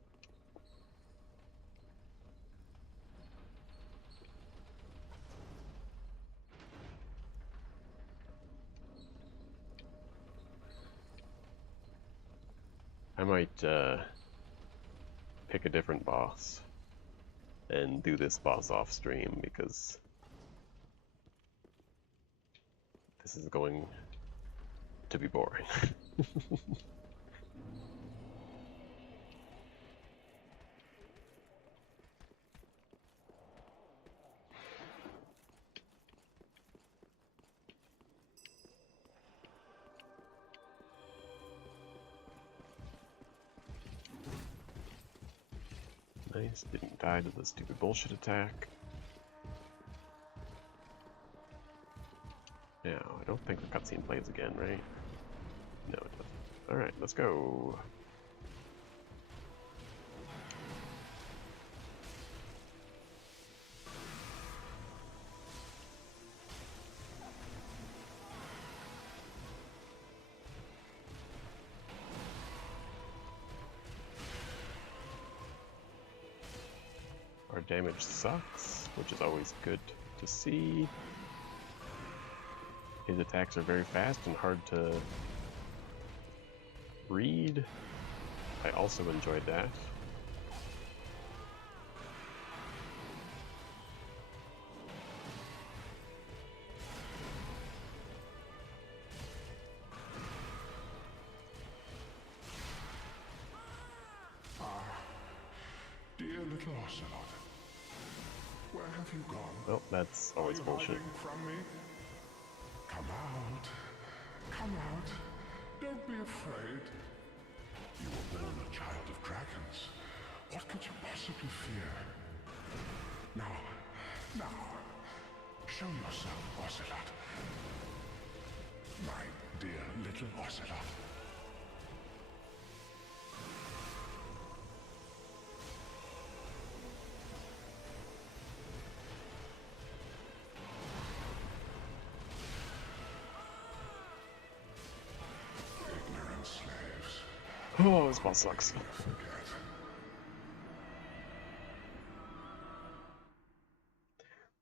I might pick a different boss and do this boss off stream because this is going to be boring. Nice, didn't die to the stupid bullshit attack. Now, I don't think the cutscene plays again, right? No, it doesn't. Alright, let's go. Our damage sucks, which is always good to see. His attacks are very fast and hard to read. I also enjoyed that. Dear little Ocelot, where have you gone? Well, that's always Are you bullshit. hiding from me? Come out. Come out. Don't be afraid. You were born a child of dragons. What could you possibly fear? Now, show yourself, Ocelot. My dear little Ocelot. Ignorant slaves. Oh, this boss sucks. Forget.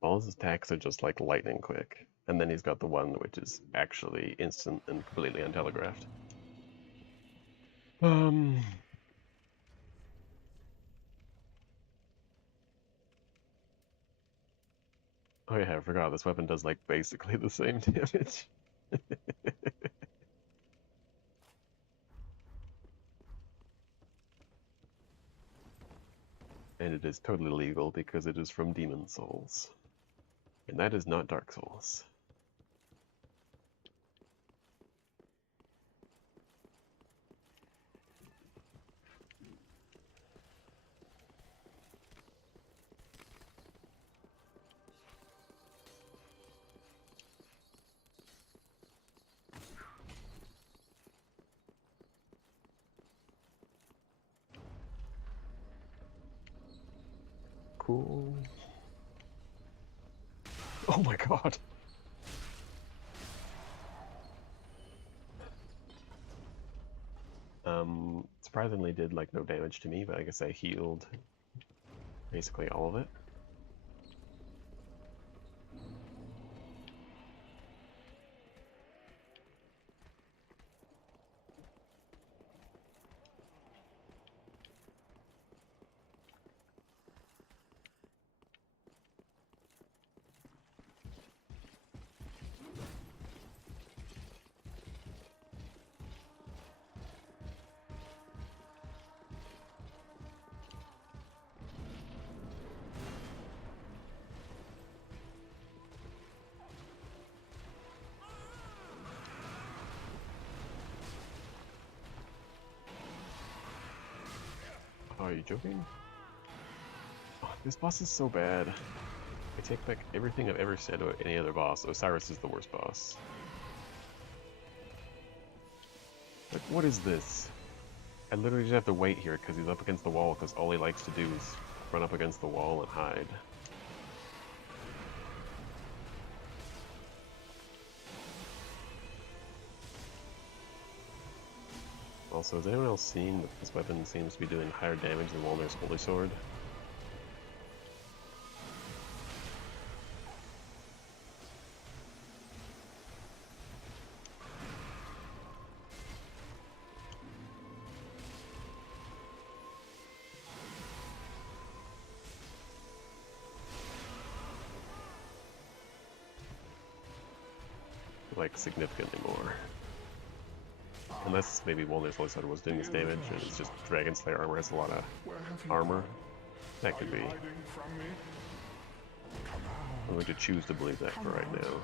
All his attacks are just like lightning quick. And then he's got the one which is actually instant and completely untelegraphed. Oh yeah, I forgot this weapon does like basically the same damage. And it is totally legal because it is from Demon Souls. And that is not Dark Souls. Cool. Oh my god! Surprisingly did like no damage to me, but I guess I healed basically all of it. Oh, are you joking? Oh, this boss is so bad. I take back everything I've ever said about any other boss. Osiris is the worst boss. Like, what is this? I literally just have to wait here because he's up against the wall because all he likes to do is run up against the wall and hide. Also, is anyone else seeing that this weapon seems to be doing higher damage than Walner's Holy Sword? Like, significantly more. Unless maybe Walner's Holy Sword was doing this damage and it's just Dragon Slayer armor has a lot of armor. That could be. I'm going to choose to believe that for right now.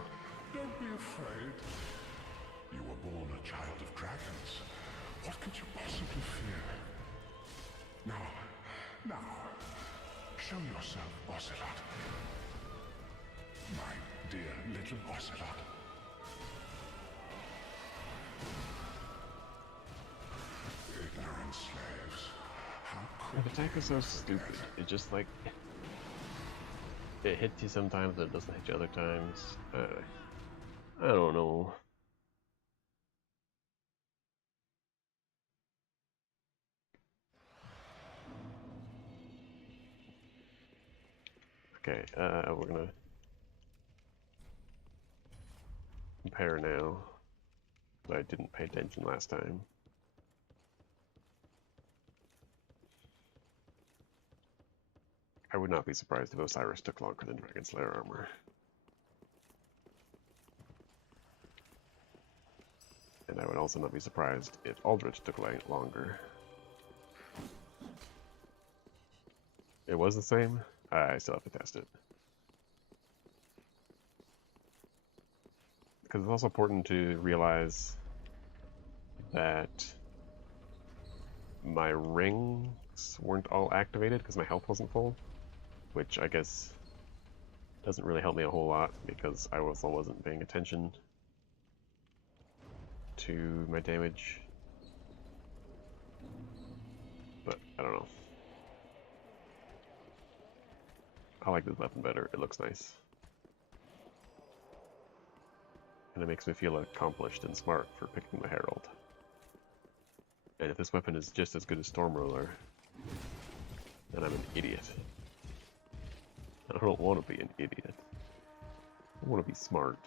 Don't be afraid. You were born a child of dragons. What could you possibly fear? Now, show yourself, Ocelot. My dear little Ocelot. Ignorant slaves. How The could attack is so stupid. It just like it hits you sometimes, and it doesn't hit you other times. I don't know. Okay, we're gonna compare now. But I didn't pay attention last time. I would not be surprised if Osiris took longer than Dragon Slayer armor. And I would also not be surprised if Aldrich took longer. It was the same? I still have to test it. Because it's also important to realize that my rings weren't all activated because my health wasn't full. Which I guess doesn't really help me a whole lot because I also wasn't paying attention to my damage. But I don't know. I like this weapon better. It looks nice. And it makes me feel accomplished and smart for picking the Herald. And if this weapon is just as good as Stormruler, then I'm an idiot. I don't want to be an idiot. I want to be smart.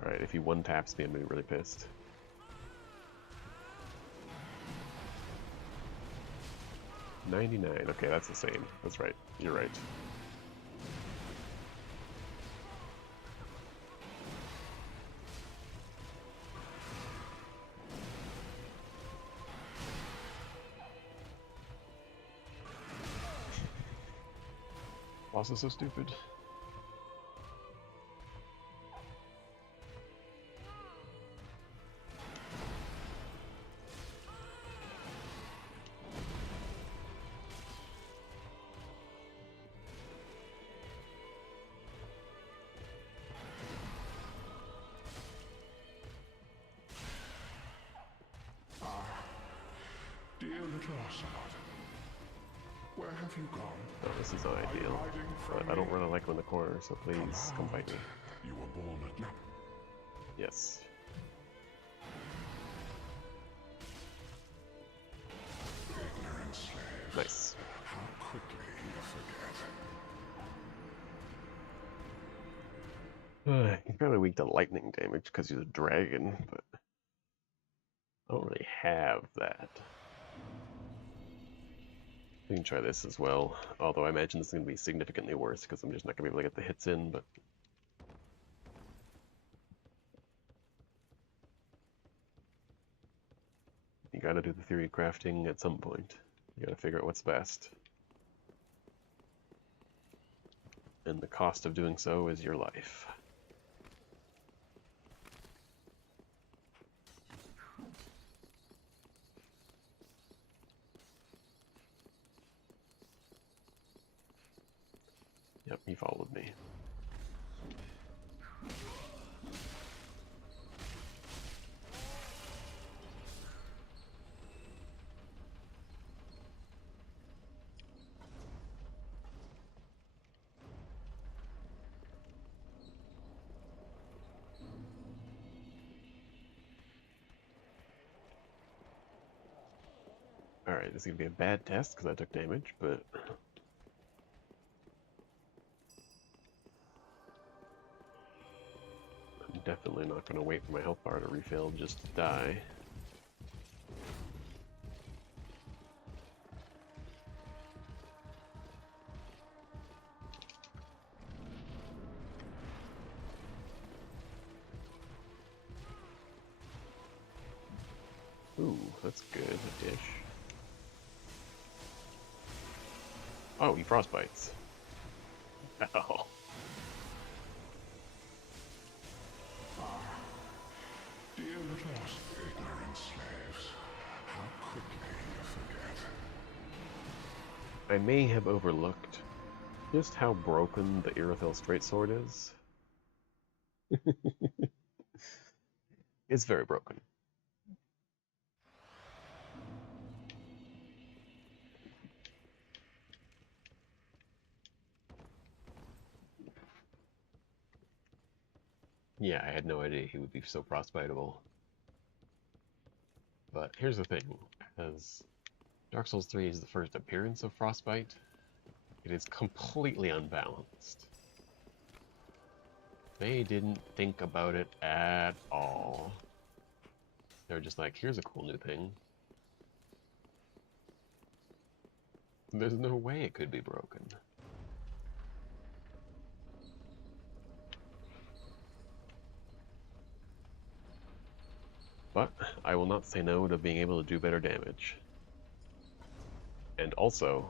Alright, if he one-taps me, I'm going to be really pissed. $99. Okay, that's the same. That's right. You're right. Boss is so stupid. Dear little Ocelot, where have you gone? Oh, this is not ideal. But I don't really like him in the corner, so please come fight me. You were born at night. Yes. weak to lightning damage because he's a dragon, but I don't really have that. We can try this as well, although I imagine this is going to be significantly worse because I'm just not going to be able to get the hits in, but... You gotta do the theory of crafting at some point. You gotta figure out what's best. And the cost of doing so is your life. Yep, he followed me. Alright, this is gonna be a bad test because I took damage, but... I'm definitely not gonna wait for my health bar to refill just to die. Ooh, that's good-ish. Oh, he frostbites. Oh. Dear little ignorant slaves, how quickly you forget. I may have overlooked just how broken the Irithyll Straight Sword is. It's very broken. Yeah, I had no idea he would be so frostbiteable. But here's the thing, as Dark Souls 3 is the first appearance of Frostbite, it is completely unbalanced. They didn't think about it at all. They're just like, here's a cool new thing. There's no way it could be broken. But I will not say no to being able to do better damage. And also,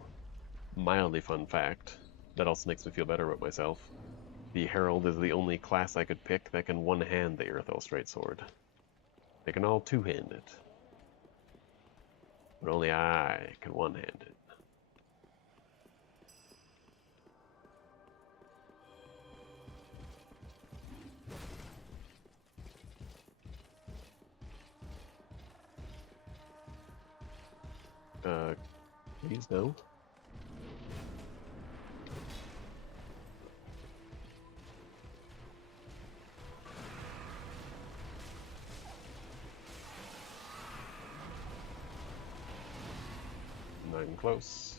mildly fun fact, that also makes me feel better about myself. The Herald is the only class I could pick that can one-hand the Irithyll Straight Sword. They can all two-hand it. But only I can one-hand it. Please no. Not even close.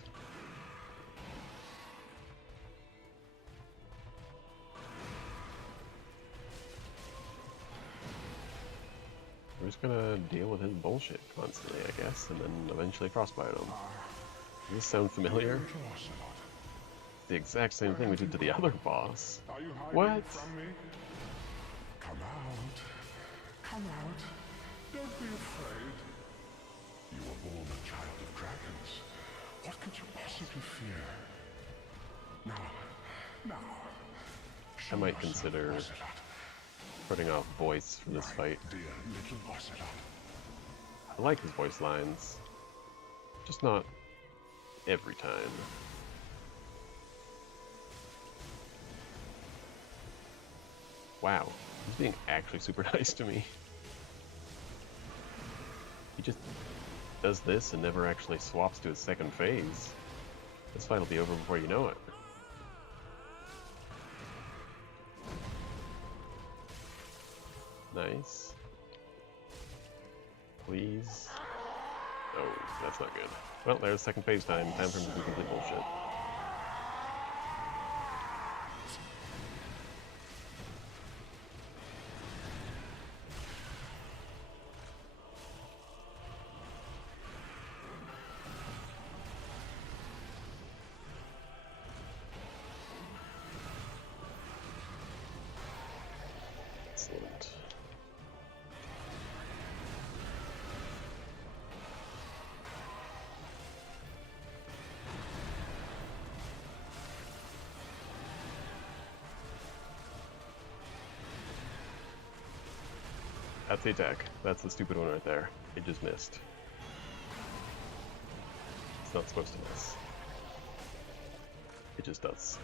We're just gonna deal with his bullshit constantly, I guess, and then eventually frostbite him. Does this sound familiar? The exact same thing we did to the other boss. Are you hiding What? from me? Come out. Come out. Don't be afraid. You were born a child of dragons. What could you possibly fear? Now. I might consider putting off voice for this fight. Dear little Ocelot. I like his voice lines, just not every time. Wow, he's being actually super nice to me. He just does this and never actually swaps to his second phase. This fight will be over before you know it. Nice. Please. Oh, that's not good. Well, there's second phase time. Time for him to do complete bullshit. That's the attack. That's the stupid one right there. It just missed. It's not supposed to miss. It just does.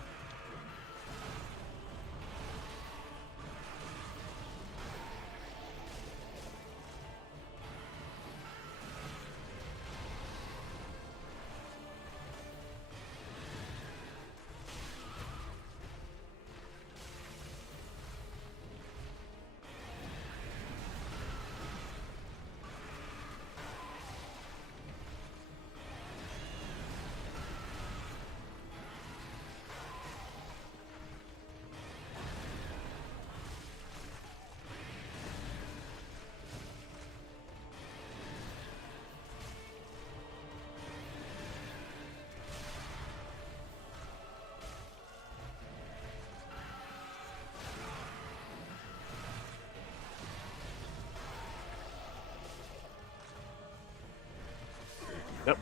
Yep.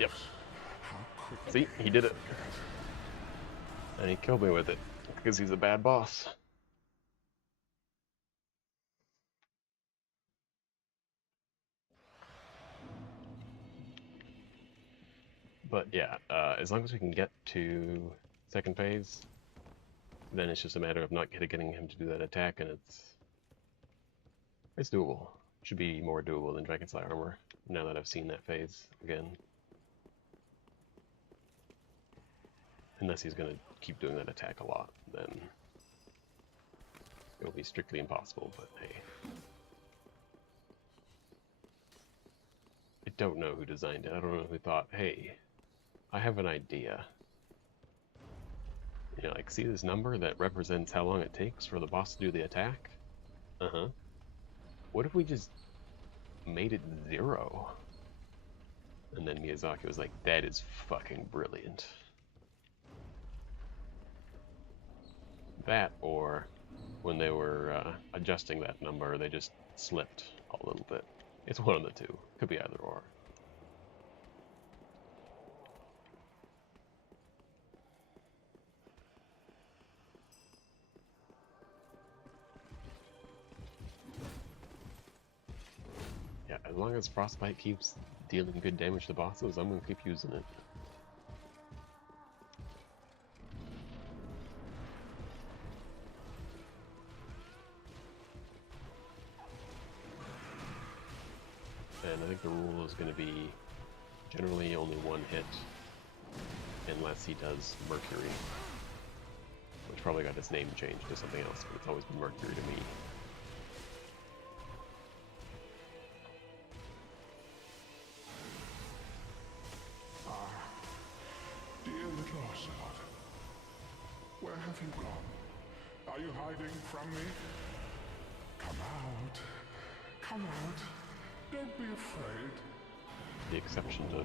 Yep. See, he did it. And he killed me with it. Because he's a bad boss. But yeah, as long as we can get to second phase, then it's just a matter of not getting him to do that attack, and it's doable. Should be more doable than Dragonslayer armor, now that I've seen that phase again. Unless he's going to keep doing that attack a lot, then it'll be strictly impossible, but hey. I don't know who designed it. I don't know who thought, hey, I have an idea. You know, like, see this number that represents how long it takes for the boss to do the attack? Uh-huh. What if we just made it 0? And then Miyazaki was like, that is fucking brilliant. That, or when they were adjusting that number, they just slipped a little bit. It's one of the two. Could be either or. Yeah, as long as Frostbite keeps dealing good damage to bosses, I'm gonna keep using it. And I think the rule is going to be generally only one hit, unless he does Mercury, which probably got its name changed to something else, but it's always been Mercury to me. Dear little Ocelot, where have you gone? Are you hiding from me? Come out. Come out. Don't be afraid. The exception to the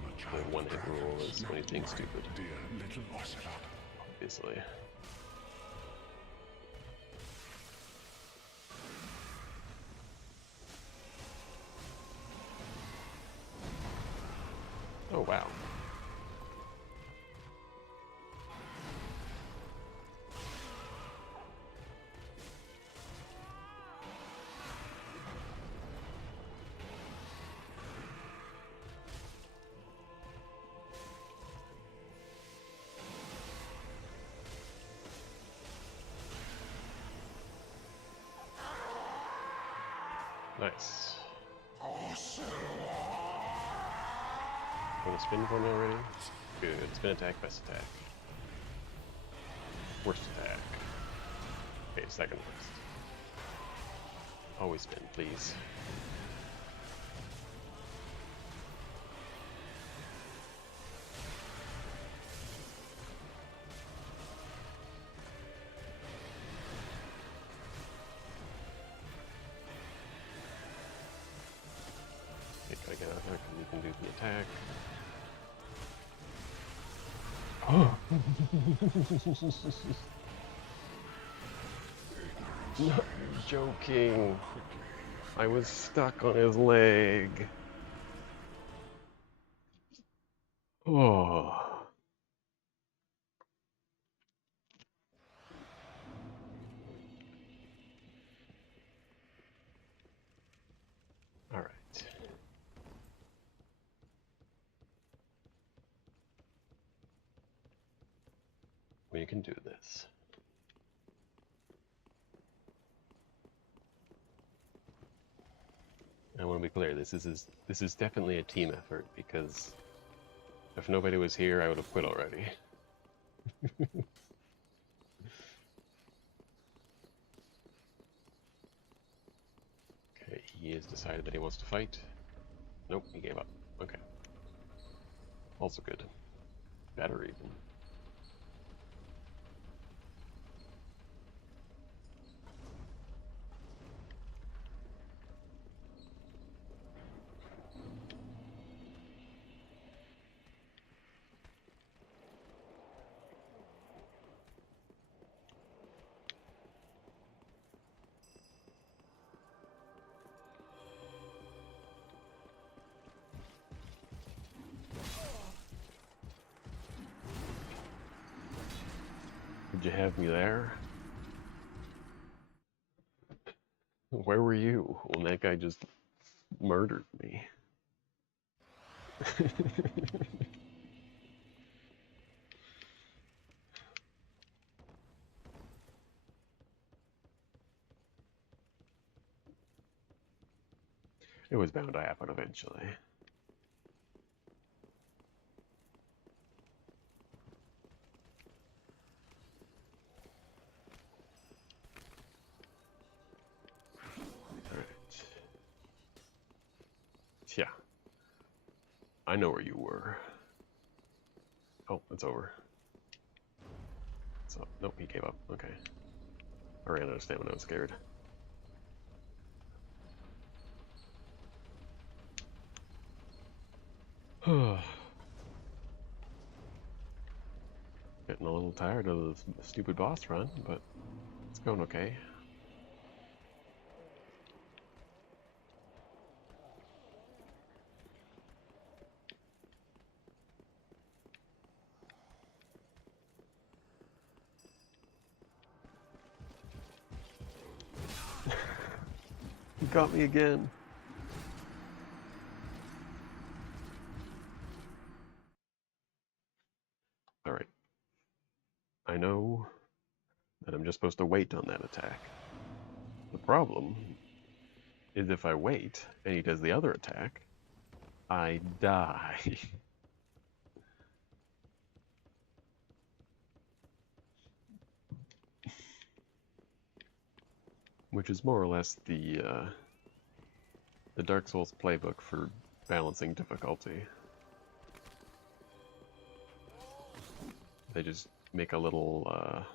one-hit rule is when he's being stupid. Dear little Ocelot. Obviously. Oh, wow. Nice. Want to spin for me already? Good. Spin attack, best attack. Worst attack. Okay, second worst. Always spin, please. Okay, gotta get out of there because we can do the attack. Not joking. I was stuck on his leg. Oh. you can do this. I want to be clear, this is definitely a team effort, because if nobody was here, I would have quit already. Okay, he has decided that he wants to fight. Nope, he gave up. Okay. Also good. Better even. Did you have me there? Where were you when that guy just murdered me? It was bound to happen eventually. Alright. Yeah. I know where you were. Oh, it's over. So, nope, he gave up. Okay. I ran out of stamina, I was scared. Getting a little tired of the stupid boss run, but it's going okay. He got me again. Alright. I know that I'm just supposed to wait on that attack. The problem is if I wait and he does the other attack, I die. Which is more or less the Dark Souls playbook for balancing difficulty. They just make a little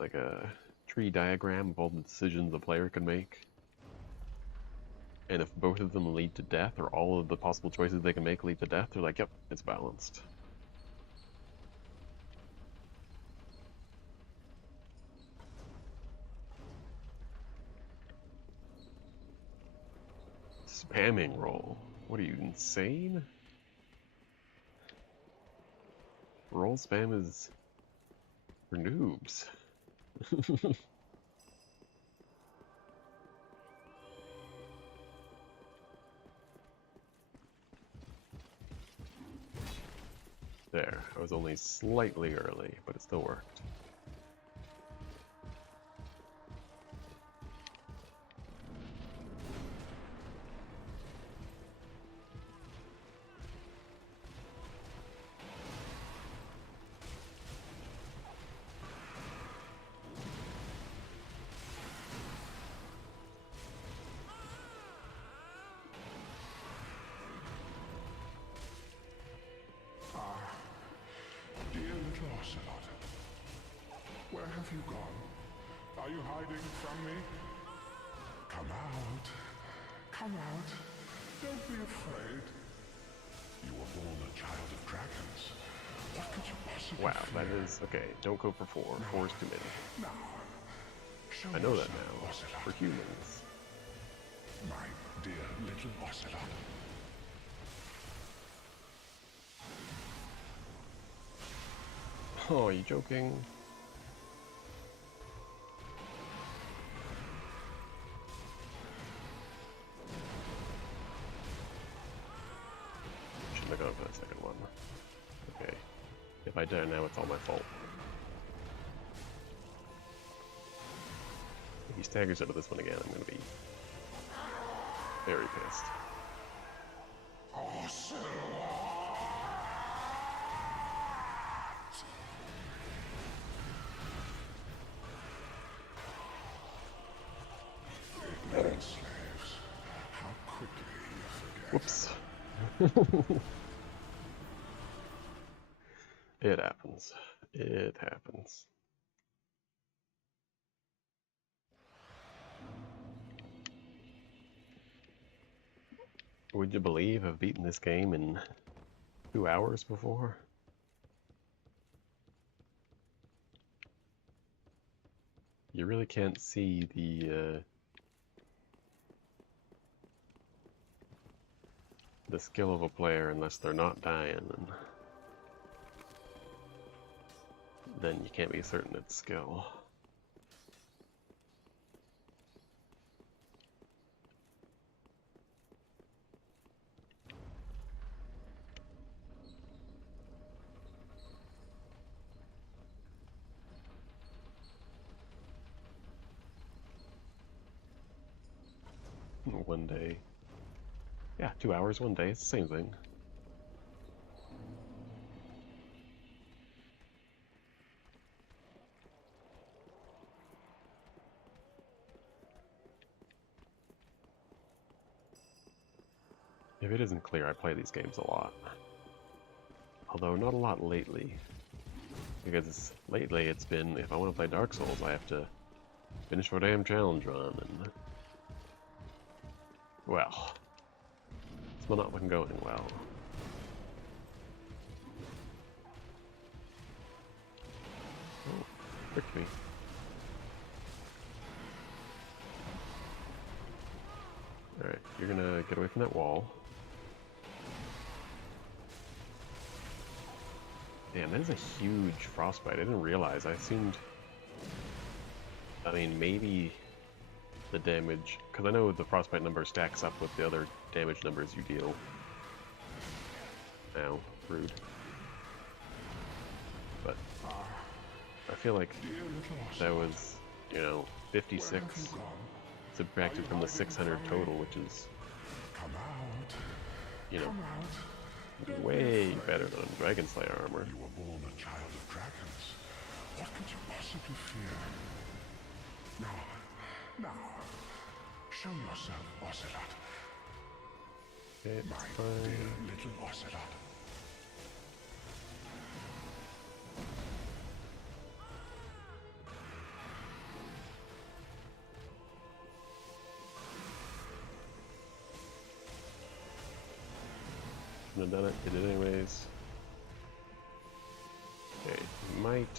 like a tree diagram of all the decisions the player can make. And if both of them lead to death, or all of the possible choices they can make lead to death, they're like, yep, it's balanced. Spamming roll. What are you, insane? Roll spam is for noobs. There, I was only slightly early, but it still worked. Dear little Ocelot, where have you gone? Are you hiding from me? Come out. Come out. Don't be afraid. You were born a child of dragons. What could you possibly Wow, that fear? is... okay, don't go for 4. 4 is too many. Now, show I know that yourself, now. Ocelot. For humans. My dear little Ocelot. Oh, are you joking? Shouldn't have gone for that second one. Okay. If I die now, it's all my fault. If he staggers out of this one again, I'm gonna be very pissed. Ignorant slaves, how quickly you forget. Whoops. It happens. It happens. Would you believe I've beaten this game in 2 hours before? You really can't see the skill of a player unless they're not dying, and then you can't be certain it's skill. One day. Yeah, 2 hours, 1 day, it's the same thing. If it isn't clear, I play these games a lot. Although not a lot lately. Because lately it's been, if I want to play Dark Souls, I have to finish my damn challenge run, and well, it's not been going well. Oh, tricked me. Alright, you're gonna get away from that wall. Damn, that is a huge frostbite. I didn't realize. I assumed... I mean, maybe the damage... Because I know the frostbite number stacks up with the other damage numbers you deal. Ow, rude. But I feel like that was, you know, 56 subtracted from the 600 total, which is, you know, way better than Dragon Slayer armor. You were born a child of dragons. What could you possibly fear? Now, show yourself, Ocelot. It's My fine. dear little Ocelot. Shouldn't have done it. Did it anyways. Okay, might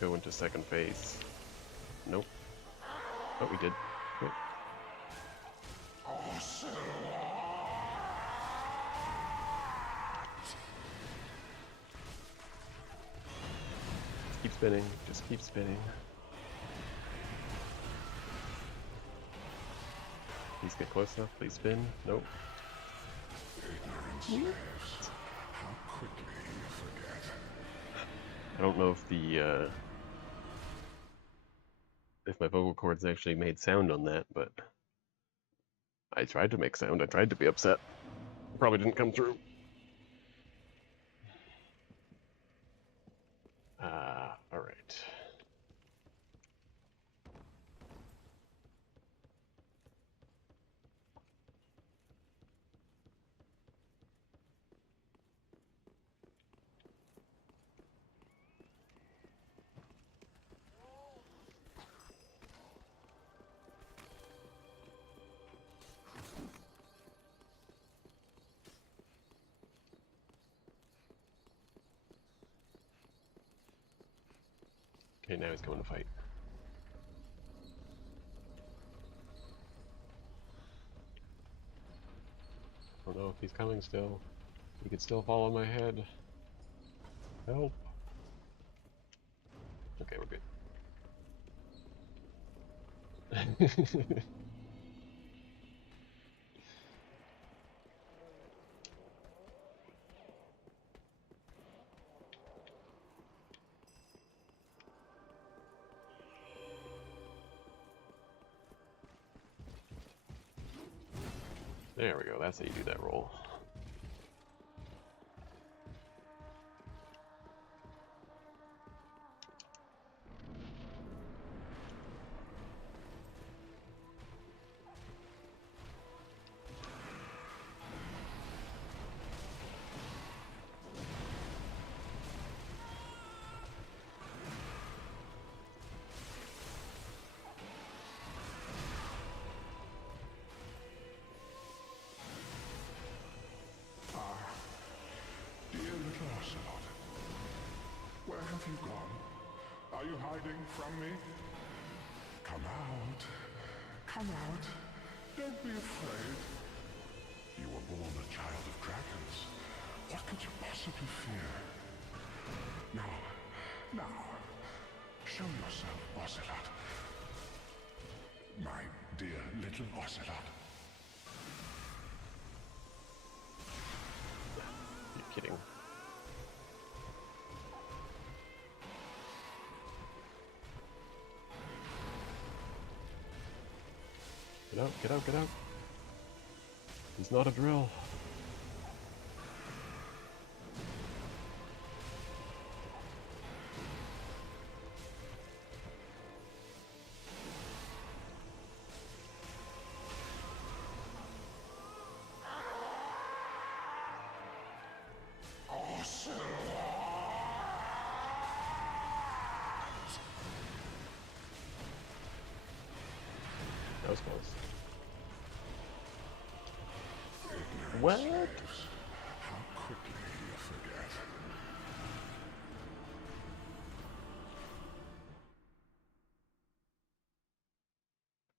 go into second phase. Nope. Oh, we did. Good. Keep spinning. Just keep spinning. Please get close enough. Please spin. Nope. Ignorant slaves, how quickly you forget. I don't know if my vocal cords actually made sound on that, but I tried to make sound. I tried to be upset. Probably didn't come through. All right. Okay, now he's going to fight. I don't know if he's coming still. He could still fall on my head. Help. Okay, we're good. There we go, that's how you do that roll. Dear little Ocelot, where have you gone? Are you hiding from me? Come out. Come out. Don't be afraid. You were born a child of dragons. What could you possibly fear? Now, show yourself, Ocelot. My dear little Ocelot. You're kidding. Get out, get out, get out. He's not a drill. That was close. What? How quickly you forget.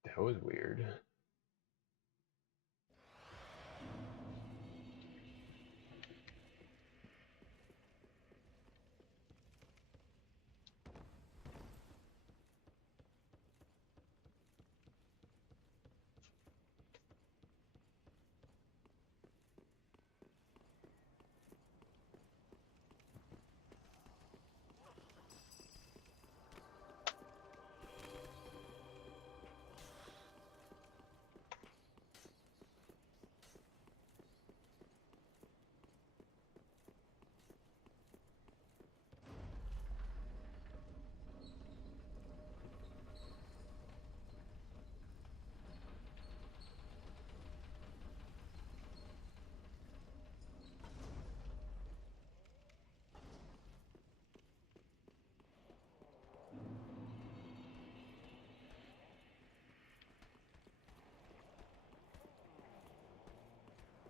That was weird.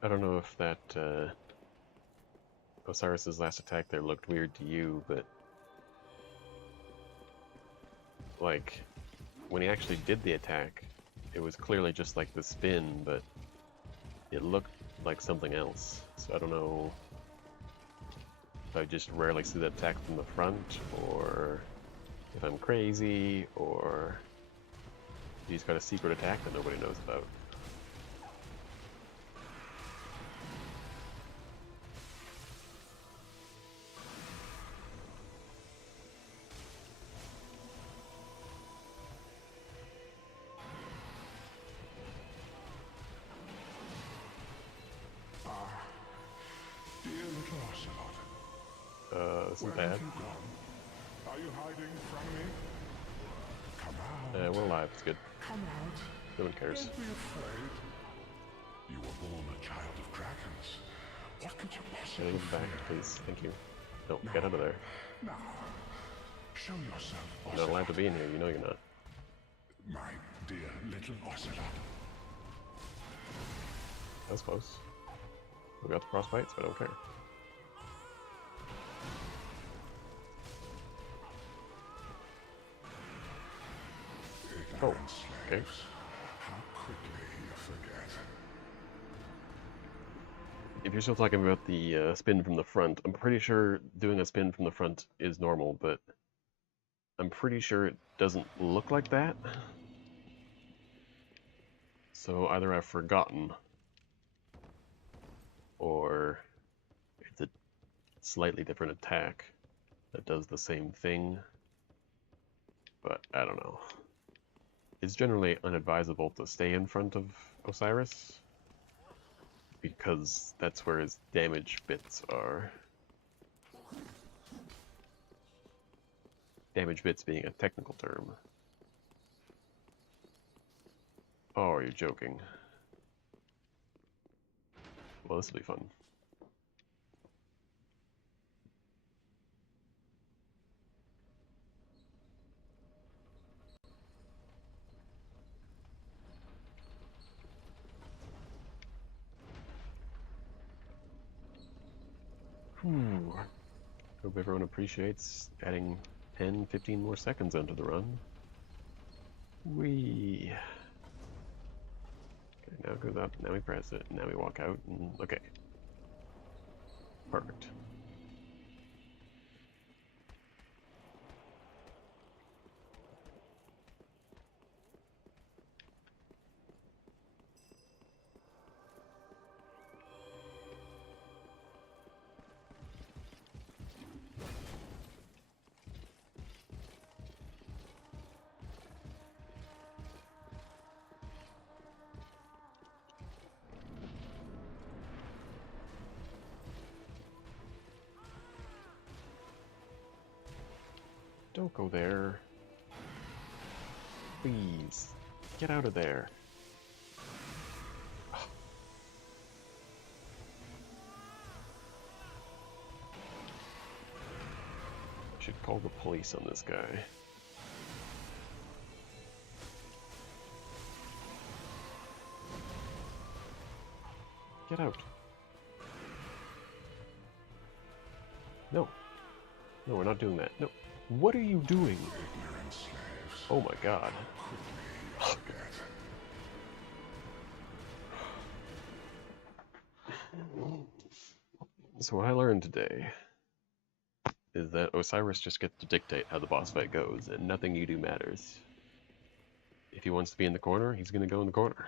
I don't know if that Osiris's last attack there looked weird to you, but like when he actually did the attack, it was clearly just like the spin, but it looked like something else. So I don't know if I just rarely see that attack from the front, or if I'm crazy, or he's got a secret attack that nobody knows about. Dear little Ocelot. This is Where bad. have you gone? Are you hiding from me? Come out. We're alive, it's good. Come out. No one cares. Don't be afraid. You were born a child of dragons. What could you possibly Getting back, fear? please. Thank you. No, get out of there. Now, show yourself, You're not allowed to Ocelot. be in here, you know you're not. My dear little Ocelot. That was close. We got the frostbites, but I don't care. Ignorant okay. slaves. How quickly you forget. If you're still talking about the spin from the front, I'm pretty sure doing a spin from the front is normal, but I'm pretty sure it doesn't look like that. So either I've forgotten, or it's a slightly different attack that does the same thing, but I don't know. It's generally unadvisable to stay in front of Osiris, because that's where his damage bits are. Damage bits being a technical term. Oh, you're joking. Well, this will be fun. Hope everyone appreciates adding 10, 15 more seconds onto the run. Whee! Okay, now it goes up, now we press it, now we walk out, and okay. Perfect. Don't go there. Please. Get out of there. I should call the police on this guy. Get out. No. No, we're not doing that. No. What are you doing? Oh my god. So what I learned today is that Osiris just gets to dictate how the boss fight goes, and nothing you do matters. If he wants to be in the corner, he's gonna go in the corner.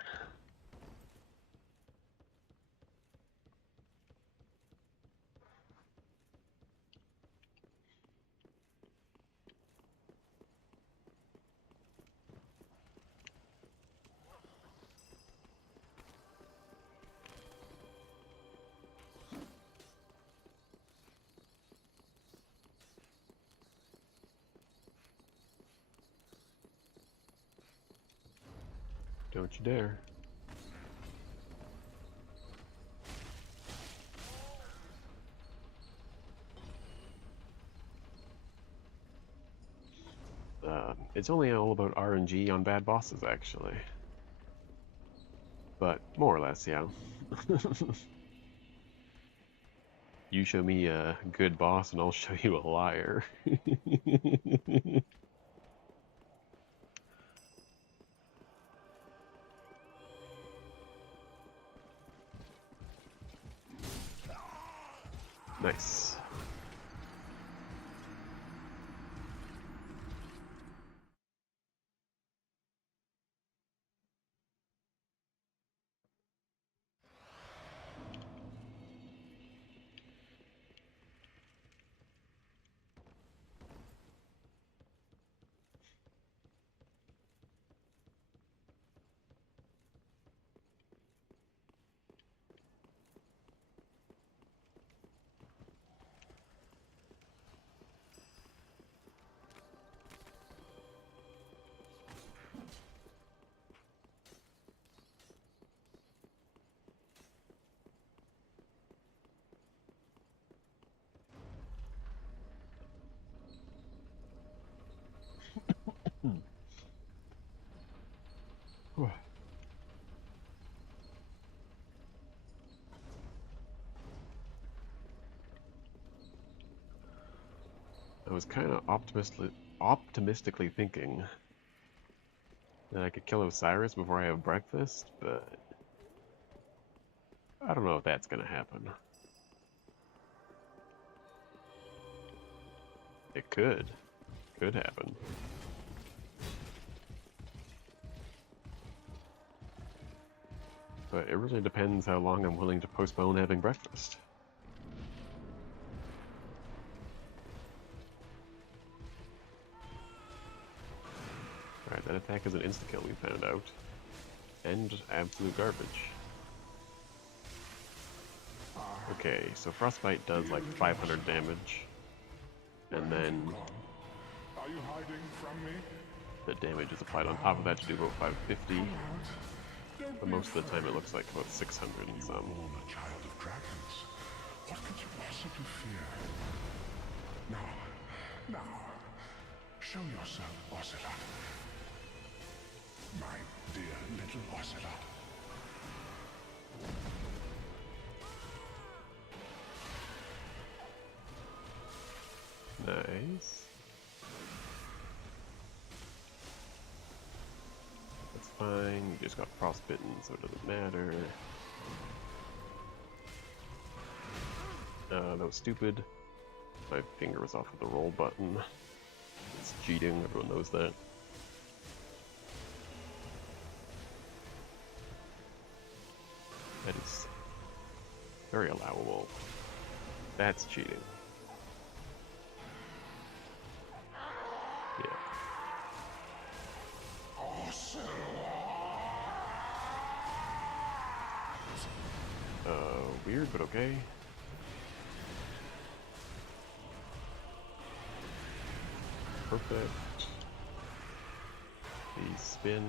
Don't you dare. It's only all about RNG on bad bosses, actually. But, more or less, yeah. You show me a good boss and I'll show you a liar. Nice. I was kind of optimistically thinking that I could kill Osiris before I have breakfast, but I don't know if that's gonna happen. It could. Could happen. But it really depends how long I'm willing to postpone having breakfast. Alright, that attack is an insta-kill, we found out. And absolute garbage. Okay, so Frostbite does like 500 damage. And then Are you hiding from me? the damage is applied on top of that to do about 550. Come out. Don't But be most of the time it afraid. looks like about 600 and You were some. born a child of dragons. What could you possibly fear? Now, show yourself, Ocelot. My dear little Ocelot. Nice. That's fine. You just got frostbitten, so it doesn't matter. That was stupid. My finger was off of the roll button. It's cheating, everyone knows that. That is very allowable. That's cheating. Yeah. Weird, but okay. Perfect. The spin.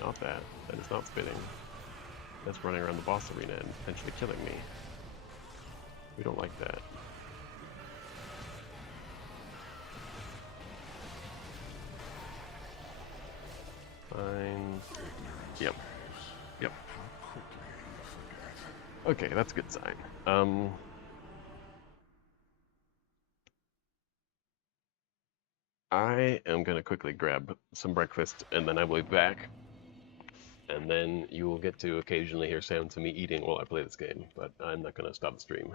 Not that. That is not spinning. That's running around the boss arena and potentially killing me. We don't like that. Fine. Yep. Yep. Okay, that's a good sign. I am gonna quickly grab some breakfast and then I will be back. And then you will get to occasionally hear sounds of me eating while I play this game, but I'm not gonna stop the stream.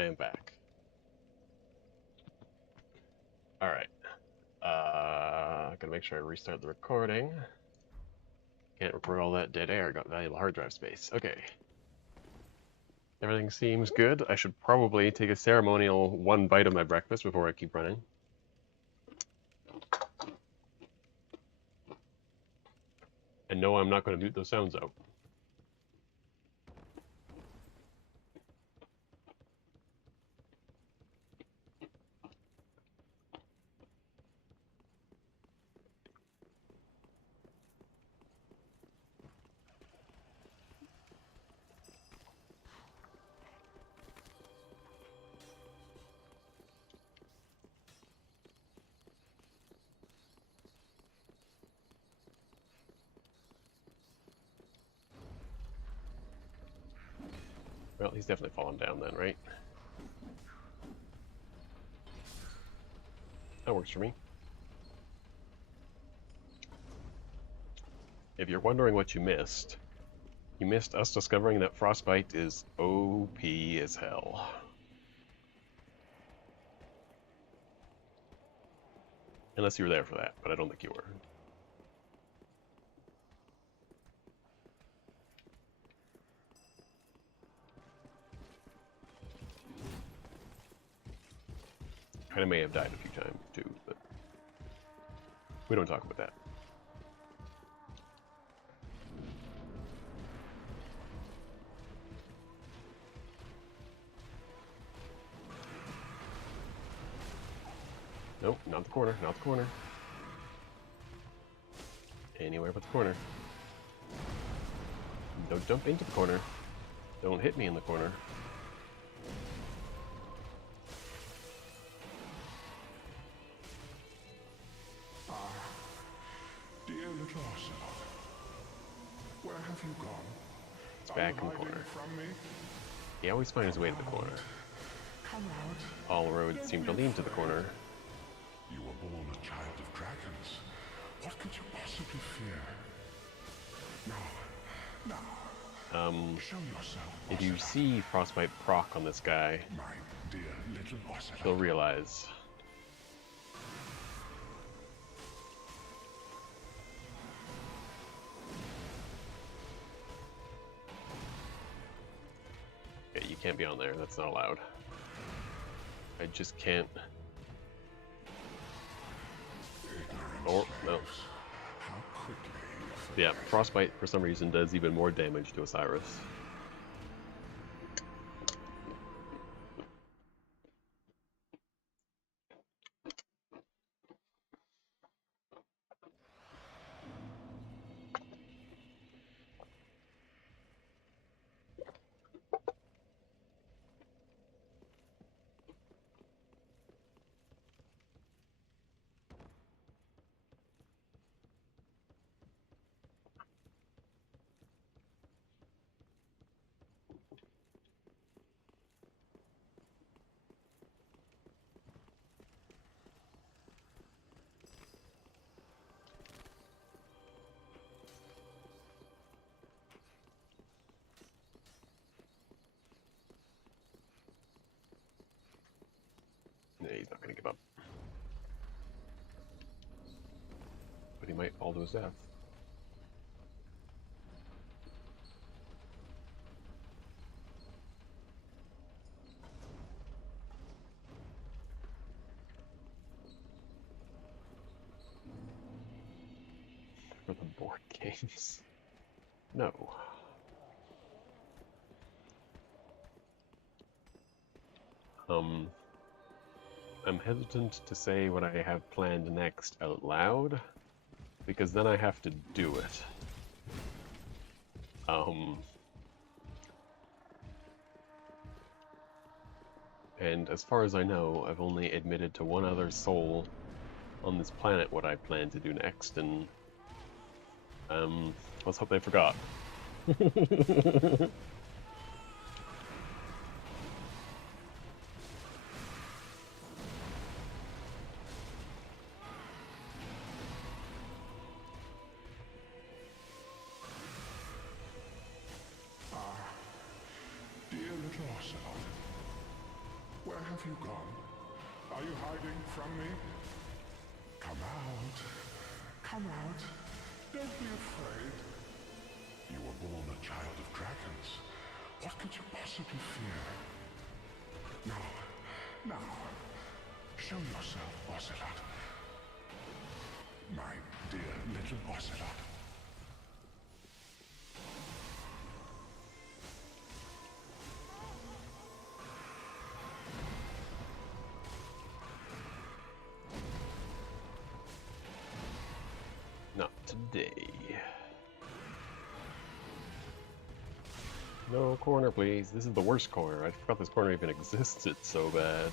I am back. Alright. Gotta make sure I restart the recording. Can't record all that dead air, got valuable hard drive space. Okay. Everything seems good. I should probably take a ceremonial one bite of my breakfast before I keep running. And no, I'm not going to mute those sounds out. Well, he's definitely fallen down then, right? That works for me. If you're wondering what you missed us discovering that Frostbite is OP as hell. Unless you were there for that, but I don't think you were. I may have died a few times too, but we don't talk about that. Nope, not the corner, not the corner. Anywhere but the corner. Don't jump into the corner. Don't hit me in the corner. Dear little Ocelot, where have you gone? It's back in the corner. From me? He always finds his way to the corner. Come out. All roads seem to lead to the corner. You were born a child of dragons. What could you possibly fear? Now, show yourself. If you see Frostbite proc on this guy, My dear little Ocelot. you'll realize. Okay, you can't be on there, that's not allowed. I just can't. Oh, no. How quickly Yeah, Frostbite for some reason does even more damage to Osiris. Yeah, he's not gonna give up. But he might fall to his death. For the board games. No. I'm hesitant to say what I have planned next out loud, because then I have to do it. And as far as I know, I've only admitted to one other soul on this planet what I plan to do next, and let's hope they forgot. Dear little Ocelot, have you gone? Are you hiding from me? Come out. Come out. Don't be afraid. You were born a child of dragons. What could you possibly fear? Now, show yourself, Ocelot. My dear little Ocelot. Not today. No corner, please. This is the worst corner. I forgot this corner even existed so bad.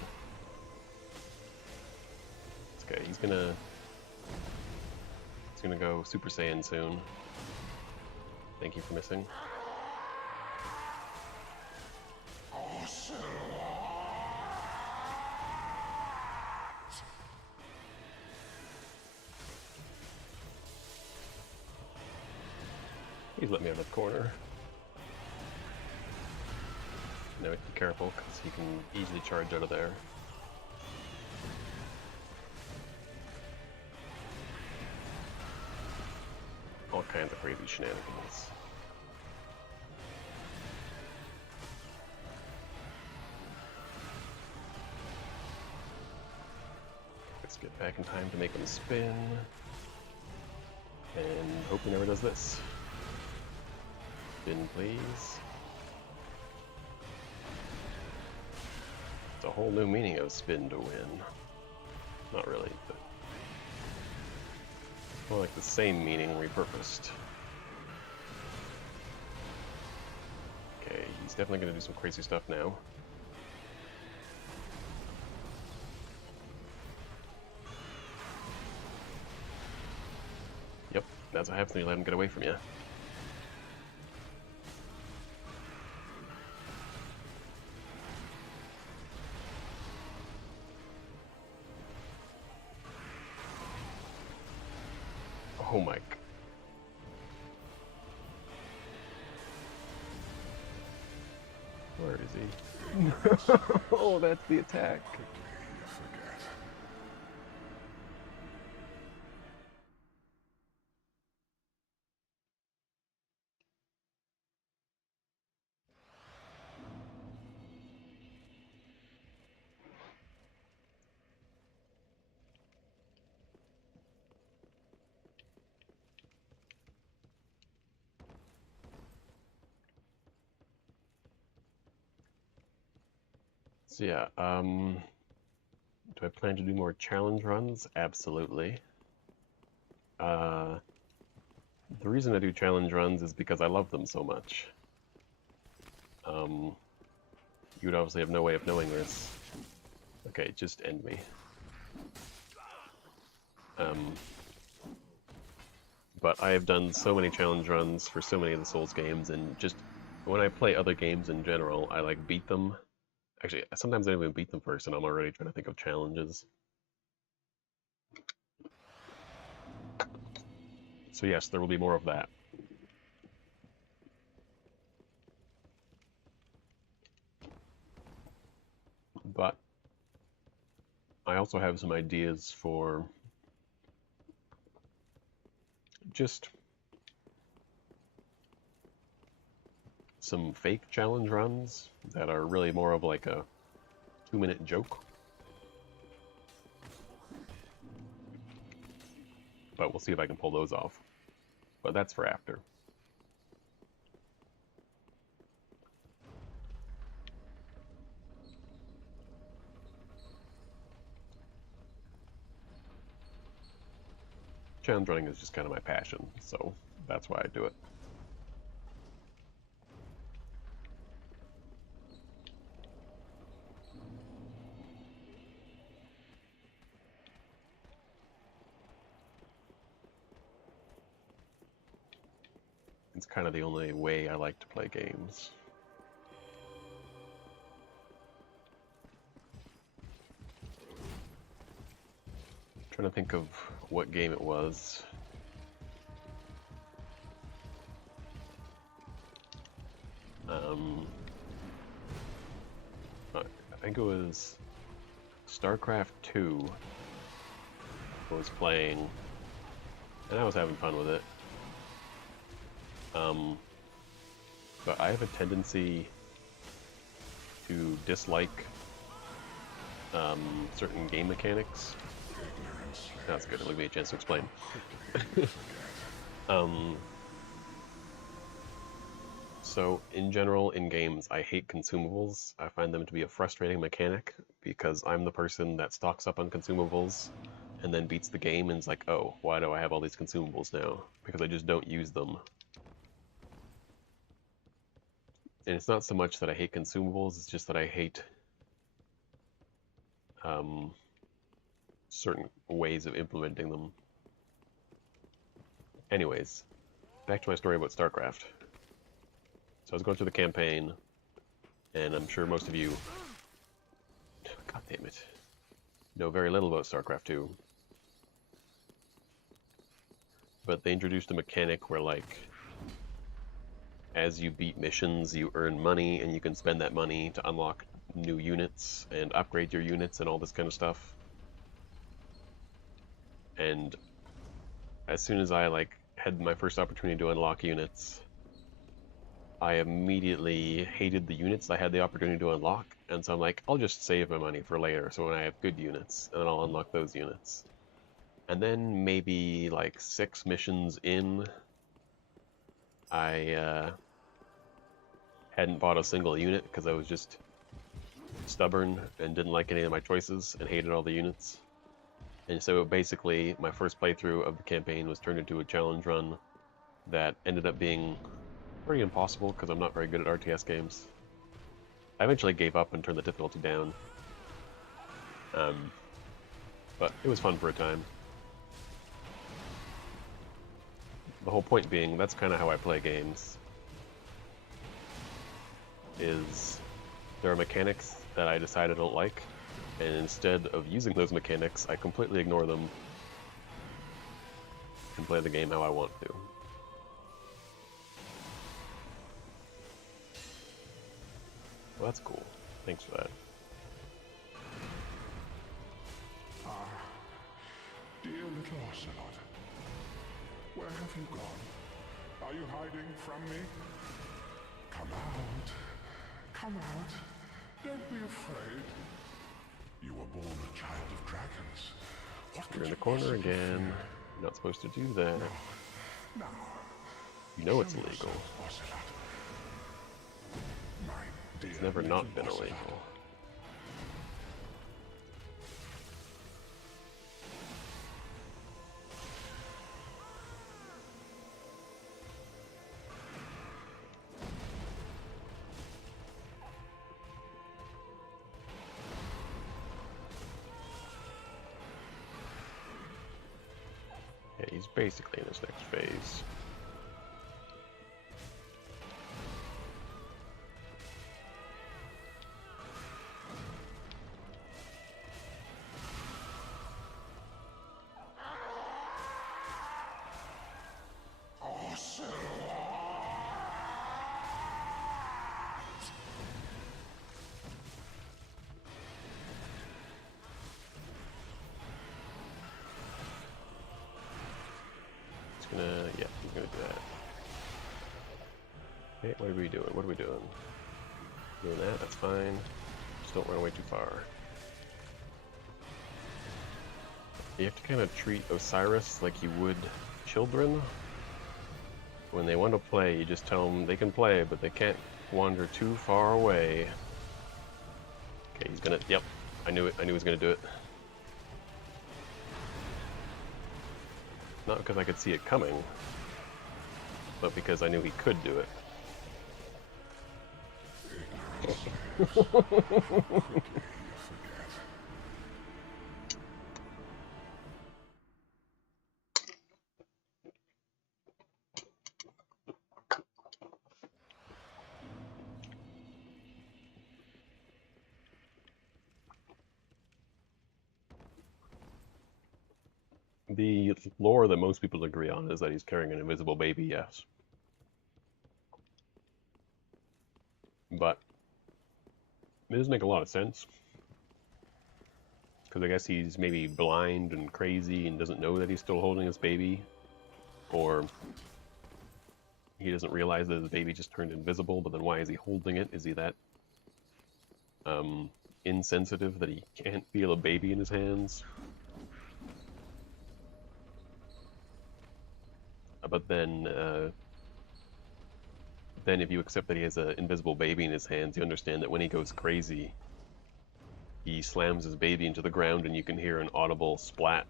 It's okay, he's gonna go Super Saiyan soon. Thank you for missing. Please let me out of the corner. Now be careful, because he can easily charge out of there. All kinds of crazy shenanigans. Let's get back in time to make him spin. And hope he never does this. Spin, please. It's a whole new meaning of spin to win. Not really, but more like the same meaning repurposed. Okay, he's definitely gonna do some crazy stuff now. Yep, that's what happens when you let him get away from you. Oh my. Where is he? Oh, that's the attack. You forget. So yeah, do I plan to do more challenge runs? Absolutely. The reason I do challenge runs is because I love them so much. You would obviously have no way of knowing this. Okay, just end me. But I have done so many challenge runs for so many of the Souls games, and just when I play other games in general, I like beat them. Actually, sometimes I don't even beat them first, and I'm already trying to think of challenges. So yes, there will be more of that. But I also have some ideas for just some fake challenge runs that are really more of like a 2-minute joke. But we'll see if I can pull those off. But that's for after. Challenge running is just kind of my passion, so that's why I do it. It's kind of the only way I like to play games. Trying to think of what game it was. I think it was StarCraft 2 was playing, and I was having fun with it. But I have a tendency to dislike certain game mechanics. That's good. It'll give me a chance to explain. So, in general, in games, I hate consumables. I find them to be a frustrating mechanic because I'm the person that stocks up on consumables and then beats the game and is like, oh, why do I have all these consumables now? Because I just don't use them. And it's not so much that I hate consumables, it's just that I hate certain ways of implementing them. Anyways, back to my story about StarCraft. So I was going through the campaign, and I'm sure most of you, god damn it, know very little about StarCraft 2. But they introduced a mechanic where, like, as you beat missions, you earn money, and you can spend that money to unlock new units and upgrade your units and all this kind of stuff. And as soon as I, like, had my first opportunity to unlock units, I immediately hated the units I had the opportunity to unlock, and so I'm like, I'll just save my money for later, so when I have good units, and then I'll unlock those units. And then maybe, like, 6 missions in, I hadn't bought a single unit because I was just stubborn and didn't like any of my choices and hated all the units. And so basically my first playthrough of the campaign was turned into a challenge run that ended up being pretty impossible because I'm not very good at RTS games. I eventually gave up and turned the difficulty down. But it was fun for a time. The whole point being, that's kind of how I play games. Is there are mechanics that I decide I don't like, and instead of using those mechanics, I completely ignore them and play the game how I want to. Well, that's cool. Thanks for that. Dear little Ocelot, where have you gone? Are you hiding from me? Come out. Come out. Don't be afraid. You were born a child of dragons. What You're could in the you corner possibly again. fear? You're not supposed to do that. Now, You know it's show illegal. yourself, Ocelot. My dear It's never little not been Ocelot. illegal. Yeah, he's basically in his next phase. He's gonna do that. Okay, what are we doing? What are we doing? Doing that, that's fine. Just don't run away too far. You have to kind of treat Osiris like you would children. When they want to play, you just tell them they can play, but they can't wander too far away. Okay, he's gonna, yep, I knew it, I knew he was gonna do it. Not because I could see it coming, but because I knew he could do it. The lore that most people agree on is that he's carrying an invisible baby, yes. But it doesn't make a lot of sense. Because I guess he's maybe blind and crazy and doesn't know that he's still holding his baby. Or he doesn't realize that his baby just turned invisible, but then why is he holding it? Is he that insensitive that he can't feel a baby in his hands? But then if you accept that he has an invisible baby in his hands, you understand that when he goes crazy, he slams his baby into the ground and you can hear an audible splat.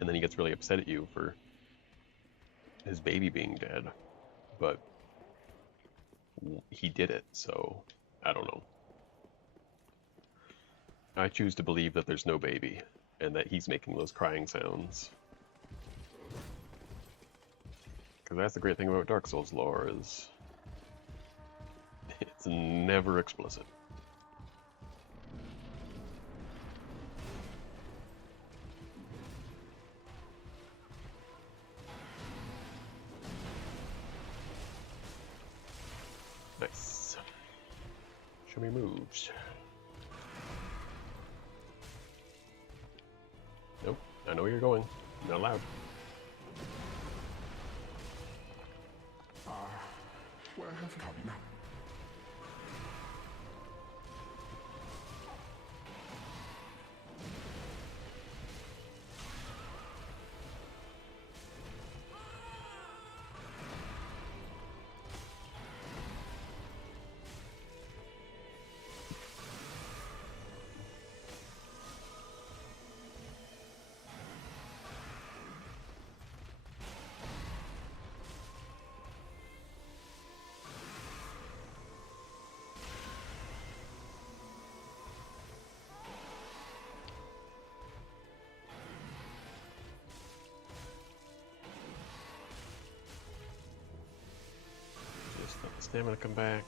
And then he gets really upset at you for his baby being dead. But he did it, so I don't know. I choose to believe that there's no baby and that he's making those crying sounds. Because that's the great thing about Dark Souls lore, is it's never explicit. Nice. Show me moves. Nope, I know where you're going. You're not allowed. Where have you come now? Let the stamina come back.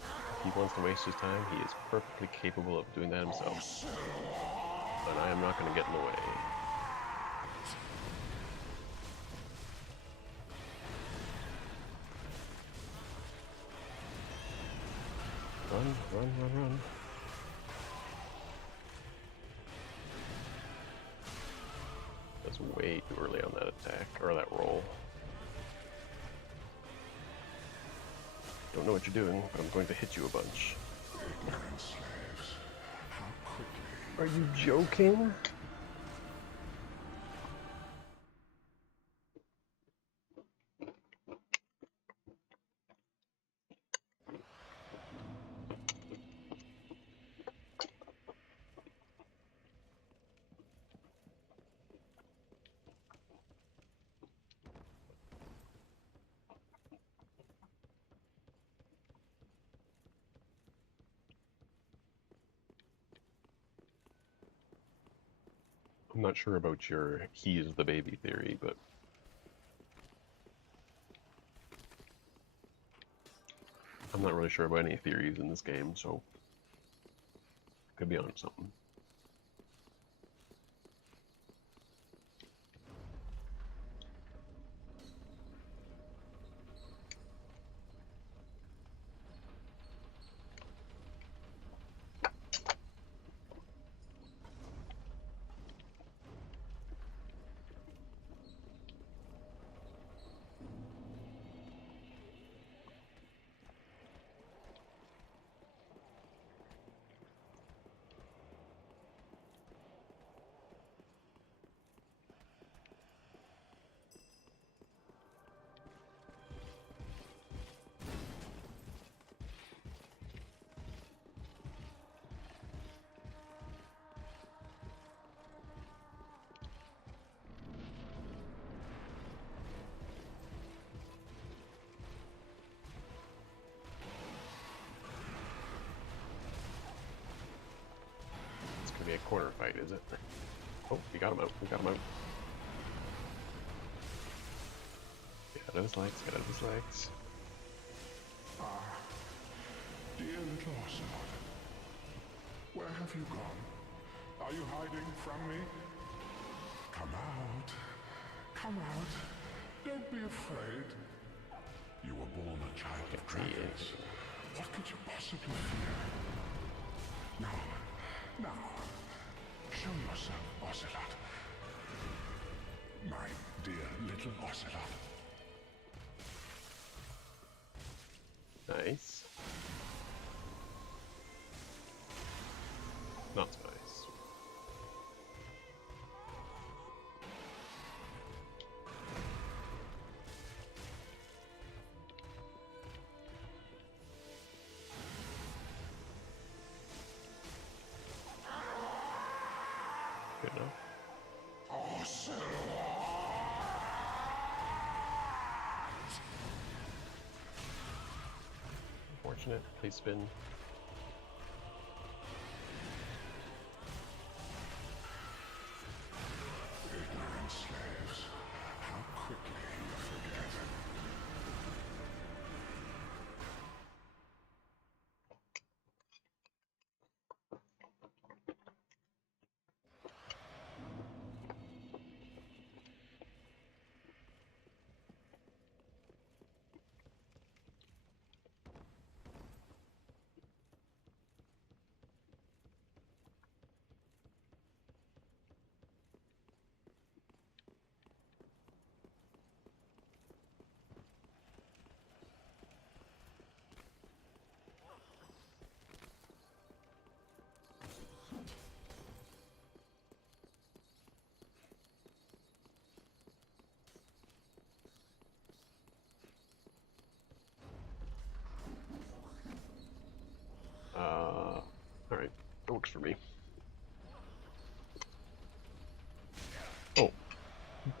If he wants to waste his time, he is perfectly capable of doing that himself. And I am not going to get in the way. Run, run, run, run. That's way too early on that attack, or that roll. Don't know what you're doing, but I'm going to hit you a bunch. Ignorant slaves. How quickly. Are you joking? I'm not sure about your he is the baby theory, but I'm not really sure about any theories in this game, so could be on something. Gonna be a corner fight, is it? Oh, we got him out. We got him out. Get out of his legs. Get out of his legs. Dear little Ocelot, where have you gone? Are you hiding from me? Come out. Come out. Don't be afraid. You were born a child of dragons. What could you possibly fear? Now, Now, show yourself, Ocelot. My dear little Ocelot. Nice. Not so nice. Good enough. Unfortunate. Please spin. Ignorant slaves, how quickly you forget. Alright. That works for me. Oh.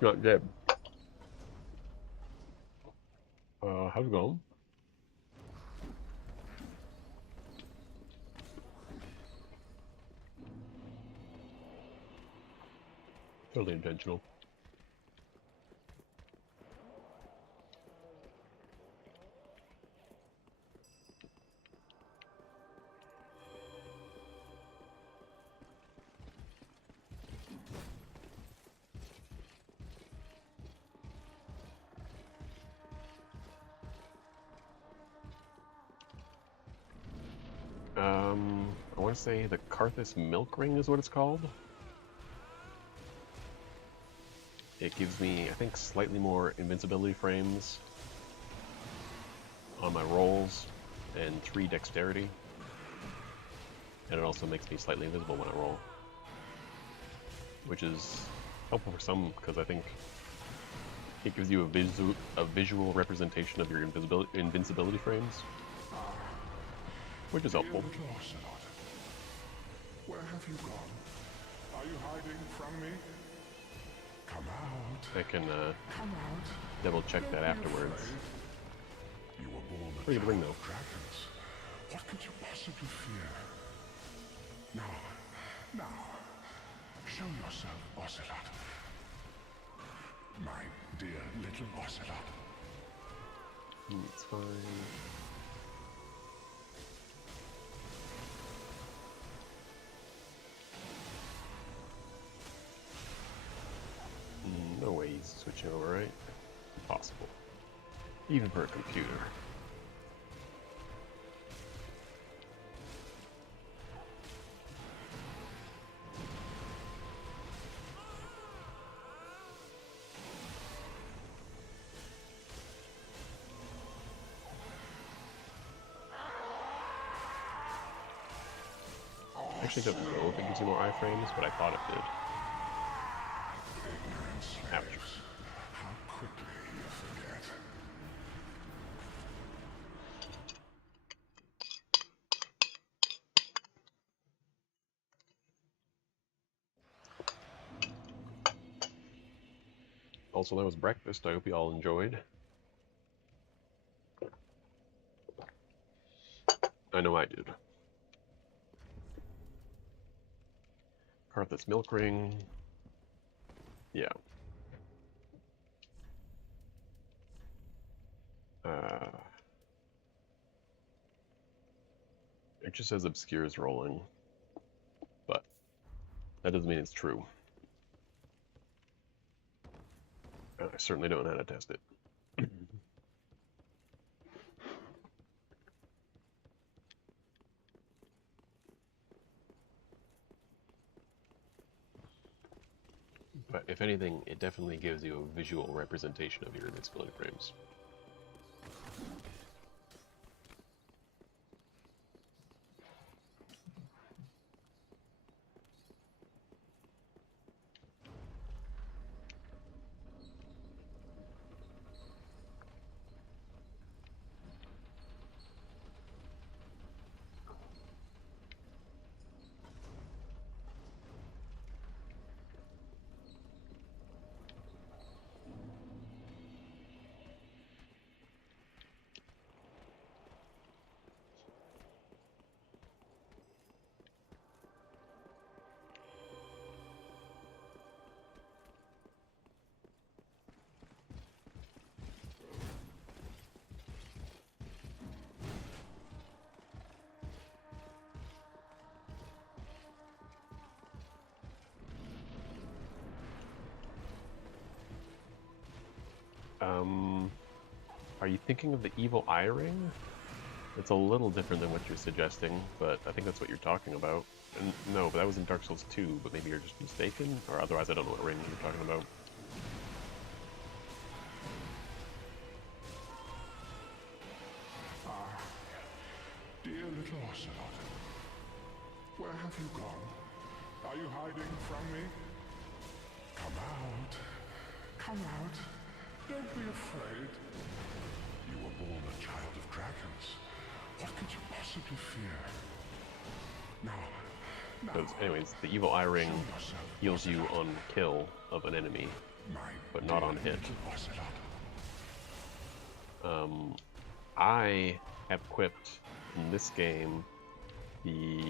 Not dead. How's it going? Totally intentional. I want to say the Karthus Milk Ring is what it's called. It gives me, I think, slightly more invincibility frames on my rolls and 3 dexterity. And it also makes me slightly invisible when I roll, which is helpful for some because I think it gives you a visual representation of your invincibility frames, which is helpful. Dear little Ocelot, where have you gone? Are you hiding from me? Come out. I can Come out. double check that Don't be afterwards. afraid. You were born a Pretty good ring, child though. of dragons. What could you possibly fear? Now, show yourself, Ocelot. My dear little Ocelot. It's fine. No way he's switching over, right? Impossible. Even for a computer. Actually doesn't know if it gives you more iframes, but I thought it did. Ignorant slaves. Average. How quickly you forget. Also, that was breakfast. I hope you all enjoyed. I know I did. Karthus Milk Ring. Yeah. It just says obscures rolling, but that doesn't mean it's true. I certainly don't know how to test it. But if anything, it definitely gives you a visual representation of your invincibility frames. Are you thinking of the evil eye ring? It's a little different than what you're suggesting, but I think that's what you're talking about. And no, but that was in Dark Souls 2, but maybe you're just mistaken, or otherwise I don't know what ring you're talking about. Dear little Ocelot, where have you gone? Are you hiding from me? Come out. Come out. Don't be afraid. You were born a child of dragons. What could you possibly fear? Now, Because, anyways, the evil eye ring show yourself, heals you Ocelot. on kill of an enemy, My but not on dear hit. little Ocelot. I have equipped in this game the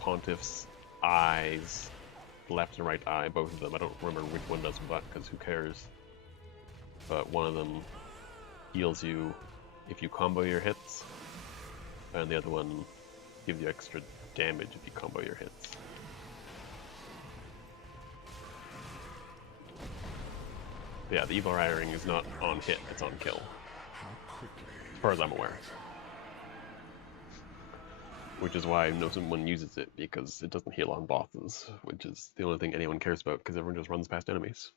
Pontiff's eyes, left and right eye, both of them. I don't remember which one does what, because who cares. But one of them heals you if you combo your hits, and the other one gives you extra damage if you combo your hits. Yeah, the evil eye ring is not on hit, it's on kill, How quickly as far as I'm aware. Which is why no one uses it, because it doesn't heal on bosses, which is the only thing anyone cares about, because everyone just runs past enemies.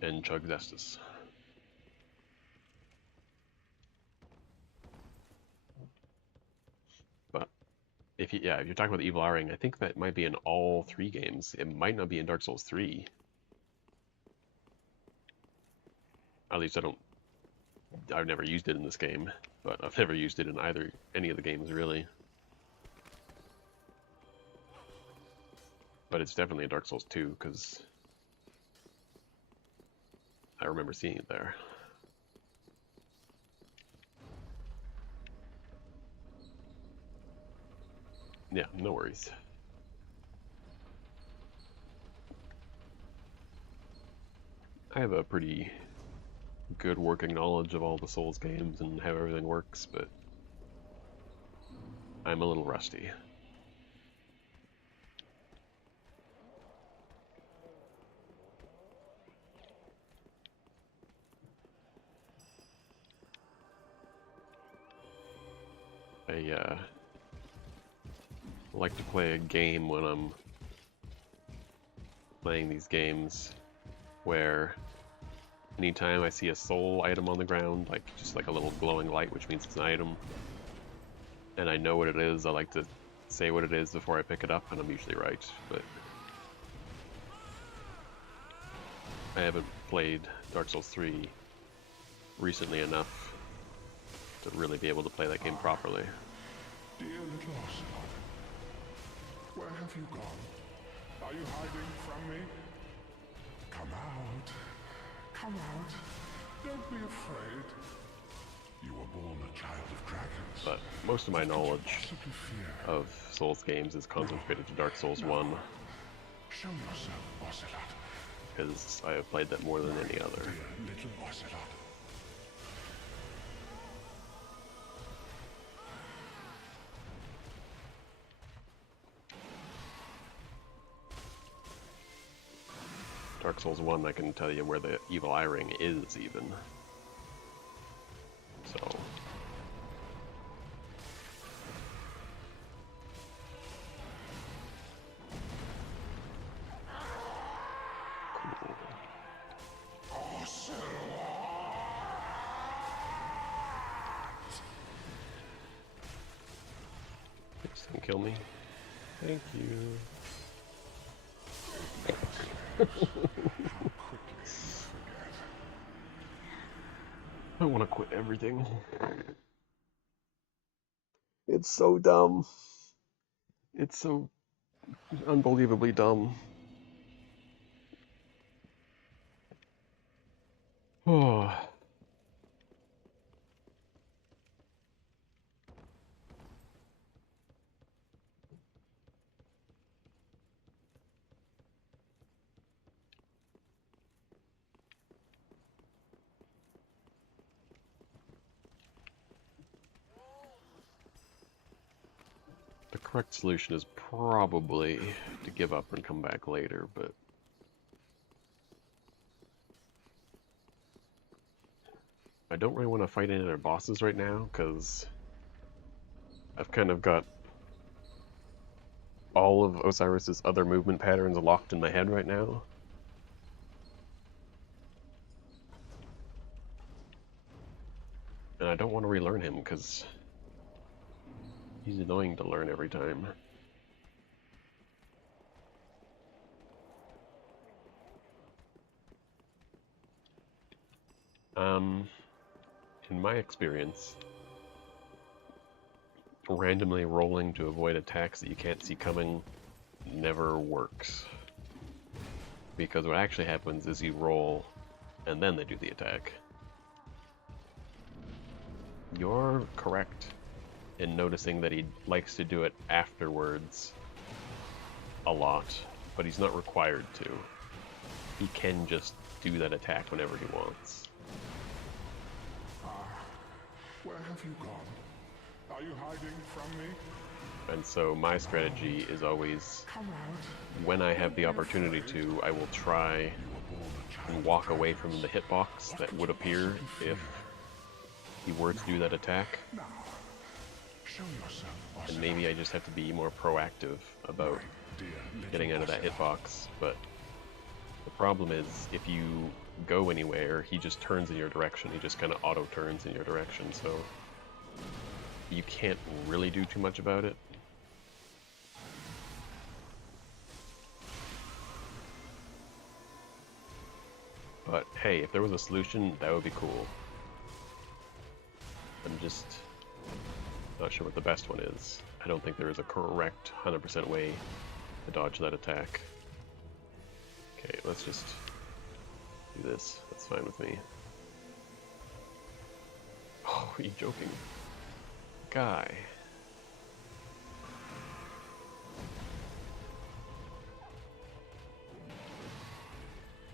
And chug Zestus. But if you're talking about the evil eye ring, I think that might be in all 3 games. It might not be in Dark Souls 3. At least I've never used it in this game, but I've never used it in any of the games really. But it's definitely in Dark Souls 2, because I remember seeing it there. Yeah, no worries. I have a pretty good working knowledge of all the Souls games and how everything works, but I'm a little rusty. I like to play a game when I'm playing these games where anytime I see a soul item on the ground, like just like a little glowing light, which means it's an item, and I know what it is, I like to say what it is before I pick it up, and I'm usually right, but I haven't played Dark Souls 3 recently enough to really be able to play that game properly. Dear little Ocelot, where have you gone? Are you hiding from me? Come out. Come out. Don't be afraid. You were born a child of dragons. But most of my knowledge Possibly fear. of Souls games is concentrated to Dark Souls 1, Show yourself, Ocelot. because I have played that more than any other. Dear little Ocelot. Dark Souls 1, I can tell you where the evil eye ring is, even. So Please don't kill me. Thank you. I want to quit everything. It's so dumb. It's so unbelievably dumb. Oh. The correct solution is probably to give up and come back later, but I don't really want to fight any other bosses right now, because I've kind of got all of Osiris's other movement patterns locked in my head right now. And I don't want to relearn him, because he's annoying to learn every time. In my experience, randomly rolling to avoid attacks that you can't see coming never works. Because what actually happens is you roll, and then they do the attack. You're correct in noticing that he likes to do it afterwards a lot, but he's not required to. He can just do that attack whenever he wants. Where have you gone? Are you hiding from me? And so my strategy is always, when I have the opportunity to, I will try and walk away from the hitbox that would appear if he were to do that attack. Now, show yourself. And maybe I just have to be more proactive about getting out of that hitbox, but the problem is, if you go anywhere, he just turns in your direction. He just kind of auto-turns in your direction, so you can't really do too much about it. But hey, if there was a solution, that would be cool. I'm just not sure what the best one is. I don't think there is a correct 100% way to dodge that attack. Okay, let's just do this. That's fine with me. Oh, are you joking? Guy.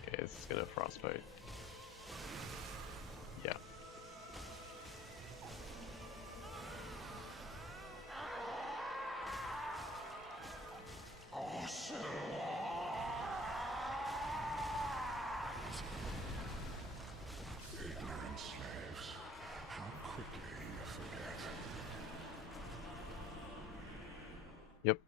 Okay, this is gonna frostbite. Yeah. Ignorant slaves. How quickly you forget. Yep.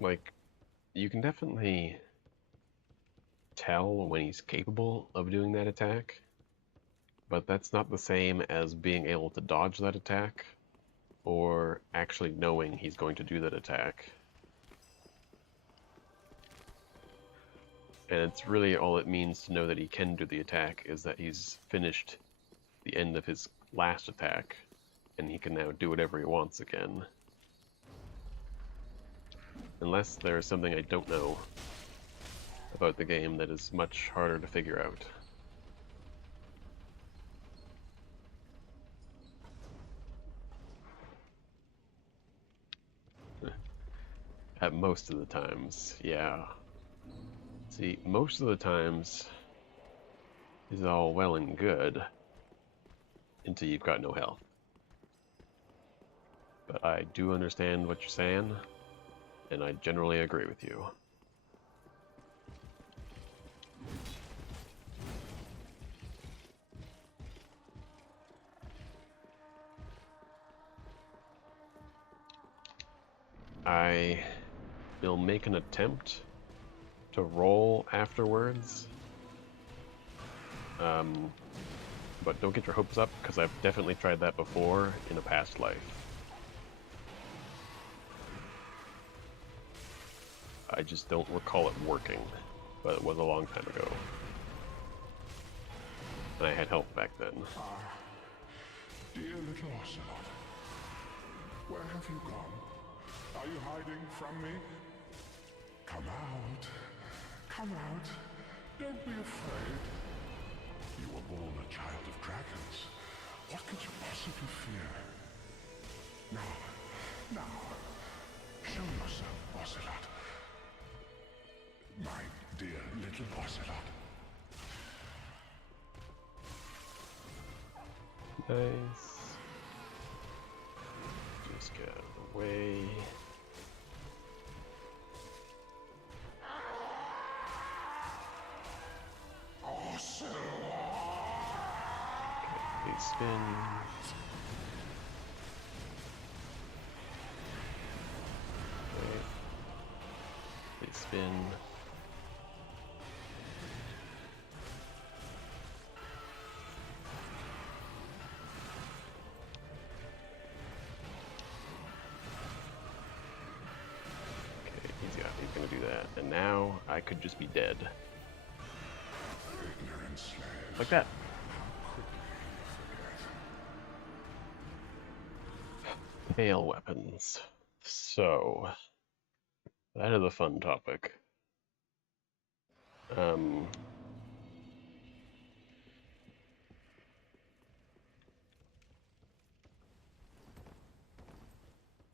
Like, you can definitely tell when he's capable of doing that attack, but that's not the same as being able to dodge that attack or actually knowing he's going to do that attack. And it's really all it means to know that he can do the attack is that he's finished the end of his last attack and he can now do whatever he wants again. Unless there's something I don't know about the game that is much harder to figure out. At most of the times, yeah. See, most of the times is all well and good until you've got no health. But I do understand what you're saying, and I generally agree with you. I will make an attempt to roll afterwards. But don't get your hopes up, because I've definitely tried that before in a past life. I just don't recall it working, but it was a long time ago. And I had help back then. Dear little Ocelot, where have you gone? Are you hiding from me? Come out. Come out. Don't be afraid. You were born a child of dragons. What could you possibly fear? Now, show yourself, Ocelot. My dear little Ocelot. Nice. Just get out of the way. Okay, spin. Okay. They spin. He's gonna do that, and now I could just be dead. Like that. Tail weapons. So, that is a fun topic.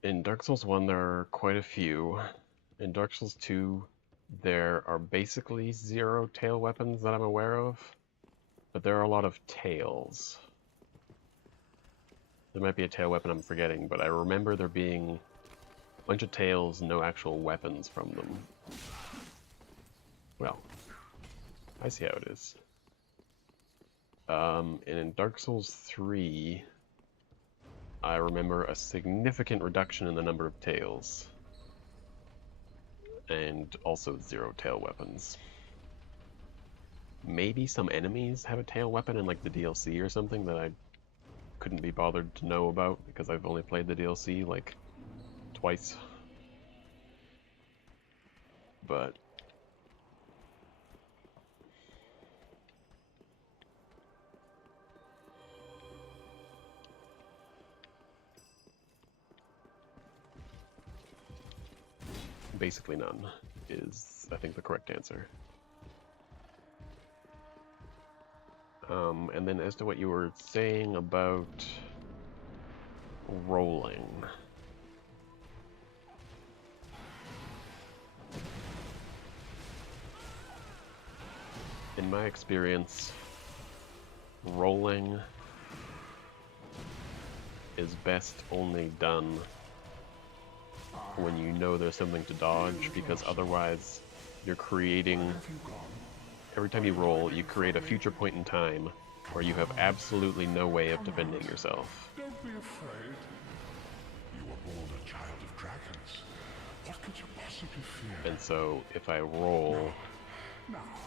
In Dark Souls 1, there are quite a few. In Dark Souls 2, there are basically 0 tail weapons that I'm aware of, but there are a lot of tails. There might be a tail weapon I'm forgetting, but I remember there being a bunch of tails, no actual weapons from them. Well, I see how it is. And in Dark Souls 3, I remember a significant reduction in the number of tails. And also 0 tail weapons. Maybe some enemies have a tail weapon in like the DLC or something that I couldn't be bothered to know about because I've only played the DLC like twice. But basically none is, I think, the correct answer. And then as to what you were saying about rolling. In my experience, rolling is best only done when you know there's something to dodge, because otherwise you're creating, every time you roll, you create a future point in time where you have absolutely no way of defending yourself. Don't be afraid. You were born a child of dragons. What could you possibly fear? And so if I roll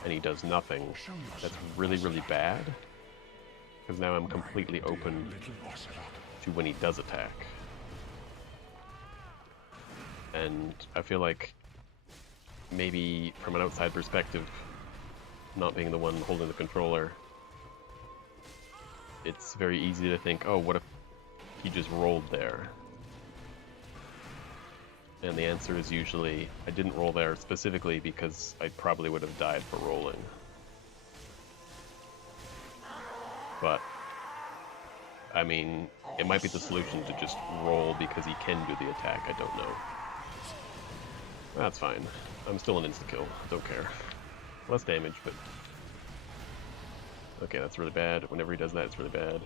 and he does nothing, that's really, really bad, because now I'm completely open to when he does attack. And I feel like maybe from an outside perspective, not being the one holding the controller, it's very easy to think, oh, what if he just rolled there? And the answer is usually, I didn't roll there specifically because I probably would have died for rolling. But, I mean, it might be the solution to just roll because he can do the attack, I don't know. That's fine. I'm still an insta-kill, don't care. Less damage, but... Okay, that's really bad. Whenever he does that, it's really bad.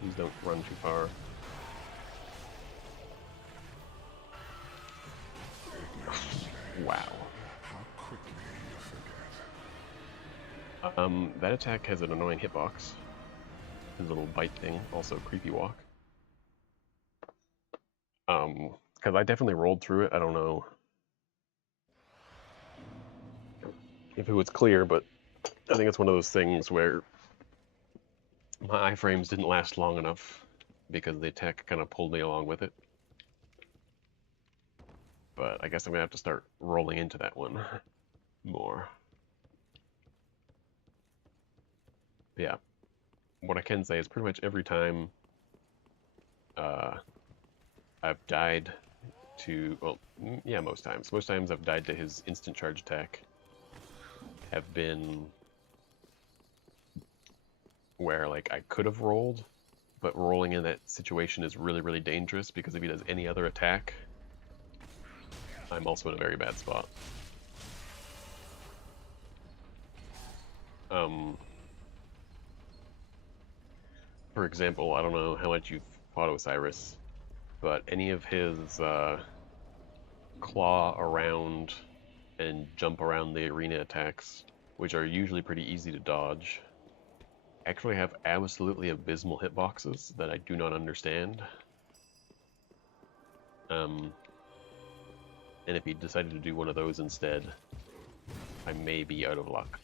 Please don't run too far. Wow. How quickly you forget. That attack has an annoying hitbox. His little bite thing, also creepy walk. Because I definitely rolled through it. I don't know if it was clear, but I think it's one of those things where my iframes didn't last long enough because the attack kind of pulled me along with it. But I guess I'm gonna have to start rolling into that one more. Yeah, what I can say is pretty much every time I've died to, well, yeah, most times. Most times I've died to his instant charge attack have been where, like, I could have rolled, but rolling in that situation is really, really dangerous because if he does any other attack, I'm also in a very bad spot. For example, I don't know how much you've fought Osiris, but any of his claw around and jump around the arena attacks, which are usually pretty easy to dodge, actually have absolutely abysmal hitboxes that I do not understand. And if he decided to do one of those instead, I may be out of luck.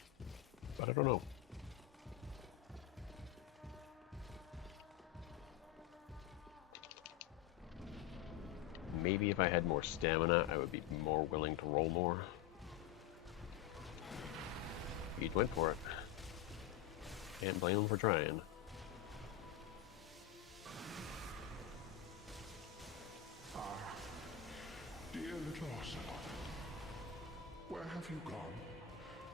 But I don't know. Maybe if I had more stamina, I would be more willing to roll more. He went for it. Can't blame him for trying. Dear little Ocelot, where have you gone?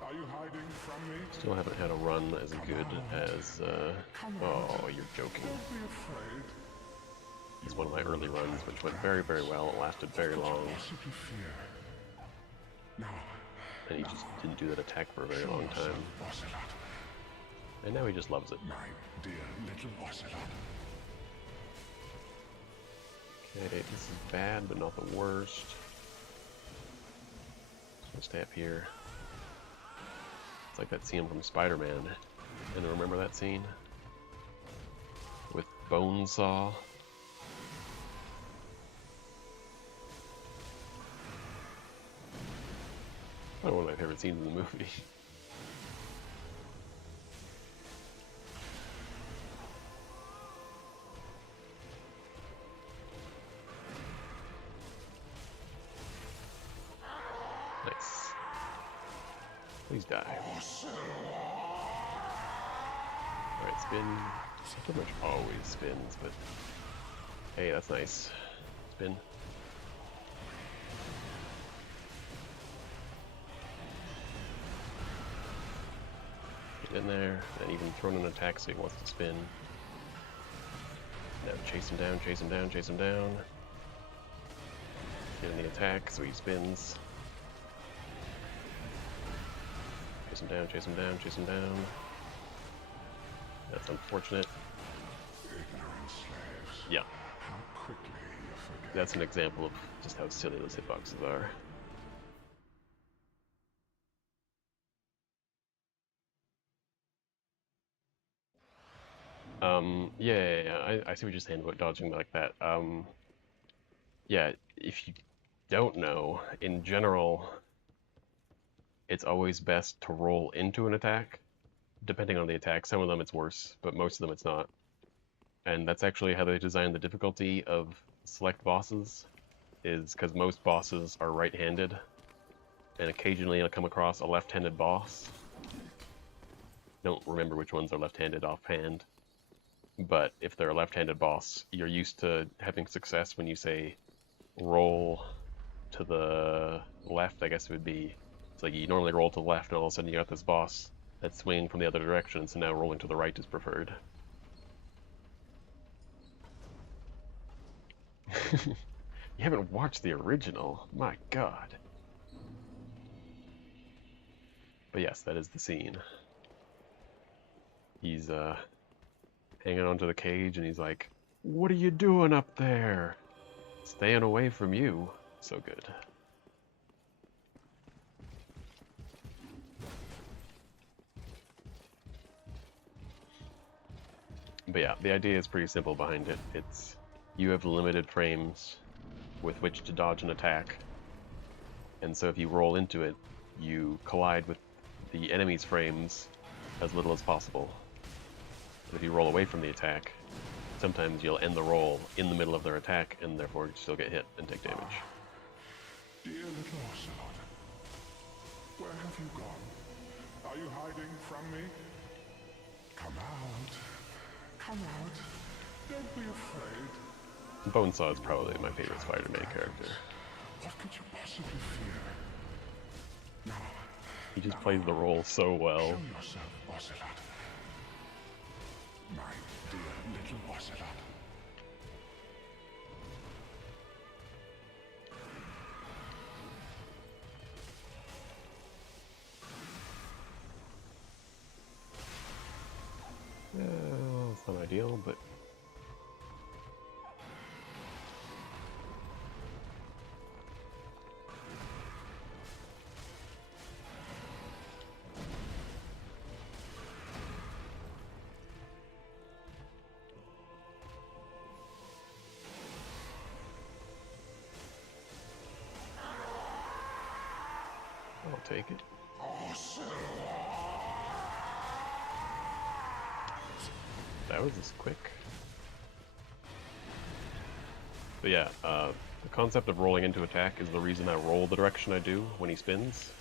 Are you hiding from me? Still haven't had a run as good as, oh, you're joking. Don't be afraid. It's one of my early runs, which went very, very well. It lasted very long. Possibly fear. Now, And he just didn't do that attack for a very long time. Ocelot, And now he just loves it. my dear little Ocelot. Okay, this is bad, but not the worst. Let's stay up here. It's like that scene from Spider-Man. And remember that scene? With Bonesaw? Probably one of my favorite scenes in the movie. Nice. Please die. Alright, spin. It pretty much always spins, but hey, that's nice. Spin. Get in there, and even thrown an attack so he wants to spin. Now chase him down, chase him down, chase him down. Get in the attack so he spins. Chase him down, chase him down, chase him down. That's unfortunate. Ignorant slaves. Yeah, How quickly you forget. that's an example of just how silly those hitboxes are. Yeah, I see what you're saying about dodging like that. Yeah, if you don't know, in general, it's always best to roll into an attack, depending on the attack. Some of them it's worse, but most of them it's not. And that's actually how they design the difficulty of select bosses, is because most bosses are right-handed, and occasionally you'll come across a left-handed boss. Don't remember which ones are left-handed offhand. But if they're a left-handed boss, you're used to having success when you say roll to the left, I guess it would be. It's like you normally roll to the left and all of a sudden you got this boss that's swinging from the other direction, so now rolling to the right is preferred. You haven't watched the original? My god. But yes, that is the scene. He's, hanging onto the cage, and he's like, "What are you doing up there?" Staying away from you. So good. But yeah, the idea is pretty simple behind it. It's, you have limited frames, with which to dodge an attack. And so if you roll into it, you collide with the enemy's frames as little as possible. But if you roll away from the attack, sometimes you'll end the roll in the middle of their attack and therefore still get hit and take damage. Dear little Ocelot, where have you gone? Are you hiding from me? Come out. Come out. Don't be afraid. Bonesaw is probably my favorite Spider-Man character. What could you possibly fear? Now, He just plays the role so well. show yourself, Ocelot. My dear little Ocelot. It's not ideal, but I'll take it. That was just quick. But yeah, the concept of rolling into attack is the reason I roll the direction I do when he spins.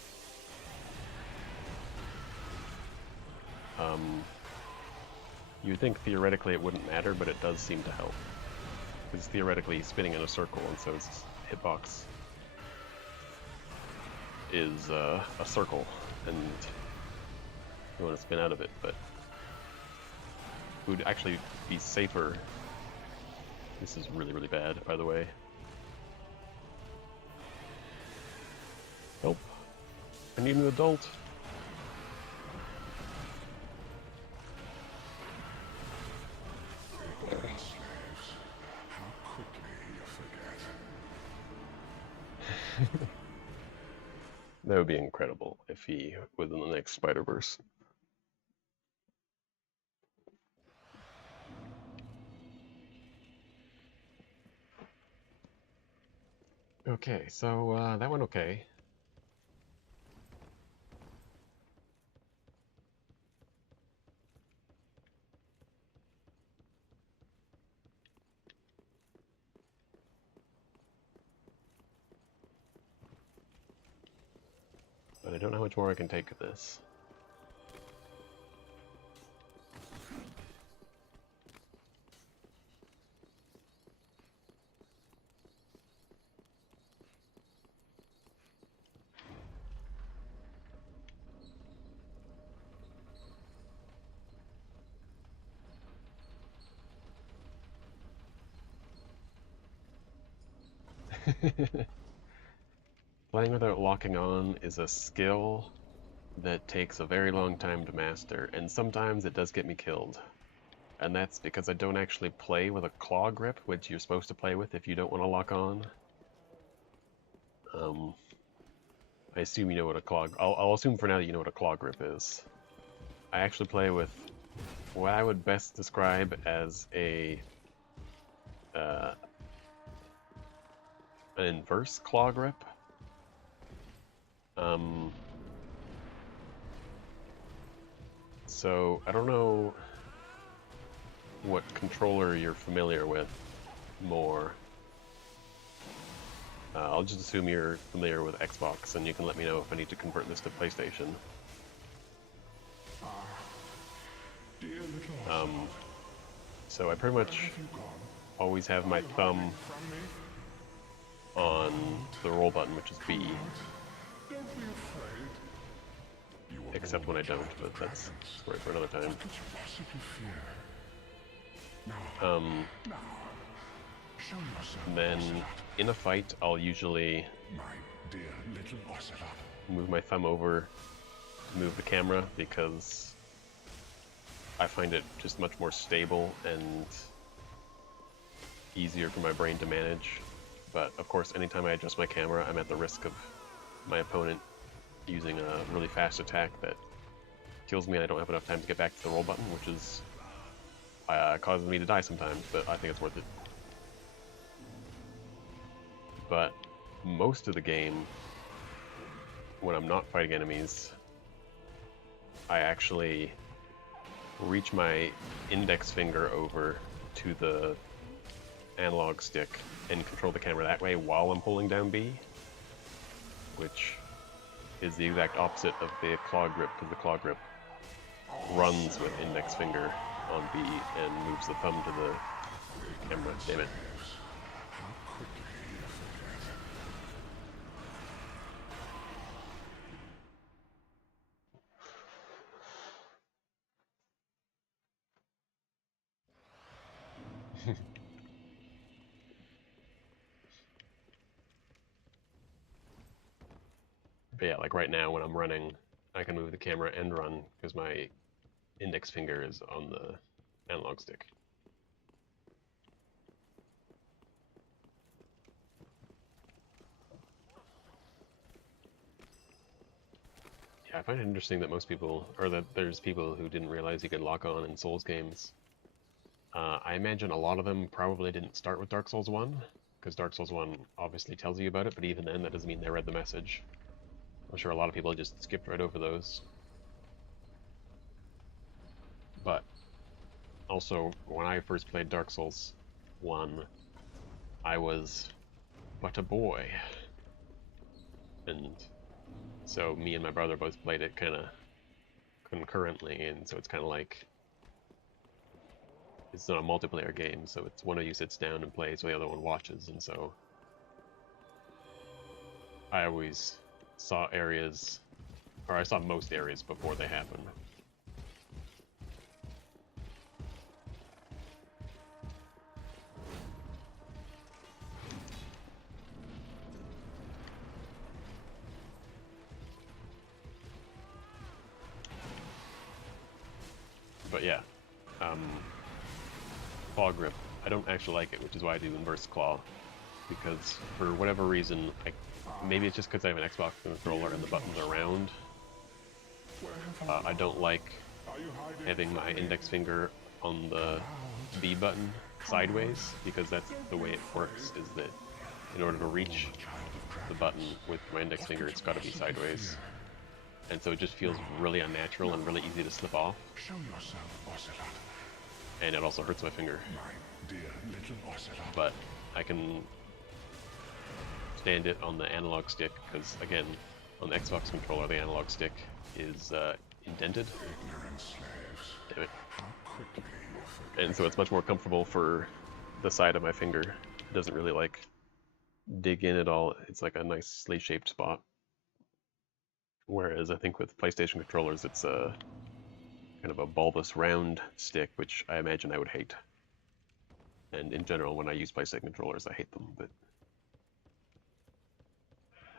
You'd think theoretically it wouldn't matter, but it does seem to help. Because theoretically he's spinning in a circle, and so his hitbox is a circle, and you want to spin out of it, but it would actually be safer. This is really, really bad, by the way. Help. I need an adult. Slaves, how quickly you forget. That would be incredible if he was in the next Spider-Verse. Okay, so that went okay. But I don't know how much more I can take of this. Playing without locking on is a skill that takes a very long time to master, and sometimes it does get me killed. And that's because I don't actually play with a claw grip, which you're supposed to play with if you don't want to lock on. I assume you know what a claw... I'll assume for now that you know what a claw grip is. I actually play with what I would best describe as an inverse claw grip. So I don't know what controller you're familiar with more. I'll just assume you're familiar with Xbox, and you can let me know if I need to convert this to PlayStation. Dear little Ocelot, So I pretty much have you gone? always have my thumb From me? on the roll button, which is B, Don't be afraid. You were except born when I a child don't, of but that's dragons. story for another time. What could you possibly fear? Now, now, show yourself, Then Ocelot. in a fight, I'll usually My dear little Ocelot. move my thumb over, move the camera, because I find it just much more stable and easier for my brain to manage. But of course, anytime I adjust my camera, I'm at the risk of my opponent using a really fast attack that kills me and I don't have enough time to get back to the roll button, which is causes me to die sometimes, but I think it's worth it. but most of the game, when I'm not fighting enemies, I actually reach my index finger over to the analog stick and control the camera that way while I'm pulling down B, which is the exact opposite of the claw grip, because the claw grip runs with index finger on B and moves the thumb to the camera. Damn it. But yeah, like right now when I'm running, I can move the camera and run because my index finger is on the analog stick. Yeah, I find it interesting that most people, or that there's people who didn't realize you could lock on in Souls games. I imagine a lot of them probably didn't start with Dark Souls 1, because Dark Souls 1 obviously tells you about it, but even then that doesn't mean they read the message. I'm sure a lot of people just skipped right over those. But also, when I first played Dark Souls 1, I was but a boy. And so me and my brother both played it kind of concurrently, and so it's kind of like, it's not a multiplayer game, so it's one of you sits down and plays while the other one watches, and so I always saw areas, or I saw most areas before they happen. But yeah, claw grip, I don't actually like it, which is why I do inverse claw, because for whatever reason, maybe it's just because I have an Xbox controller and the buttons are round. I don't like having my index finger on the B button sideways, because that's the way it works, is that in order to reach the button with my index finger, it's got to be sideways. And so it just feels really unnatural and really easy to slip off. Show yourself, Ocelot. And it also hurts my finger. My dear little Ocelot. But I can stand it on the analog stick, because again, on the Xbox controller, the analog stick is indented. Ignorant slaves. Damn it. How quickly you forget. And so it's much more comfortable for the side of my finger. It doesn't really like dig in at all. It's like a nicely shaped spot. Whereas I think with PlayStation controllers, it's a kind of a bulbous round stick, which I imagine I would hate. And in general, when I use PlayStation controllers, I hate them, but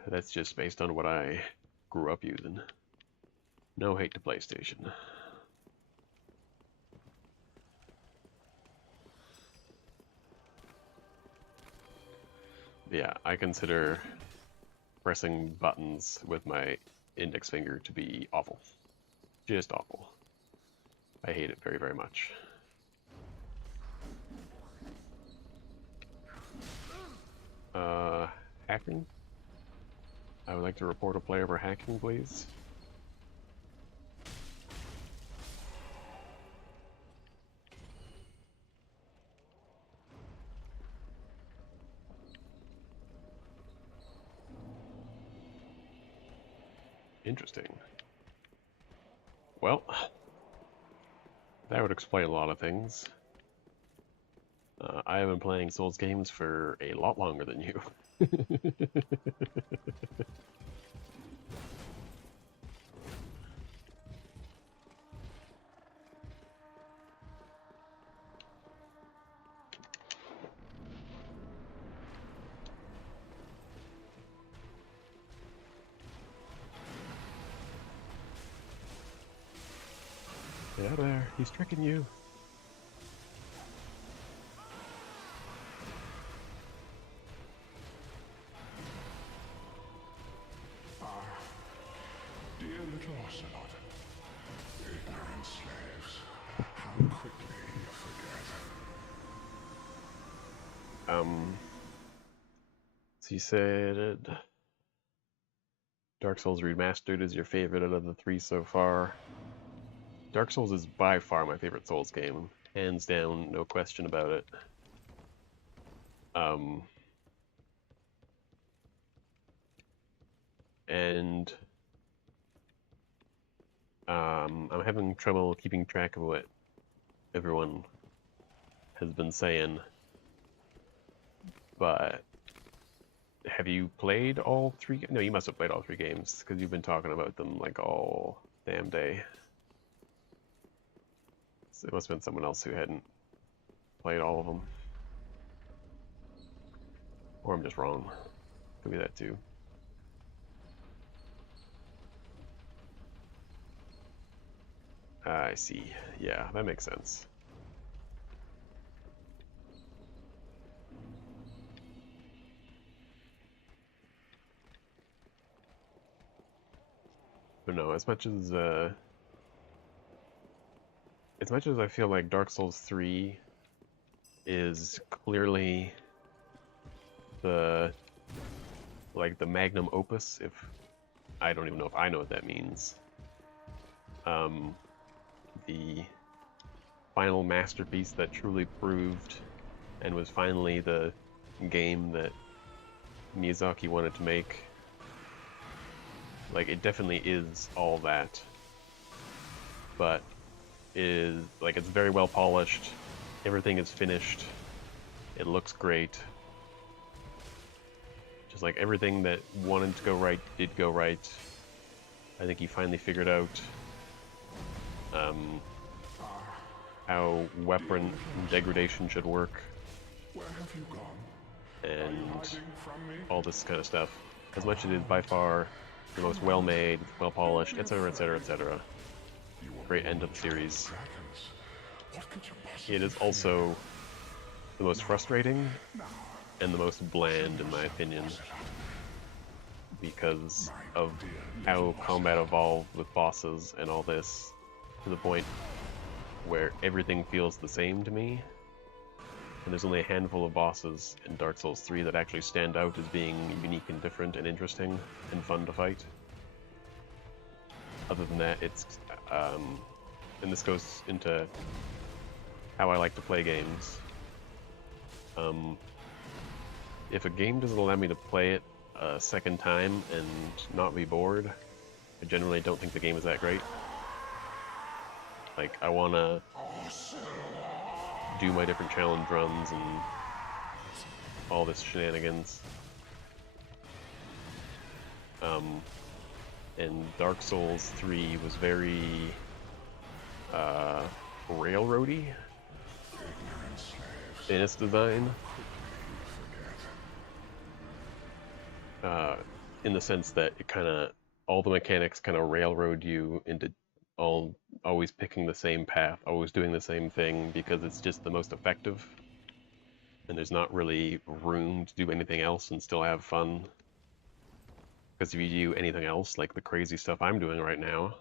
that's just based on what I grew up using. No hate to PlayStation. Yeah, I consider pressing buttons with my index finger to be awful. Just awful. I hate it very, very much. Hacking? I would like to report a player for hacking, please. Interesting. Well, that would explain a lot of things. I have been playing Souls games for a lot longer than you. Get out of there, he's tricking you. Dear little Ocelot. Ignorant slaves. How quickly you forget. So you said Dark Souls Remastered is your favorite out of the three so far. Dark Souls is by far my favorite Souls game. Hands down, no question about it. And I'm having trouble keeping track of what everyone has been saying. But have you played all three? No, you must have played all three games because you've been talking about them like all damn day. So it must have been someone else who hadn't played all of them. Or I'm just wrong. Could be that too. I see. Yeah, that makes sense. But no, as much as I feel like Dark Souls 3 is clearly the magnum opus, if I don't even know if I know what that means. The final masterpiece that truly proved and was finally the game that Miyazaki wanted to make. Like, it definitely is all that. But is like, it's very well polished. Everything is finished. It looks great. Just like everything that wanted to go right did go right. I think he finally figured out how weapon degradation should work, Where have you gone? and Hiding from me? all this kind of stuff. As much as it is by far the most well-made, well-polished, etc., etc., etc. Great end of the series. Dragons. What could you possibly It is also the most frustrating and the most bland, in my opinion, because of how combat evolved with bosses and all this, to the point where everything feels the same to me. And there's only a handful of bosses in Dark Souls 3 that actually stand out as being unique and different and interesting and fun to fight. Other than that, it's and this goes into how I like to play games. If a game doesn't allow me to play it a second time and not be bored, I generally don't think the game is that great. Like, I want to do my different challenge runs and all this shenanigans. And Dark Souls 3 was very railroady in its design. In the sense that it all the mechanics kind of railroad you into always picking the same path, always doing the same thing, because it's just the most effective. And there's not really room to do anything else and still have fun. Because if you do anything else, like the crazy stuff I'm doing right now,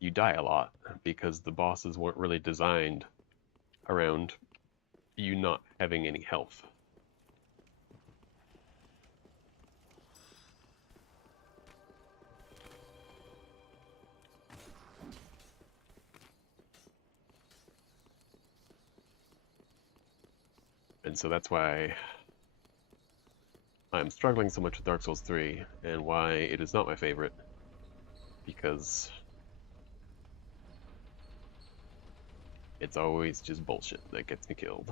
you die a lot, because the bosses weren't really designed around you not having any health. And so that's why I'm struggling so much with Dark Souls 3, and why it is not my favorite, because it's always just bullshit that gets me killed.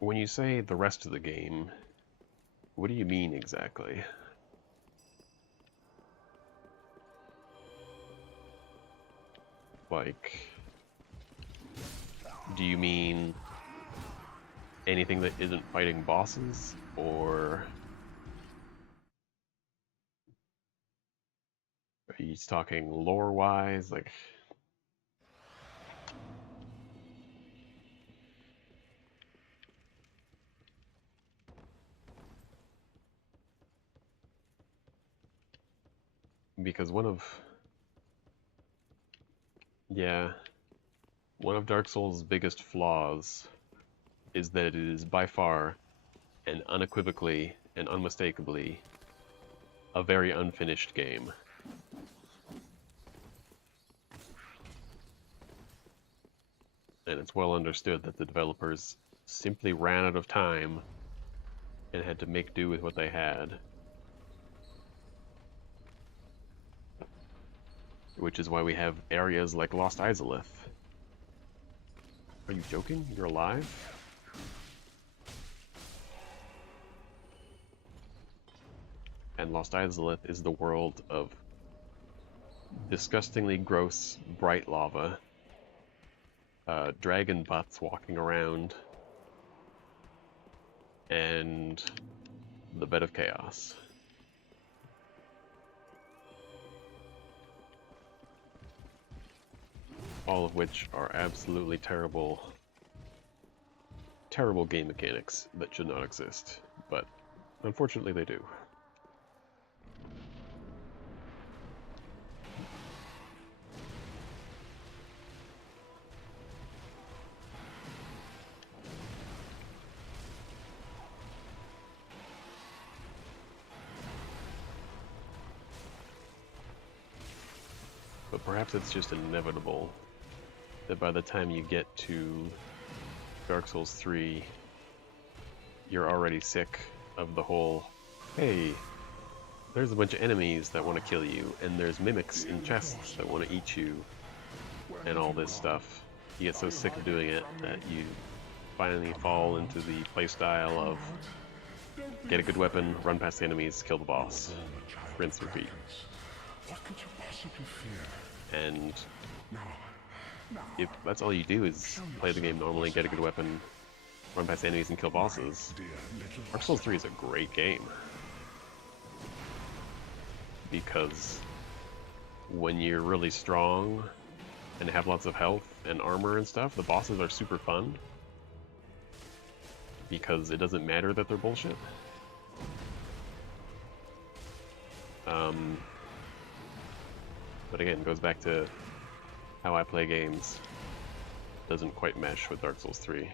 When you say the rest of the game, what do you mean exactly? Like, do you mean anything that isn't fighting bosses, or are you talking lore-wise? Like, because one of Dark Souls' biggest flaws is that it is by far and unequivocally and unmistakably a very unfinished game. And it's well understood that the developers simply ran out of time and had to make do with what they had. Which is why we have areas like Lost Izalith. Are you joking? You're alive? And Lost Izalith is the world of disgustingly gross, bright lava, dragon butts walking around, and the Bed of Chaos. All of which are absolutely terrible, terrible game mechanics that should not exist, but unfortunately they do. But perhaps it's just inevitable that by the time you get to Dark Souls 3, you're already sick of the whole, hey, there's a bunch of enemies that want to kill you, and there's mimics in chests that want to eat you, and all this stuff. You get so sick of doing it that you finally fall into the playstyle of get a good weapon, run past the enemies, kill the boss, rinse, repeat. What could you possibly fear? And if that's all you do is play the game normally, get a good weapon, run past enemies and kill bosses, Dark Souls 3 is a great game. Because when you're really strong and have lots of health and armor and stuff, the bosses are super fun. Because it doesn't matter that they're bullshit. But again, it goes back to how I play games. Doesn't quite mesh with Dark Souls 3.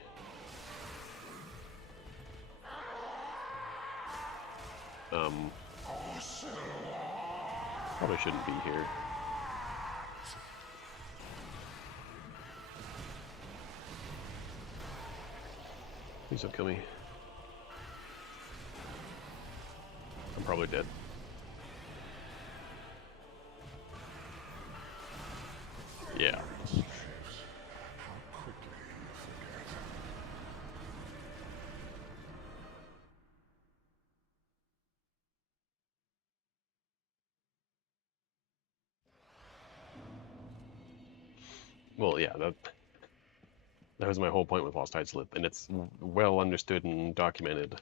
Probably shouldn't be here. Please don't kill me. I'm probably dead. Yeah. Well, yeah, that was my whole point with Lost Izalith, and it's well understood and documented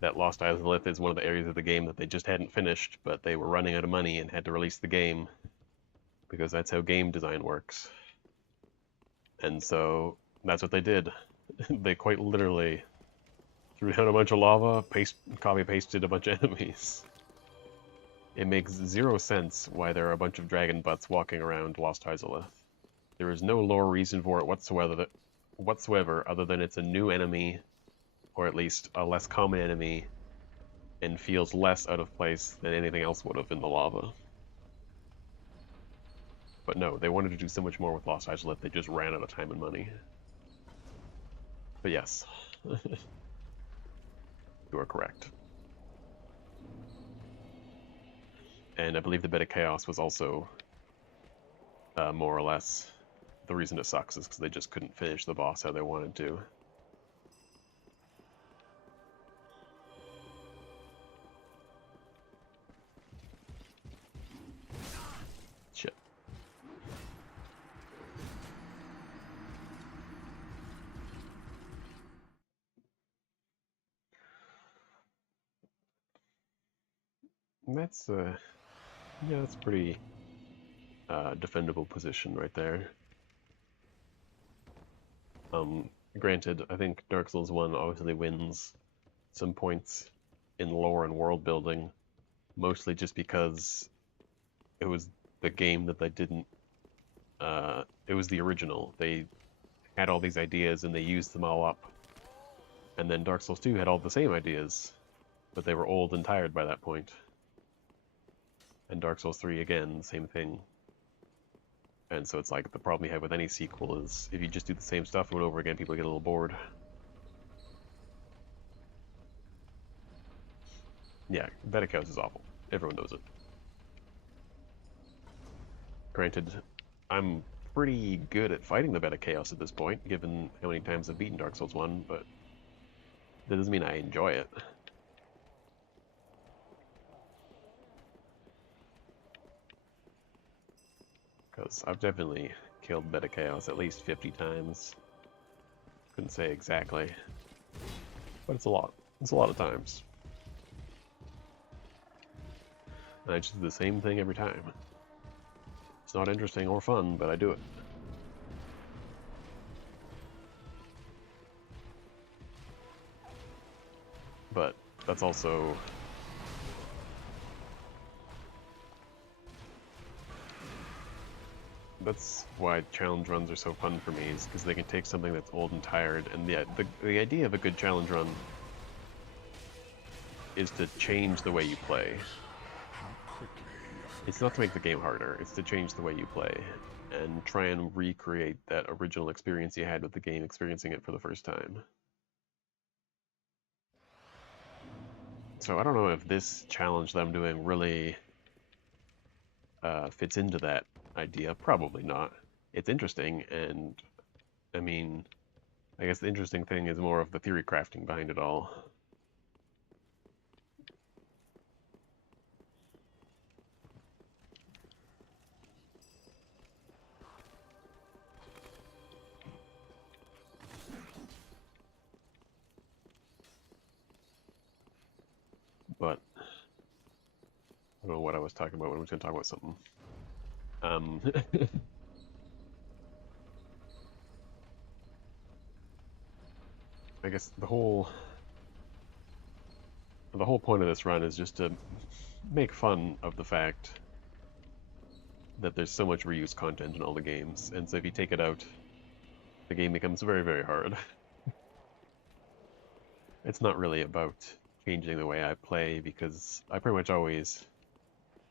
that Lost Izalith is one of the areas of the game that they just hadn't finished, but they were running out of money and had to release the game, because that's how game design works. And so that's what they did. They quite literally threw down a bunch of lava, copy-pasted a bunch of enemies. It makes zero sense why there are a bunch of dragon butts walking around Lost Izalith. There is no lore reason for it whatsoever other than it's a new enemy, or at least a less common enemy, and feels less out of place than anything else would have in the lava. But no, they wanted to do so much more with Lost Izalith, they just ran out of time and money. But yes, you are correct. And I believe the Bed of Chaos was also more or less the reason it sucks is because they just couldn't finish the boss how they wanted to. Shit. That's yeah, that's pretty defendable position right there. Granted, I think Dark Souls 1 obviously wins some points in lore and world building, mostly just because it was the game that they didn't. It was the original. They had all these ideas and they used them all up. And then Dark Souls 2 had all the same ideas, but they were old and tired by that point. And Dark Souls 3 again, the same thing. And so it's like the problem you have with any sequel is if you just do the same stuff over and over again, people get a little bored. Yeah, Beta Chaos is awful. Everyone knows it. Granted, I'm pretty good at fighting the Beta Chaos at this point, given how many times I've beaten Dark Souls 1, but that doesn't mean I enjoy it. Because I've definitely killed Beta Chaos at least 50 times. Couldn't say exactly, but it's a lot. It's a lot of times. And I just do the same thing every time. It's not interesting or fun, but I do it. But that's also... That's why challenge runs are so fun for me, is because they can take something that's old and tired, and the idea of a good challenge run is to change the way you play. It's not to make the game harder, it's to change the way you play, and try and recreate that original experience you had with the game, experiencing it for the first time. So I don't know if this challenge that I'm doing really fits into that idea. Probably not. It's interesting, and I mean, I guess the interesting thing is more of the theory crafting behind it all. But I don't know what I was talking about when I was going to talk about something. I guess the whole point of this run is just to make fun of the fact that there's so much reuse content in all the games, and so if you take it out, the game becomes very, very hard. It's not really about changing the way I play, because I pretty much always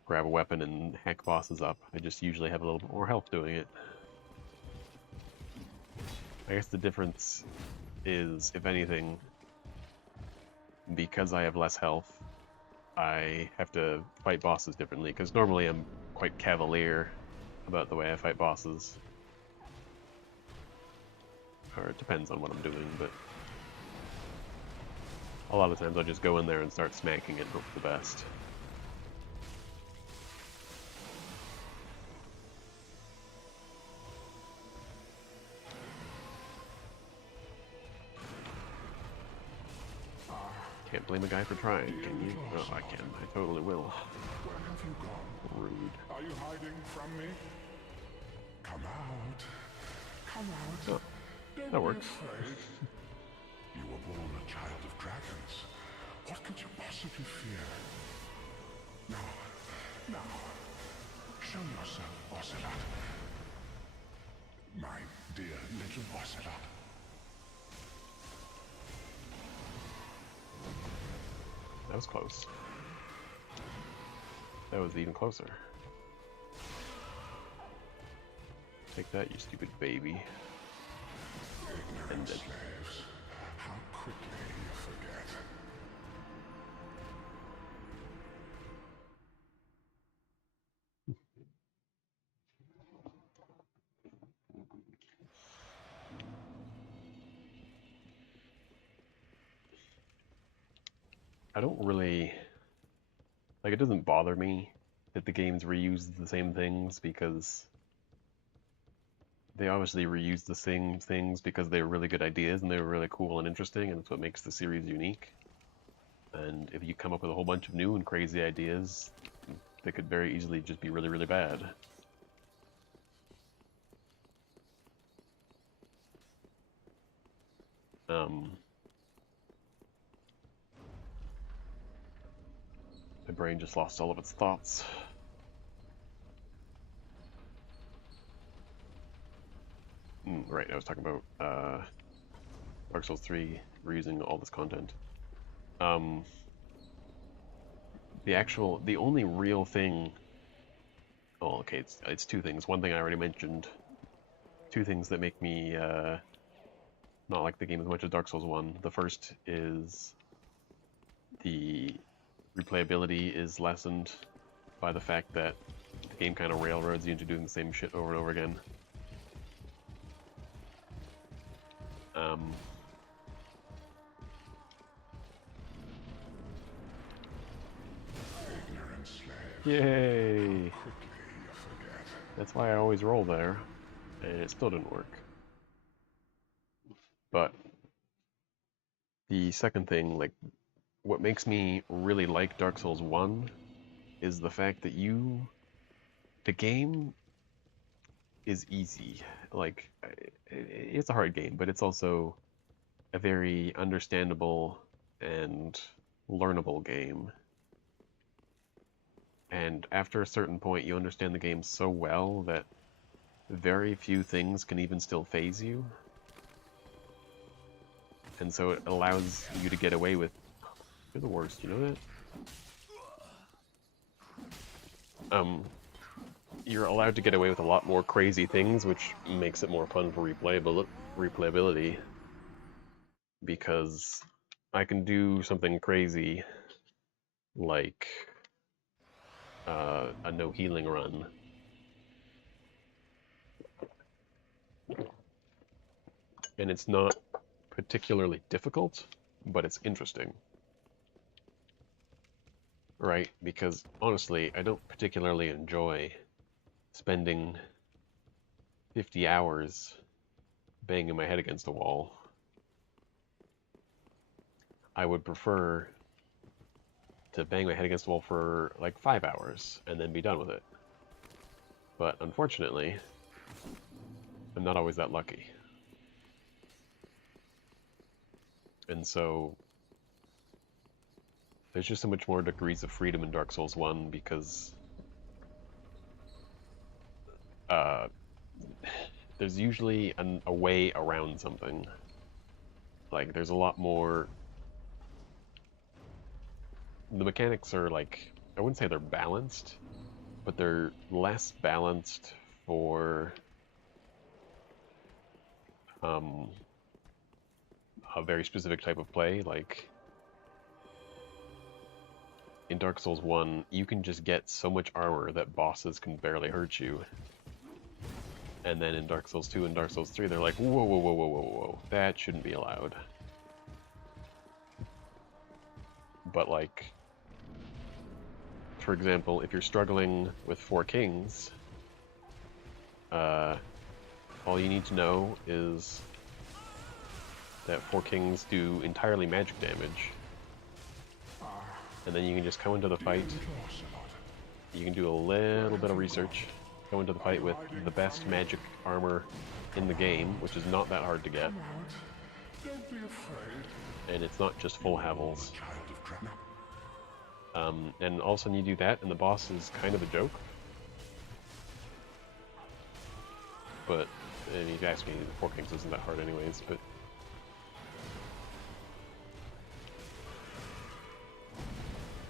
grab a weapon and hack bosses up. I just usually have a little bit more health doing it. I guess the difference is, if anything, because I have less health, I have to fight bosses differently, because normally I'm quite cavalier about the way I fight bosses. Or it depends on what I'm doing, but a lot of times I'll just go in there and start smacking it and hope for the best. Can't blame a guy for trying, can you? Oh, I can. I totally will. Where have you gone? Rude. Are you hiding from me? Come out. Come out. Oh, Don't that be works. afraid. You were born a child of dragons. What could you possibly fear? Now, show yourself, Ocelot. My dear little Ocelot. That was close. That was even closer. Take that, you stupid baby. Ignorant slaves. How quickly you forget. I don't really... Like, it doesn't bother me that the games reuse the same things, because they obviously reuse the same things because they were really good ideas and they were really cool and interesting, and it's what makes the series unique. And if you come up with a whole bunch of new and crazy ideas, they could very easily just be really, really bad. My brain just lost all of its thoughts. right, I was talking about Dark Souls 3 reusing all this content. The only real thing. Oh, okay, it's two things. One thing I already mentioned. Two things that make me not like the game as much as Dark Souls 1. The first is the replayability is lessened by the fact that the game kind of railroads you into doing the same shit over and over again. Ignorant slave. Yay! Quickly you forget. That's why I always roll there, and it still didn't work. But the second thing, like, what makes me really like Dark Souls 1 is the fact that the game is easy. Like, it's a hard game, but it's also a very understandable and learnable game. And after a certain point, you understand the game so well that very few things can even still phase you. And so it allows you to get away with... You're the worst, you know that? You're allowed to get away with a lot more crazy things, which makes it more fun for replayability. Because I can do something crazy, like a no healing run. And it's not particularly difficult, but it's interesting. Right? Because honestly, I don't particularly enjoy spending 50 hours banging my head against a wall. I would prefer to bang my head against the wall for like 5 hours and then be done with it. But unfortunately, I'm not always that lucky. And so there's just so much more degrees of freedom in Dark Souls 1 because there's usually a way around something. Like, there's a lot more... The mechanics are, like, I wouldn't say they're balanced, but they're less balanced for a very specific type of play. Like, in Dark Souls 1, you can just get so much armor that bosses can barely hurt you. And then in Dark Souls 2 and Dark Souls 3, they're like, whoa, whoa, whoa, whoa, whoa, whoa, that shouldn't be allowed. But, like, for example, if you're struggling with Four Kings, all you need to know is that Four Kings do entirely magic damage. And then you can just come into the fight. You can do a little bit of research. Go into the fight with the best magic armor in the game, which is not that hard to get. Don't be afraid. And it's not just full Havels. Child of Kraken. And all of a sudden you do that, and the boss is kind of a joke. But, and if you ask me, Four Kings isn't that hard anyways, but...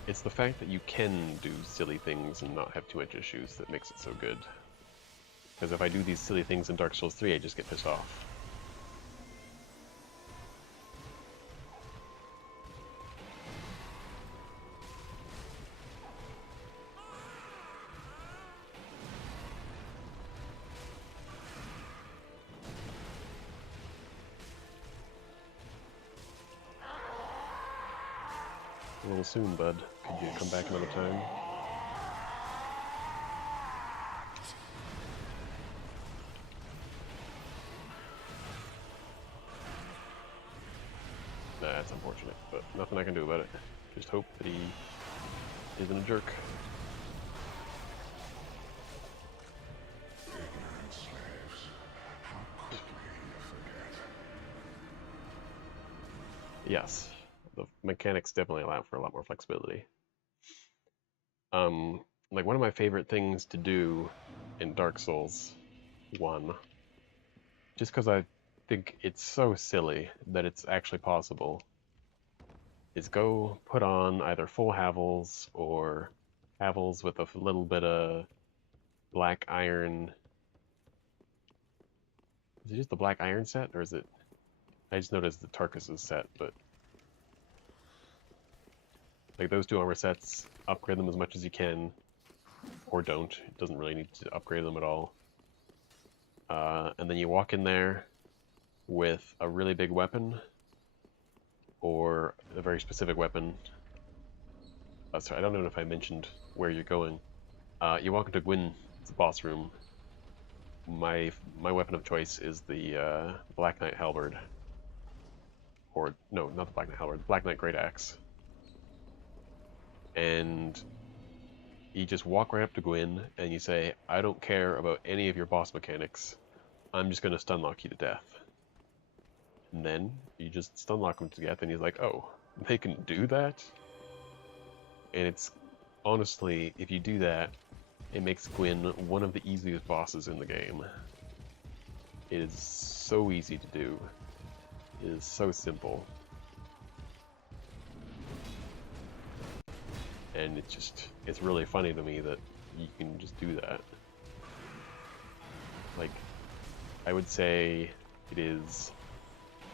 It's the fact that you can do silly things and not have too much issues that makes it so good. Because if I do these silly things in Dark Souls 3, I just get pissed off. A little soon, bud. Could you come back another time? Nah, that's unfortunate, but nothing I can do about it. Just hope that he isn't a jerk. Ignorant slaves. How quickly you forget. Yes, the mechanics definitely allow for a lot more flexibility. Like, one of my favorite things to do in Dark Souls 1 just because I think it's so silly that it's actually possible, is go put on either full Havels or Havels with a little bit of black iron. Is it just the black iron set, or is it? I just noticed the Tarkus's set, but like those two armor sets, upgrade them as much as you can, or don't. It doesn't really need to upgrade them at all. And then you walk in there with a really big weapon, or a very specific weapon. Sorry, I don't know if I mentioned where you're going. You walk into Gwyn's boss room. My weapon of choice is the Black Knight Halberd. Or, no, not the Black Knight Halberd, Black Knight Great Axe. And you just walk right up to Gwyn and you say, I don't care about any of your boss mechanics. I'm just going to stunlock you to death. And then you just stunlock him to death and he's like, oh, they can do that? And it's, honestly, if you do that, it makes Gwyn one of the easiest bosses in the game. It is so easy to do. It is so simple. And it's really funny to me that you can just do that. Like, I would say it is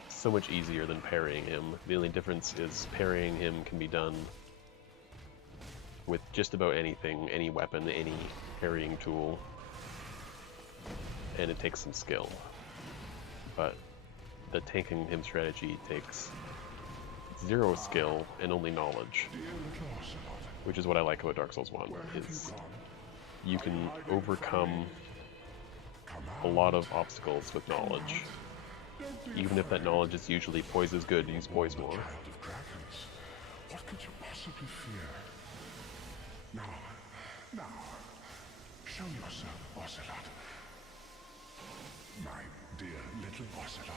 so much easier than parrying him. The only difference is parrying him can be done with just about anything, any weapon, any parrying tool, and it takes some skill. But the tanking him strategy takes 0 skill and only knowledge, which is what I like about Dark Souls 1, is you can overcome a lot of obstacles with knowledge. Even if that knowledge is usually poise is good, use poise more. What could you possibly fear? Now, show yourself, Ocelot. My dear little Ocelot.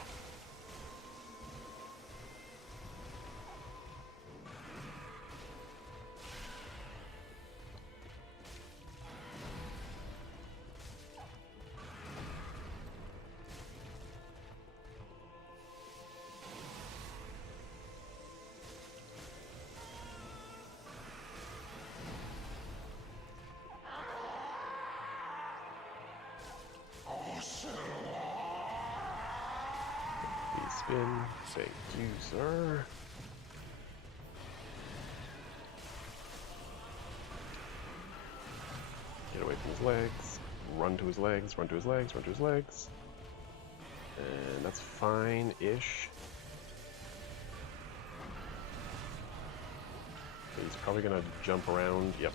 Spin, thank you, sir. Get away from his legs, run to his legs, run to his legs, run to his legs. And that's fine-ish. He's probably gonna jump around, yep.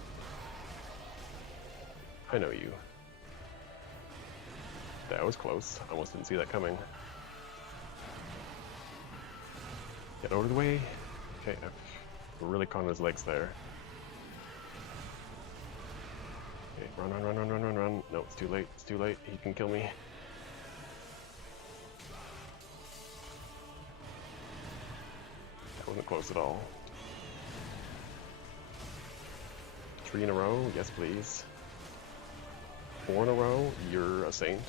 I know you. That was close, almost didn't see that coming. Get out of the way. Okay, we're really caught on his legs there. Okay, run, run, run, run, run, run, run. No, it's too late, it's too late. He can kill me. That wasn't close at all. 3 in a row, yes please. 4 in a row, you're a saint.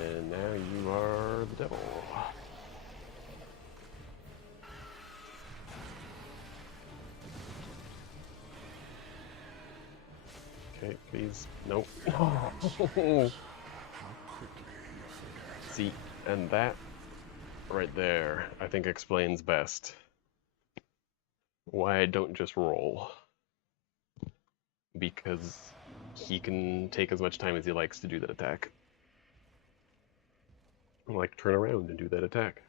And now you are the devil. Okay, please. Nope. See, and that right there, I think explains best why I don't just roll. Because he can take as much time as he likes to do that attack. Like, turn around and do that attack.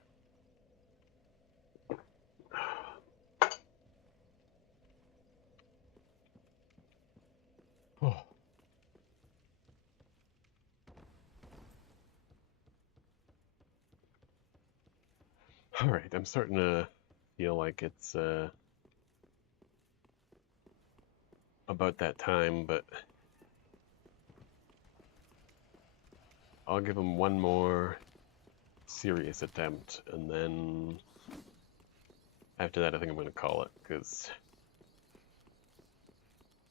Oh. Alright, I'm starting to feel like it's about that time, but I'll give him one more serious attempt, and then after that I think I'm going to call it, because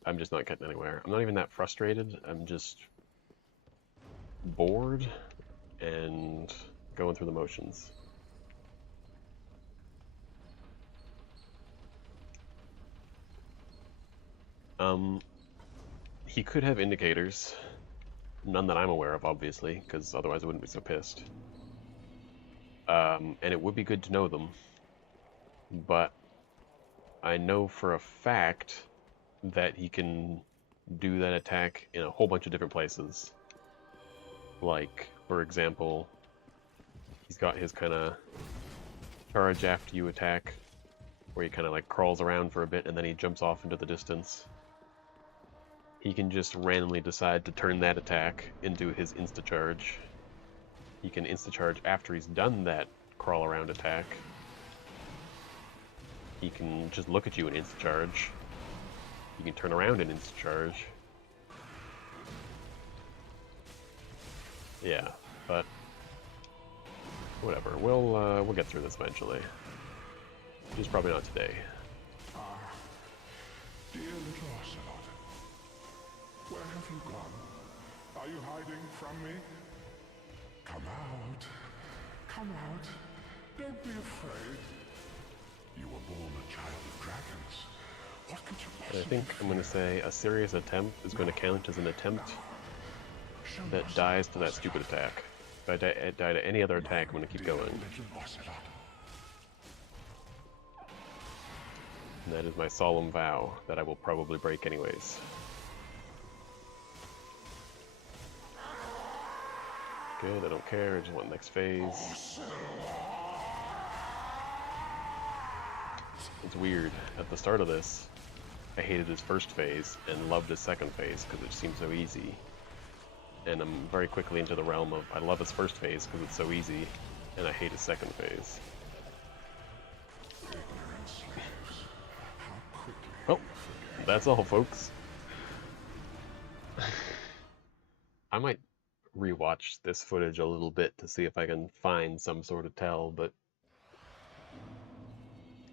I'm just not getting anywhere. I'm not even that frustrated, I'm just bored and going through the motions. He could have indicators. None that I'm aware of, obviously, because otherwise I wouldn't be so pissed. And it would be good to know them. But I know for a fact that he can do that attack in a whole bunch of different places. Like, for example, he's got his kind of charge after you attack, where he kind of like crawls around for a bit and then he jumps off into the distance. He can just randomly decide to turn that attack into his insta-charge. He can insta-charge after he's done that crawl around attack. He can just look at you and insta-charge. You can turn around and insta-charge. Yeah, but whatever. We'll get through this eventually. Just probably not today. Dear little Ocelot, where have you gone? Are you hiding from me? Come out. Come out. Don't be afraid. You were born a child of dragons. What could you I possibly think I'm going to say a serious attempt is going to count as an attempt Show that us dies to that stupid attack. If I die to any other attack, I'm going to keep going. little Ocelot? And that is my solemn vow that I will probably break anyways. Good, I don't care, I just want next phase. It's weird. At the start of this, I hated his first phase and loved his second phase because it seemed so easy. And I'm very quickly into the realm of I love his first phase because it's so easy, and I hate his second phase. Ignorant slaves. How quickly Oh, that's all, folks. I might rewatch this footage a little bit to see if I can find some sort of tell, but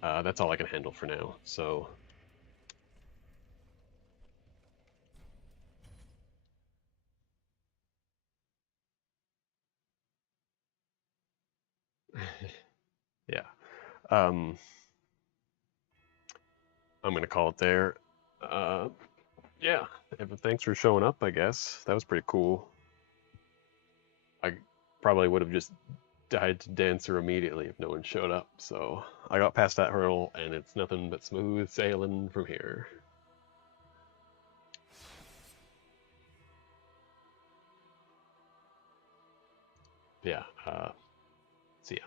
that's all I can handle for now, so... yeah. I'm gonna call it there. Yeah, thanks for showing up, I guess. That was pretty cool. I probably would have just died to Dancer immediately if no one showed up, so I got past that hurdle, and it's nothing but smooth sailing from here. Yeah, see ya.